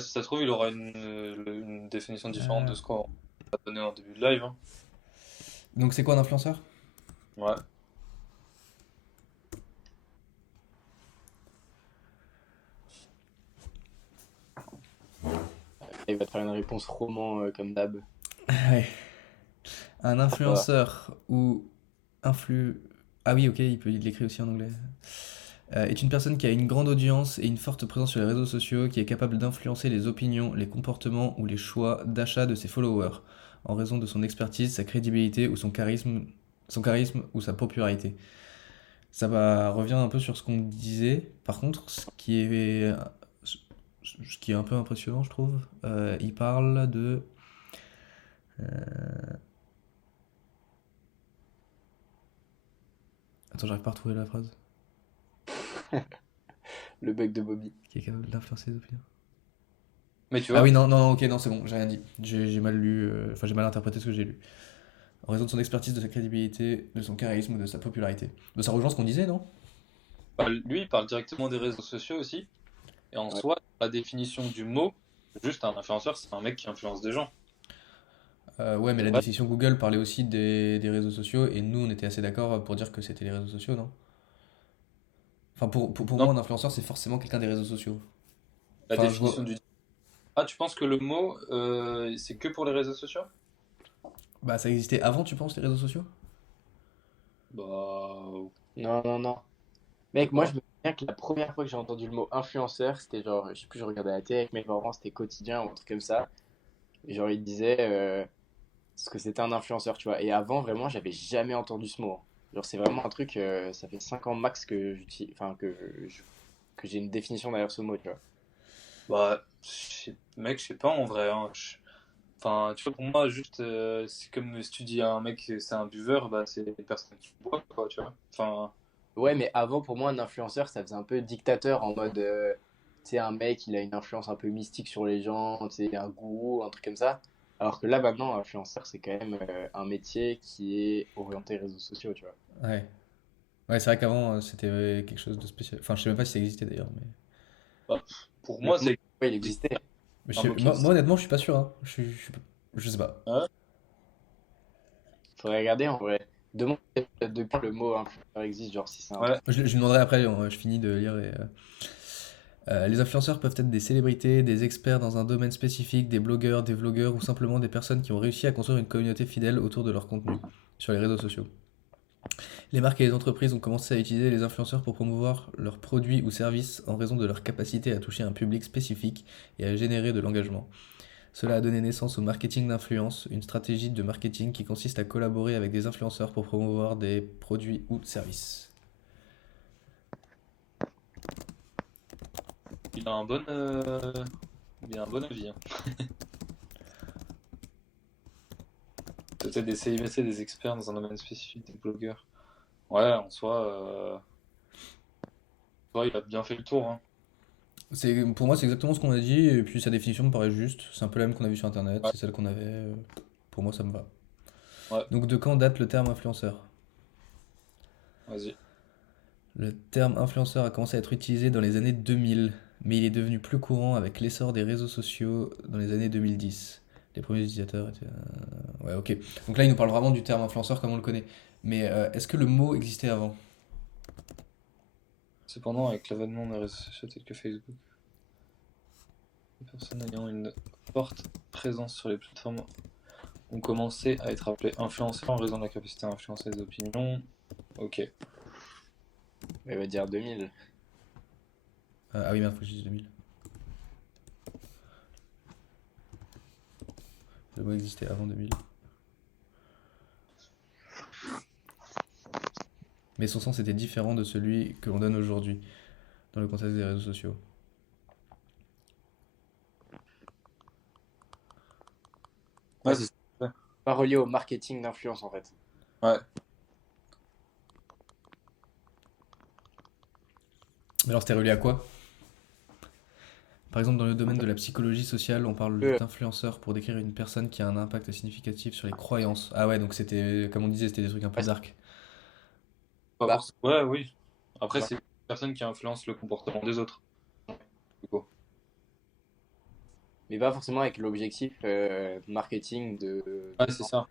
si ça se trouve, il aura une définition différente Euh, de ce qu'on a donné en début de live, hein. donc c'est quoi un influenceur? Ouais. Il va te faire une réponse roman comme d'hab. Ouais. Un Voilà. influenceur ou influ... Ah oui, ok, il l'écrit aussi en anglais. Est une personne qui a une grande audience et une forte présence sur les réseaux sociaux, qui est capable d'influencer les opinions, les comportements ou les choix d'achat de ses followers, en raison de son expertise, sa crédibilité ou son charisme ou sa popularité. Revient un peu sur ce qu'on disait. Par contre, ce qui est un peu impressionnant, je trouve, il parle de... euh, Attends, j'arrive pas à retrouver la phrase. Le bug de Bobby. Qui est capable d'influencer les opinions. Mais tu Ah vois, oui, non, non, ok, non, c'est bon, j'ai rien dit. J'ai mal lu, enfin j'ai mal interprété ce que j'ai lu. En raison de son expertise, de sa crédibilité, de son charisme, de sa popularité. De ça rejoint ce qu'on disait, non? bah, lui, il parle directement des réseaux sociaux aussi. Et en Ouais. soi, la définition du mot, juste un influenceur, c'est un mec qui influence des gens. Ouais, mais C'est la vrai. définition Google parlait aussi des réseaux sociaux, et nous, on était assez d'accord pour dire que c'était les réseaux sociaux, non? Enfin, pour Non, moi, un influenceur, c'est forcément quelqu'un des réseaux sociaux. la Enfin, je définition vois. du... Ah, tu penses que le mot, c'est que pour les réseaux sociaux? Bah, ça existait avant, tu penses, les réseaux sociaux? Bah, Non, non, non. je sais Mec, moi pas. je me souviens que la première fois que j'ai entendu le mot influenceur, c'était genre, je sais plus, je regardais la télé avec mes parents, c'était quotidien ou un truc comme ça. Et genre, ils disaient ce que c'était un influenceur, tu vois. Et avant, vraiment, j'avais jamais entendu ce mot. Hein. Genre, c'est vraiment un truc, ça fait 5 ans max que j'utilise, enfin, que j'ai une définition derrière ce mot, tu vois. Bah, mec, je sais pas en vrai, hein. Enfin, tu vois, pour moi, juste, c'est comme si tu dis à un mec que c'est un buveur, bah, c'est une personne qui boit, quoi, tu vois. Enfin, Ouais, mais avant, pour moi, un influenceur, ça faisait un peu dictateur en mode, tu sais, un mec, il a une influence un peu mystique sur les gens, tu sais, un gourou, un truc comme ça. Alors que là, maintenant, influenceur, c'est quand même un métier qui est orienté réseaux sociaux, tu vois. Ouais. Ouais, c'est vrai qu'avant, c'était quelque chose de spécial. Enfin, je sais même pas si ça existait d'ailleurs, mais. bah, pour Le moi, mot, c'est ouais, il existait. Un mot qui Moi, existe. honnêtement, je suis pas sûr, hein. Je sais pas. Ouais, Faudrait regarder en vrai. Demande depuis quand le mot influenceur existe, genre si c'est un truc. ouais. Je lui demanderai après, je finis de lire. Les influenceurs peuvent être des célébrités, des experts dans un domaine spécifique, des blogueurs, des vlogueurs ou simplement des personnes qui ont réussi à construire une communauté fidèle autour de leur contenu sur les réseaux sociaux. Les marques et les entreprises ont commencé à utiliser les influenceurs pour promouvoir leurs produits ou services en raison de leur capacité à toucher un public spécifique et à générer de l'engagement. Cela a donné naissance au marketing d'influence, une stratégie de marketing qui consiste à collaborer avec des influenceurs pour promouvoir des produits ou services. Il a un bon, il a un bon avis, hein. Peut-être des célébrités, des experts dans un domaine spécifique, des blogueurs. Ouais, en soi, il a bien fait le tour, hein. Pour moi, c'est exactement ce qu'on a dit, et puis sa définition me paraît juste. C'est un peu la même qu'on a vu sur internet, Ouais, c'est celle qu'on avait. Pour moi, ça me va. ouais, Donc, de quand date le terme influenceur? vas-y. Le terme influenceur a commencé à être utilisé dans les années 2000, mais il est devenu plus courant avec l'essor des réseaux sociaux dans les années 2010. Les premiers utilisateurs étaient. Ouais, ok. Donc là, il nous parle vraiment du terme influenceur comme on le connaît. Mais est-ce que le mot existait avant? Cependant, avec l'avènement des réseaux sociaux tels que Facebook, les personnes ayant une forte présence sur les plateformes ont commencé à être appelées influenceurs en raison de la capacité à influencer les opinions. Ok. Il va dire 2000. Ah oui, merde, faut que je dise 2000. Le mot existait avant 2000. Mais son sens était différent de celui que l'on donne aujourd'hui, dans le contexte des réseaux sociaux. Ouais, Ouais, c'est ça. pas relié au marketing d'influence en fait. Ouais. Mais alors, c'était relié à quoi? Par exemple, dans le domaine de la psychologie sociale, on parle Euh, d'influenceur pour décrire une personne qui a un impact significatif sur les croyances. Ah ouais, donc c'était, comme on disait, c'était des trucs un peu ouais, dark. Pas bah, forcément. Ouais, oui. Après, bah, c'est une personne qui influence le comportement des autres. Du coup. mais pas forcément avec l'objectif marketing Ouais, c'est ça.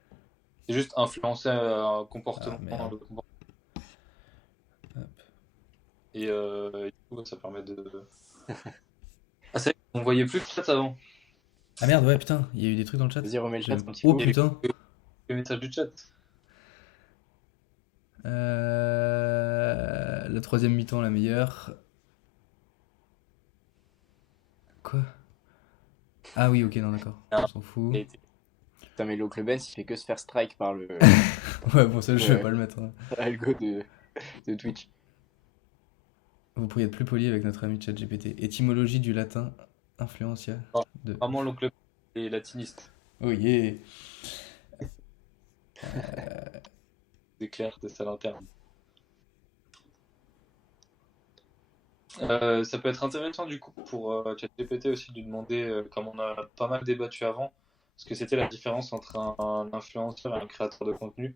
C'est juste influencer un Ah comportement, merde. le comportement. Hop. Et du coup, ça permet de. Ah, c'est vrai qu'on voyait plus le chat avant. Ah merde, ouais, putain, il y a eu des trucs dans le chat. Vas-y, remets le chat un petit Oh coup. Il y avait putain. que le message du chat. La troisième mi-temps, la meilleure. Quoi? Ah oui, ok, non, d'accord. On Ah, s'en fout. Et putain, mais l'oncle Ben, il fait que se faire strike par le Ouais, bon, ça, je vais euh, pas le mettre, hein. algo de Twitch. Vous pourriez être plus poli avec notre ami ChatGPT. Étymologie du latin influencia ah, de. vraiment, l'oncle est latiniste. Oh yeah! C'est clair, c'est ça l'interne. Ça peut être intéressant du coup pour ChatGPT aussi de lui demander, comme on a pas mal débattu avant, ce que c'était la différence entre un influenceur et un créateur de contenu.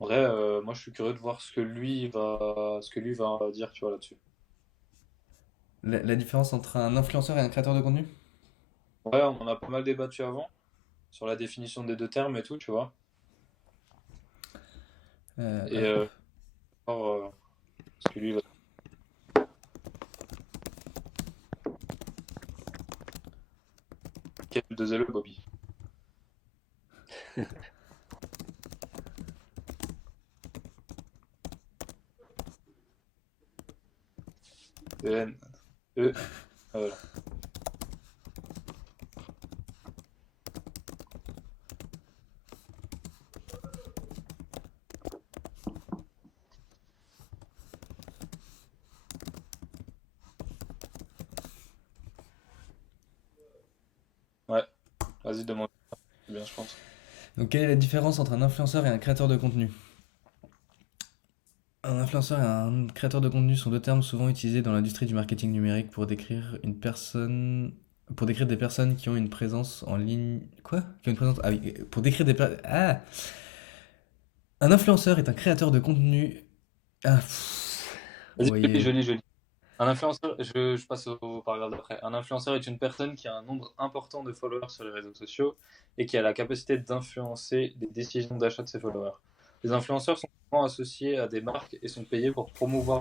En vrai, moi je suis curieux de voir ce que lui va dire, tu vois, là-dessus. La différence entre un influenceur et un créateur de contenu? Ouais, on en a pas mal débattu avant sur la définition des deux termes et tout, tu vois. Et Hop. voir, ce que lui va. Quel de le Bobby. E-N. E. Ah, voilà. Ouais, vas-y, demande. C'est bien, je pense. Donc, quelle est la différence entre un influenceur et un créateur de contenu? Un influenceur et un créateur de contenu sont deux termes souvent utilisés dans l'industrie du marketing numérique pour décrire une personne, pour décrire des personnes qui ont une présence en ligne. Quoi? Qui ont une présence. Ah oui, pour décrire des personnes. Ah! Un influenceur est un créateur de contenu. Ah, pff. Vas-y, Vous voyez. je lis. Un influenceur, je passe au paragraphe d'après. Un influenceur est une personne qui a un nombre important de followers sur les réseaux sociaux et qui a la capacité d'influencer les décisions d'achat de ses followers. Les influenceurs sont souvent associés à des marques et sont payés pour promouvoir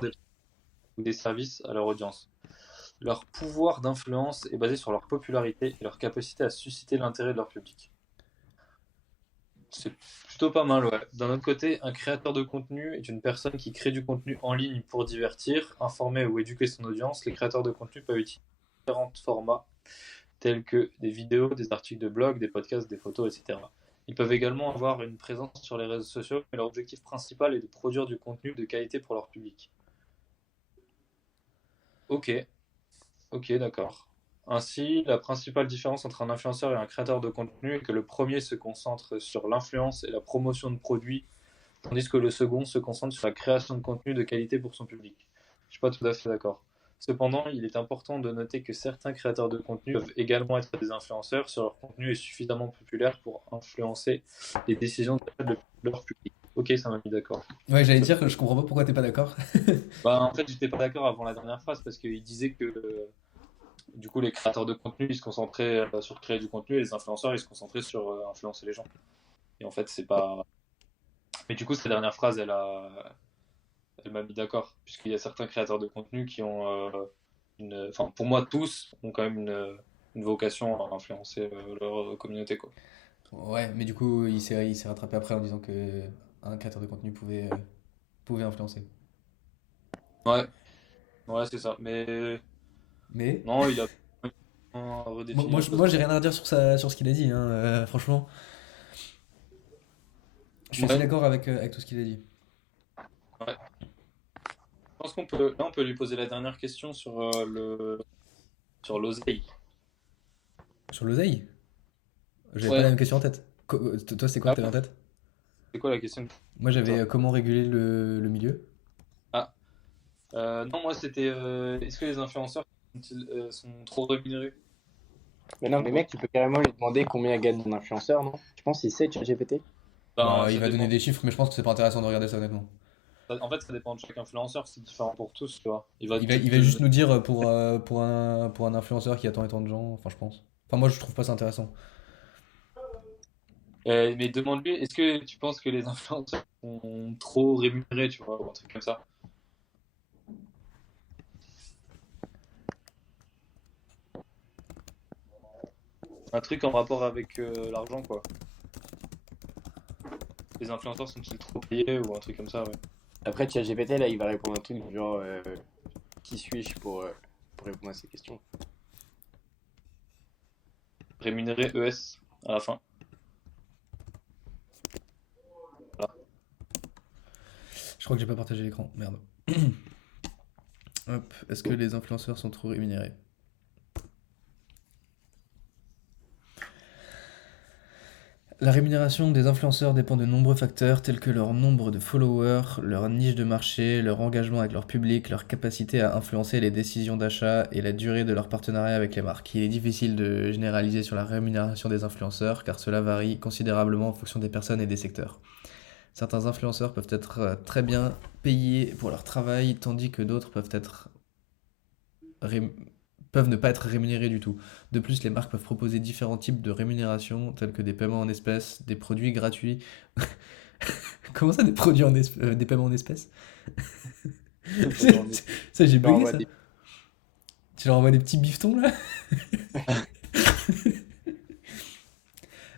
des services à leur audience. Leur pouvoir d'influence est basé sur leur popularité et leur capacité à susciter l'intérêt de leur public. C'est plutôt pas mal, ouais. D'un autre côté, un créateur de contenu est une personne qui crée du contenu en ligne pour divertir, informer ou éduquer son audience. Les créateurs de contenu peuvent utiliser différents formats tels que des vidéos, des articles de blog, des podcasts, des photos, etc. Ils peuvent également avoir une présence sur les réseaux sociaux, mais leur objectif principal est de produire du contenu de qualité pour leur public. Ok, ok, d'accord. Ainsi, la principale différence entre un influenceur et un créateur de contenu est que le premier se concentre sur l'influence et la promotion de produits, tandis que le second se concentre sur la création de contenu de qualité pour son public. Je suis pas tout à fait d'accord. Cependant, il est important de noter que certains créateurs de contenu peuvent également être des influenceurs si leur contenu est suffisamment populaire pour influencer les décisions de leur public. Ok, ça m'a mis d'accord. Ouais, j'allais dire que je comprends pas pourquoi t'es pas d'accord. Bah, en fait, j'étais pas d'accord avant la dernière phrase parce qu'il disait que du coup, les créateurs de contenu, ils se concentraient sur créer du contenu et les influenceurs, ils se concentraient sur influencer les gens. Et en fait, c'est pas. Mais du coup, cette dernière phrase, elle m'a mis d'accord, puisqu'il y a certains créateurs de contenu qui ont enfin, pour moi, tous ont quand même une vocation à influencer leur communauté, quoi. Ouais, mais du coup, il s'est rattrapé après en disant que un créateur de contenu pouvait influencer. Ouais, ouais, c'est ça. Mais Mais non, il a moi, redéfini moi, la je- chose. moi, j'ai rien à redire sur ce qu'il a dit, hein, franchement, je suis assez Ouais, d'accord avec tout ce qu'il a dit. ouais. Je pense qu'on peut, là, on peut lui poser la dernière question sur l'oseille. Sur l'oseille, j'avais pas la Ouais. même question en tête. Toi, c'est quoi Ah que t'avais en bon? tête? C'est quoi la question? Moi, j'avais Toi. comment réguler le milieu. Ah, non, moi c'était est-ce que les influenceurs sont trop rémunérés? Mais non, En mais gros. mec, tu peux carrément lui demander combien gagne un influenceur, non? Tu penses qu'il sait ChatGPT? Ben, Bah, il ça va donner dépend. des chiffres, mais je pense que c'est pas intéressant de regarder ça honnêtement. En fait, ça dépend de chaque influenceur, c'est différent pour tous, tu vois. Il va Il va, peut-être il te va juste donner. nous dire pour un influenceur qui a tant et tant de gens, enfin, je pense. Enfin, moi, je trouve pas ça intéressant. Mais demande-lui, est-ce que tu penses que les influenceurs sont trop rémunérés, tu vois, ou un truc comme ça? Un truc en rapport avec l'argent, quoi. Les influenceurs sont-ils trop payés ou un truc comme ça, ouais. Après, ChatGPT, là, il va répondre un truc du genre qui suis-je pour répondre à ces questions? Rémunérés ES à la fin. Voilà. Je crois que j'ai pas partagé l'écran, merde. Hop, est-ce que les influenceurs sont trop rémunérés? La rémunération des influenceurs dépend de nombreux facteurs tels que leur nombre de followers, leur niche de marché, leur engagement avec leur public, leur capacité à influencer les décisions d'achat et la durée de leur partenariat avec les marques. Il est difficile de généraliser sur la rémunération des influenceurs car cela varie considérablement en fonction des personnes et des secteurs. Certains influenceurs peuvent être très bien payés pour leur travail tandis que d'autres ré- peuvent ne pas être rémunérés du tout. De plus, les marques peuvent proposer différents types de rémunération, tels que des paiements en espèces, des produits gratuits. Comment ça, des produits des paiements en espèces? Ça, j'ai Tu leur bugué envoies ça. des... Tu leur envoies des petits bifetons là?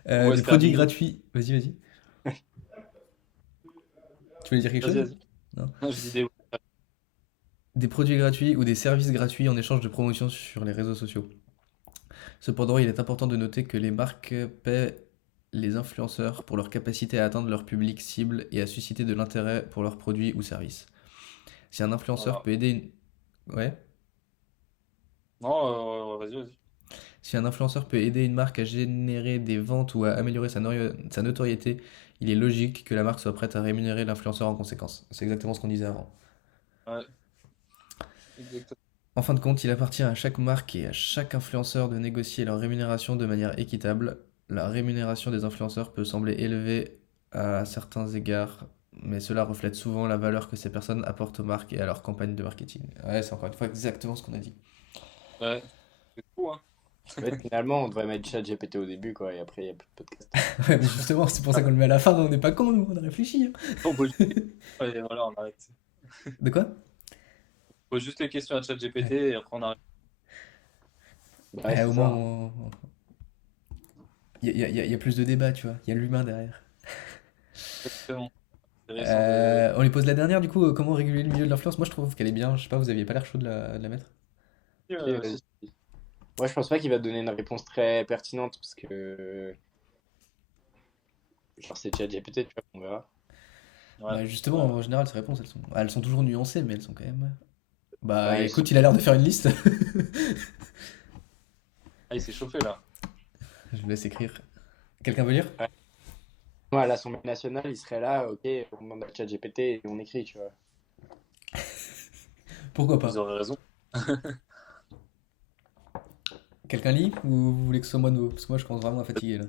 Ouais, Des produits gratuits. Vas-y, vas-y. Tu voulais dire quelque Vas-y, chose? vas-y. Non. Non, je dis des. Des produits gratuits ou des services gratuits en échange de promotions sur les réseaux sociaux. Cependant, il est important de noter que les marques paient les influenceurs pour leur capacité à atteindre leur public cible et à susciter de l'intérêt pour leurs produits ou services. Si un influenceur Voilà. peut aider Ouais. Non, vas-y, vas-y. Si un influenceur peut aider une marque à générer des ventes ou à améliorer sa notoriété, il est logique que la marque soit prête à rémunérer l'influenceur en conséquence. C'est exactement ce qu'on disait avant. Ouais, exactement. En fin de compte, il appartient à chaque marque et à chaque influenceur de négocier leur rémunération de manière équitable. La rémunération des influenceurs peut sembler élevée à certains égards, mais cela reflète souvent la valeur que ces personnes apportent aux marques et à leur campagne de marketing. Ouais, c'est encore une fois exactement ce qu'on a dit. Ouais, c'est fou, hein. En fait, finalement, on devrait mettre ChatGPT au début, quoi, et après, il n'y a plus de podcast. Ouais, mais justement, c'est pour ça qu'on le met à la fin, on n'est pas con, nous, on a réfléchi, On pose hein. et voilà, on arrête. De quoi? On pose juste les questions à ChatGPT Ouais. et après on arrête. Ouais, Ouais, c'est au ça, moins, hein. il y a plus de débat, tu vois. Il y a l'humain derrière. Exactement. Intéressant de. On lui pose la dernière, du coup, comment réguler le milieu de l'influence? Moi, je trouve qu'elle est bien. Je sais pas, vous aviez pas l'air chaud de la mettre? Ok, Si, vas-y. Moi, je pense pas qu'il va te donner une réponse très pertinente, parce que, genre, c'est ChatGPT, tu vois, on verra. ouais, Bah, justement, ouais. en général, ces réponses, elles sont toujours nuancées, mais elles sont quand même. Bah, Ouais, écoute, il a l'air de faire une liste. Ah, il s'est chauffé là. Je vous laisse écrire. Quelqu'un veut lire? ouais. Moi, à l'Assemblée nationale, il serait là, ok, on demande à ChatGPT et on écrit, tu vois. Pourquoi Vous pas? aurez raison. Quelqu'un lit ou vous voulez que ce soit moi de nouveau? Parce que moi, je commence vraiment à fatiguer là.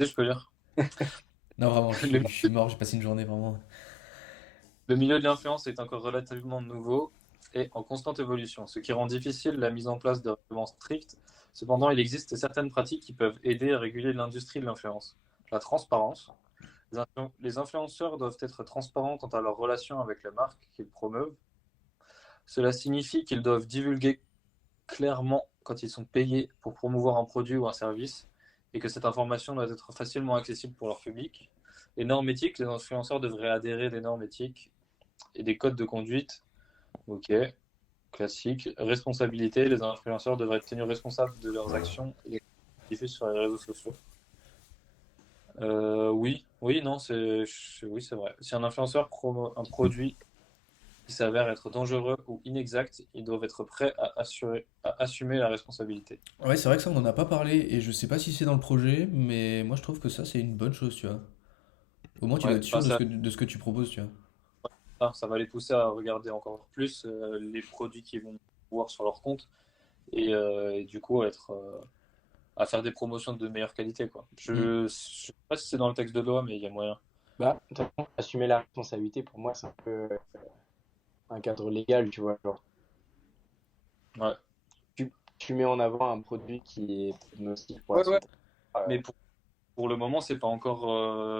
Je peux lire. Non, vraiment, je Le, suis, je suis mort, j'ai passé une journée vraiment. le milieu de l'influence est encore relativement nouveau et en constante évolution, ce qui rend difficile la mise en place de règlements stricts. Cependant, il existe certaines pratiques qui peuvent aider à réguler l'industrie de l'influence. La transparence. Les influenceurs doivent être transparents quant à leurs relations avec les marques qu'ils promeuvent. Cela signifie qu'ils doivent divulguer clairement quand ils sont payés pour promouvoir un produit ou un service et que cette information doit être facilement accessible pour leur public. Les normes éthiques, les influenceurs devraient adhérer des normes éthiques et des codes de conduite. Ok, classique. Responsabilité, les influenceurs devraient être tenus responsables de leurs actions et diffusent sur les réseaux sociaux. Oui, oui, non, oui, c'est vrai. Si un influenceur promeut un produit qui s'avère être dangereux ou inexact, ils doivent être prêts à assumer la responsabilité. Ouais, c'est vrai que ça, on en a pas parlé et je sais pas si c'est dans le projet, mais moi je trouve que ça, c'est une bonne chose, tu vois. Au moins, tu dois Ouais, être bah sûr de ce ça, que, de ce que tu proposes, tu vois. ça va les pousser à regarder encore plus les produits qu'ils vont voir sur leur compte et du coup à faire des promotions de meilleure qualité, quoi. Hmm. Je sais pas si c'est dans le texte de loi, mais il y a moyen. Bah, de toute façon, assumer la responsabilité, pour moi, c'est un peu un cadre légal, tu vois. Genre, Ouais, tu mets en avant un produit qui est nocif pour la ouais, ouais. santé. Euh, Mais pour le moment, c'est pas encore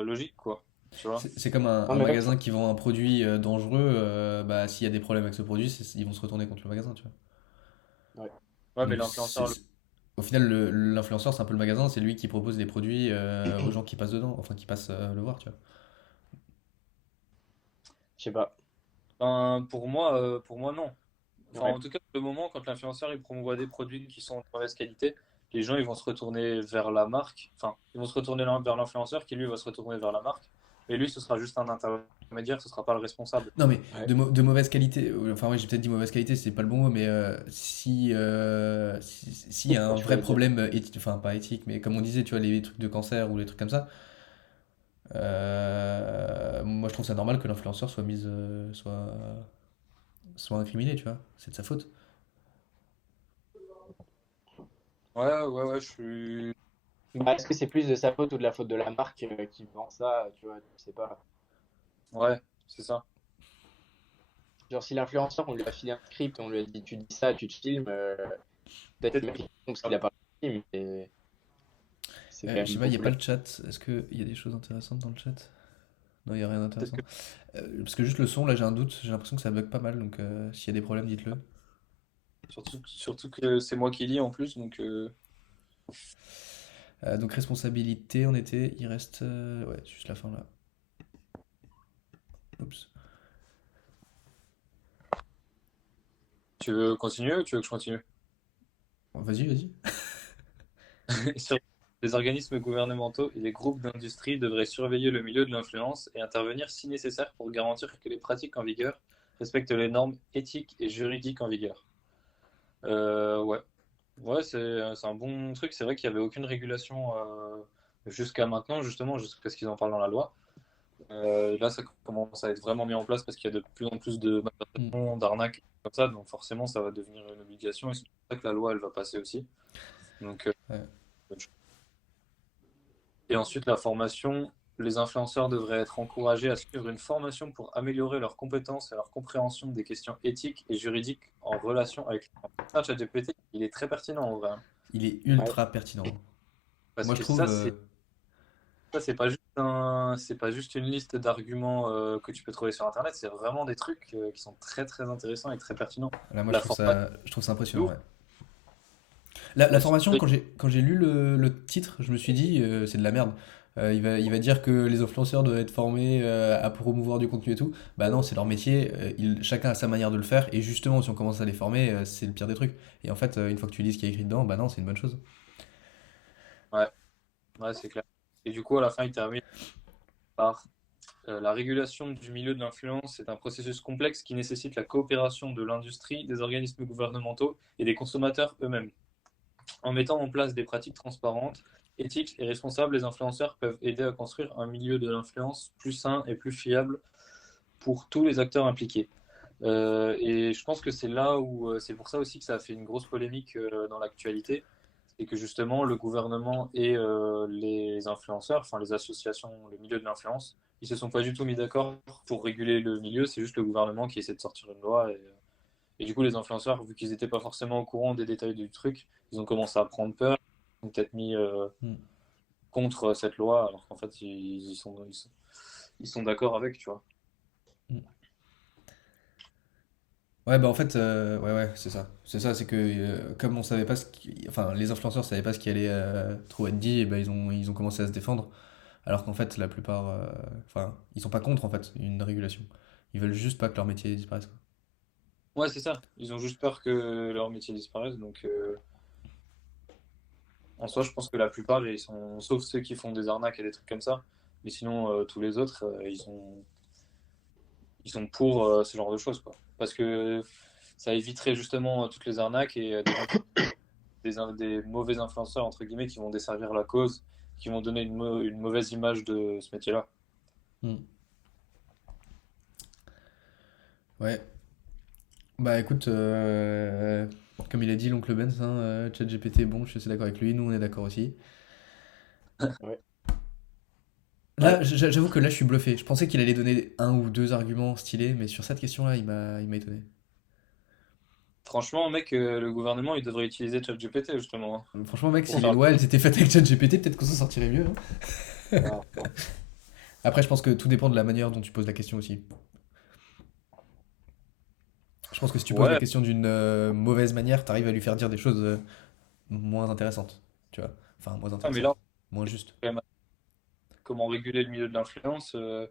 logique, quoi. Tu vois? C'est comme un, non, un mais ouais, magasin qui vend un produit dangereux, bah s'il y a des problèmes avec ce produit, ils vont se retourner contre le magasin, tu vois. ouais. Ouais, mais Donc l'influenceur, au final, l'influenceur, c'est un peu le magasin, c'est lui qui propose les produits aux gens qui passent dedans, enfin qui passent le voir, tu vois. Je sais pas. ben, pour moi, non. Enfin, Ouais. en tout cas, pour le moment, quand l'influenceur il promouvoit des produits qui sont de mauvaise qualité, les gens ils vont se retourner vers la marque. Enfin, ils vont se retourner vers l'influenceur qui lui va se retourner vers la marque. Et lui, ce sera juste un intermédiaire, ce sera pas le responsable. Non, mais Ouais. de mauvaise qualité, enfin, ouais, j'ai peut-être dit mauvaise qualité, c'est pas le bon mot, mais s'il y a Quand un tu vrai voulais dire. problème éthique, enfin, pas éthique, mais comme on disait, tu vois, les trucs de cancer ou les trucs comme ça, moi je trouve ça normal que l'influenceur soit incriminé, tu vois, c'est de sa faute. Ouais, ouais, ouais, je suis. Bah, est-ce que c'est plus de sa faute ou de la faute de la marque qui vend ça, tu vois, je sais pas. Ouais, c'est ça. Genre, si l'influenceur, on lui a filé un script, on lui a dit, tu dis ça, tu te filmes, peut-être le Peut-être mec, que. il comprend parce qu'il a pas filmé, mais c'est quand Je sais même pas, il n'y a beaucoup pas là. le chat, est-ce qu'il y a des choses intéressantes dans le chat? Non, il n'y a rien Peut-être d'intéressant. que. Parce que juste le son, là j'ai un doute, j'ai l'impression que ça bug pas mal, donc s'il y a des problèmes, dites-le. Surtout que c'est moi qui lis en plus, donc. Donc responsabilité, on était, il reste, ouais, juste la fin là. Oups. Tu veux continuer ou tu veux que je continue? Vas-y, vas-y. Sur les organismes gouvernementaux et les groupes d'industrie devraient surveiller le milieu de l'influence et intervenir si nécessaire pour garantir que les pratiques en vigueur respectent les normes éthiques et juridiques en vigueur. Ouais, ouais, c'est un bon truc. C'est vrai qu'il n'y avait aucune régulation jusqu'à maintenant, justement, jusqu'à ce qu'ils en parlent dans la loi. Là, ça commence à être vraiment mis en place parce qu'il y a de plus en plus de Hmm. malversations, d'arnaques comme ça, donc forcément, ça va devenir une obligation et c'est pour ça que la loi, elle va passer aussi. Donc, Ouais. et ensuite, la formation. les influenceurs devraient être encouragés à suivre une formation pour améliorer leurs compétences et leur compréhension des questions éthiques et juridiques en relation avec ChatGPT. Il est très pertinent en vrai, hein. Il est Ouais. ultra pertinent. Parce Moi, je que trouve. c'est pas juste c'est pas juste une liste d'arguments que tu peux trouver sur Internet, c'est vraiment des trucs qui sont très très intéressants et très pertinents. Là, moi, La formation, je trouve ça impressionnant, lourd, ouais. La la formation, sécurité. quand j'ai lu le titre, je me suis dit, c'est de la merde. Il va dire que les influenceurs doivent être formés à promouvoir du contenu et tout. Bah non, c'est leur métier. Chacun a sa manière de le faire. Et justement, si on commence à les former, c'est le pire des trucs. Et en fait, une fois que tu lis ce qui est écrit dedans, bah non, c'est une bonne chose. Ouais, ouais, c'est clair. Et du coup, à la fin, il termine par la régulation du milieu de l'influence est un processus complexe qui nécessite la coopération de l'industrie, des organismes gouvernementaux et des consommateurs eux-mêmes. En mettant en place des pratiques transparentes, éthiques et responsables, les influenceurs peuvent aider à construire un milieu de l'influence plus sain et plus fiable pour tous les acteurs impliqués. Et je pense que c'est là où c'est pour ça aussi que ça a fait une grosse polémique dans l'actualité, c'est que justement le gouvernement et les influenceurs, enfin les associations, le milieu de l'influence, ils se sont pas du tout mis d'accord pour réguler le milieu. C'est juste le gouvernement qui essaie de sortir une loi et du coup les influenceurs, vu qu'ils n'étaient pas forcément au courant des détails du truc, ils ont commencé à prendre peur, ils ont peut-être mis Hmm. contre cette loi, alors qu'en fait ils sont d'accord avec, tu vois. Hmm. Ouais, bah en fait, ouais, ouais, c'est ça. C'est ça, c'est que comme on savait pas enfin, les influenceurs savaient pas ce qui allait trop être dit, et ben ils ont commencé à se défendre. Alors qu'en fait, la plupart, enfin, ils sont pas contre en fait une régulation. Ils veulent juste pas que leur métier disparaisse, quoi. Ouais, c'est ça. Ils ont juste peur que leur métier disparaisse, donc en soi, je pense que la plupart, ils sont, sauf ceux qui font des arnaques et des trucs comme ça, mais sinon, tous les autres, ils sont pour ce genre de choses, quoi. Parce que ça éviterait justement toutes les arnaques et des gens, des mauvais influenceurs, entre guillemets, qui vont desservir la cause, qui vont donner une mauvaise image de ce métier-là. Hmm. Ouais. Bah écoute, comme il a dit l'oncle Benz, hein, ChatGPT est bon, je suis assez d'accord avec lui, nous on est d'accord aussi. Ouais. Là, Ouais. j'avoue que là je suis bluffé. Je pensais qu'il allait donner un ou deux arguments stylés, mais sur cette question-là, il m'a étonné. Franchement, mec, le gouvernement, il devrait utiliser ChatGPT, justement, hein, Franchement, mec, pour si les faire. lois elles étaient faites avec ChatGPT, peut-être qu'on s'en sortirait mieux, hein. Ah, bon. Après, je pense que tout dépend de la manière dont tu poses la question aussi. Je pense que si tu poses la Ouais, question d'une mauvaise manière, t'arrives à lui faire dire des choses moins intéressantes, tu vois. Enfin, moins mais là, intéressantes, moins justes. quand même, comment réguler le milieu de l'influence Ouais,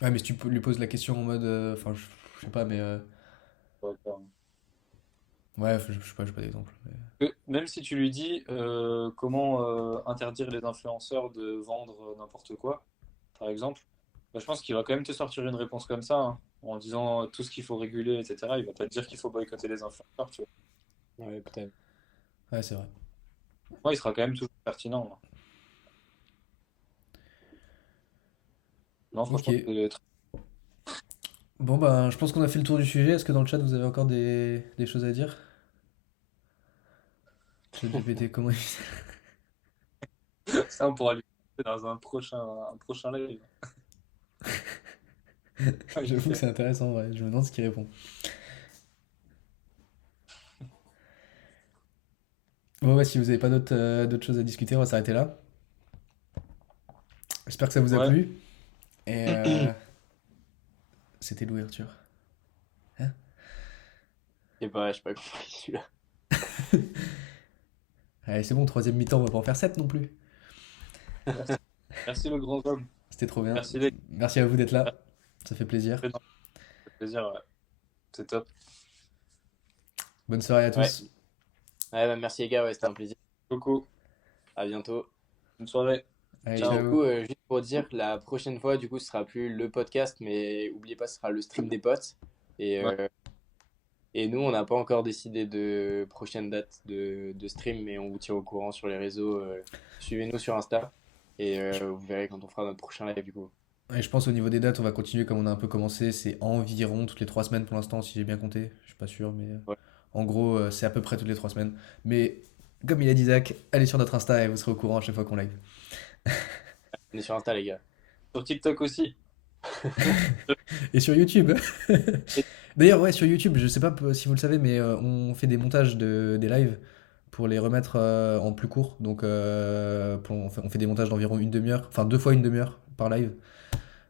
mais si tu lui poses la question en mode, enfin, je sais pas, mais ouais, ouais, je sais pas d'exemple. même si tu lui dis comment interdire les influenceurs de vendre n'importe quoi, par exemple, bah, je pense qu'il va quand même te sortir une réponse comme ça, hein, en disant tout ce qu'il faut réguler, etc. Il va pas te dire qu'il faut boycotter les influenceurs, tu vois. Ouais, peut-être. Ouais, c'est vrai. Moi, il sera quand même toujours pertinent, hein. Non, Ok. franchement, c'est très- Bon, bah, je pense qu'on a fait le tour du sujet. Est-ce que dans le chat, vous avez encore des choses à dire? ChatGPT, comment il... ça, on pourra lui dans un prochain live. J'avoue que c'est intéressant, ouais. Je me demande ce qu'il répond. Bon, ouais, si vous avez pas d'autres choses à discuter, on va s'arrêter là. J'espère que ça vous a Ouais, plu. Et c'était l'ouverture. Hein. Et bah, j'ai pas compris celui-là. Allez, c'est bon, troisième mi-temps, on va pas en faire 7 non plus. merci. Merci le grand homme. C'était trop bien. Merci les Merci à vous d'être gars. là. Ça fait plaisir. Ça fait plaisir, ouais. C'est top. Bonne soirée à Ouais. tous. Ouais, bah, merci les gars, ouais, c'était un plaisir. Beaucoup. À bientôt. Bonne soirée. Allez, Et du Ciao. ciao. coup, juste pour dire, la prochaine fois, du coup, ce sera plus le podcast, mais oubliez pas, ce sera le stream des potes. Et, Ouais. euh, et nous, on n'a pas encore décidé de prochaine date de stream, mais on vous tient au courant sur les réseaux. Suivez-nous sur Insta et vous verrez quand on fera notre prochain live, du coup. Et je pense au niveau des dates, on va continuer comme on a un peu commencé. C'est environ toutes les 3 semaines pour l'instant, si j'ai bien compté. Je suis pas sûr, mais Ouais. en gros, c'est à peu près toutes les 3 semaines. Mais comme il a dit Zach, allez sur notre Insta et vous serez au courant à chaque fois qu'on live. On est sur Insta, les gars. Sur TikTok aussi. Et sur YouTube. Et- D'ailleurs, ouais, sur YouTube, je sais pas si vous le savez, mais on fait des montages des lives pour les remettre en plus court. Donc, on fait des montages d'environ une demi-heure, enfin 2 fois une demi-heure par live.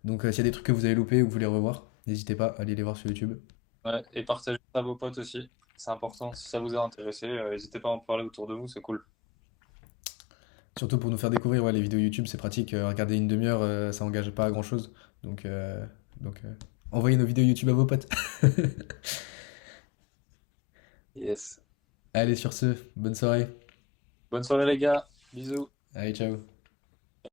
Donc, s'il y a des trucs que vous avez loupés ou que vous voulez revoir, n'hésitez pas à aller les voir sur YouTube. Ouais, et partagez ça à vos potes aussi. C'est important. Si ça vous a intéressé, n'hésitez pas à en parler autour de vous, c'est cool. Surtout pour nous faire découvrir, ouais, les vidéos YouTube, c'est pratique. Regarder une demi-heure, ça engage pas à grand-chose. Donc, envoyez nos vidéos YouTube à vos potes. Yes. Allez, sur ce, bonne soirée. Bonne soirée les gars. Bisous. Allez, ciao.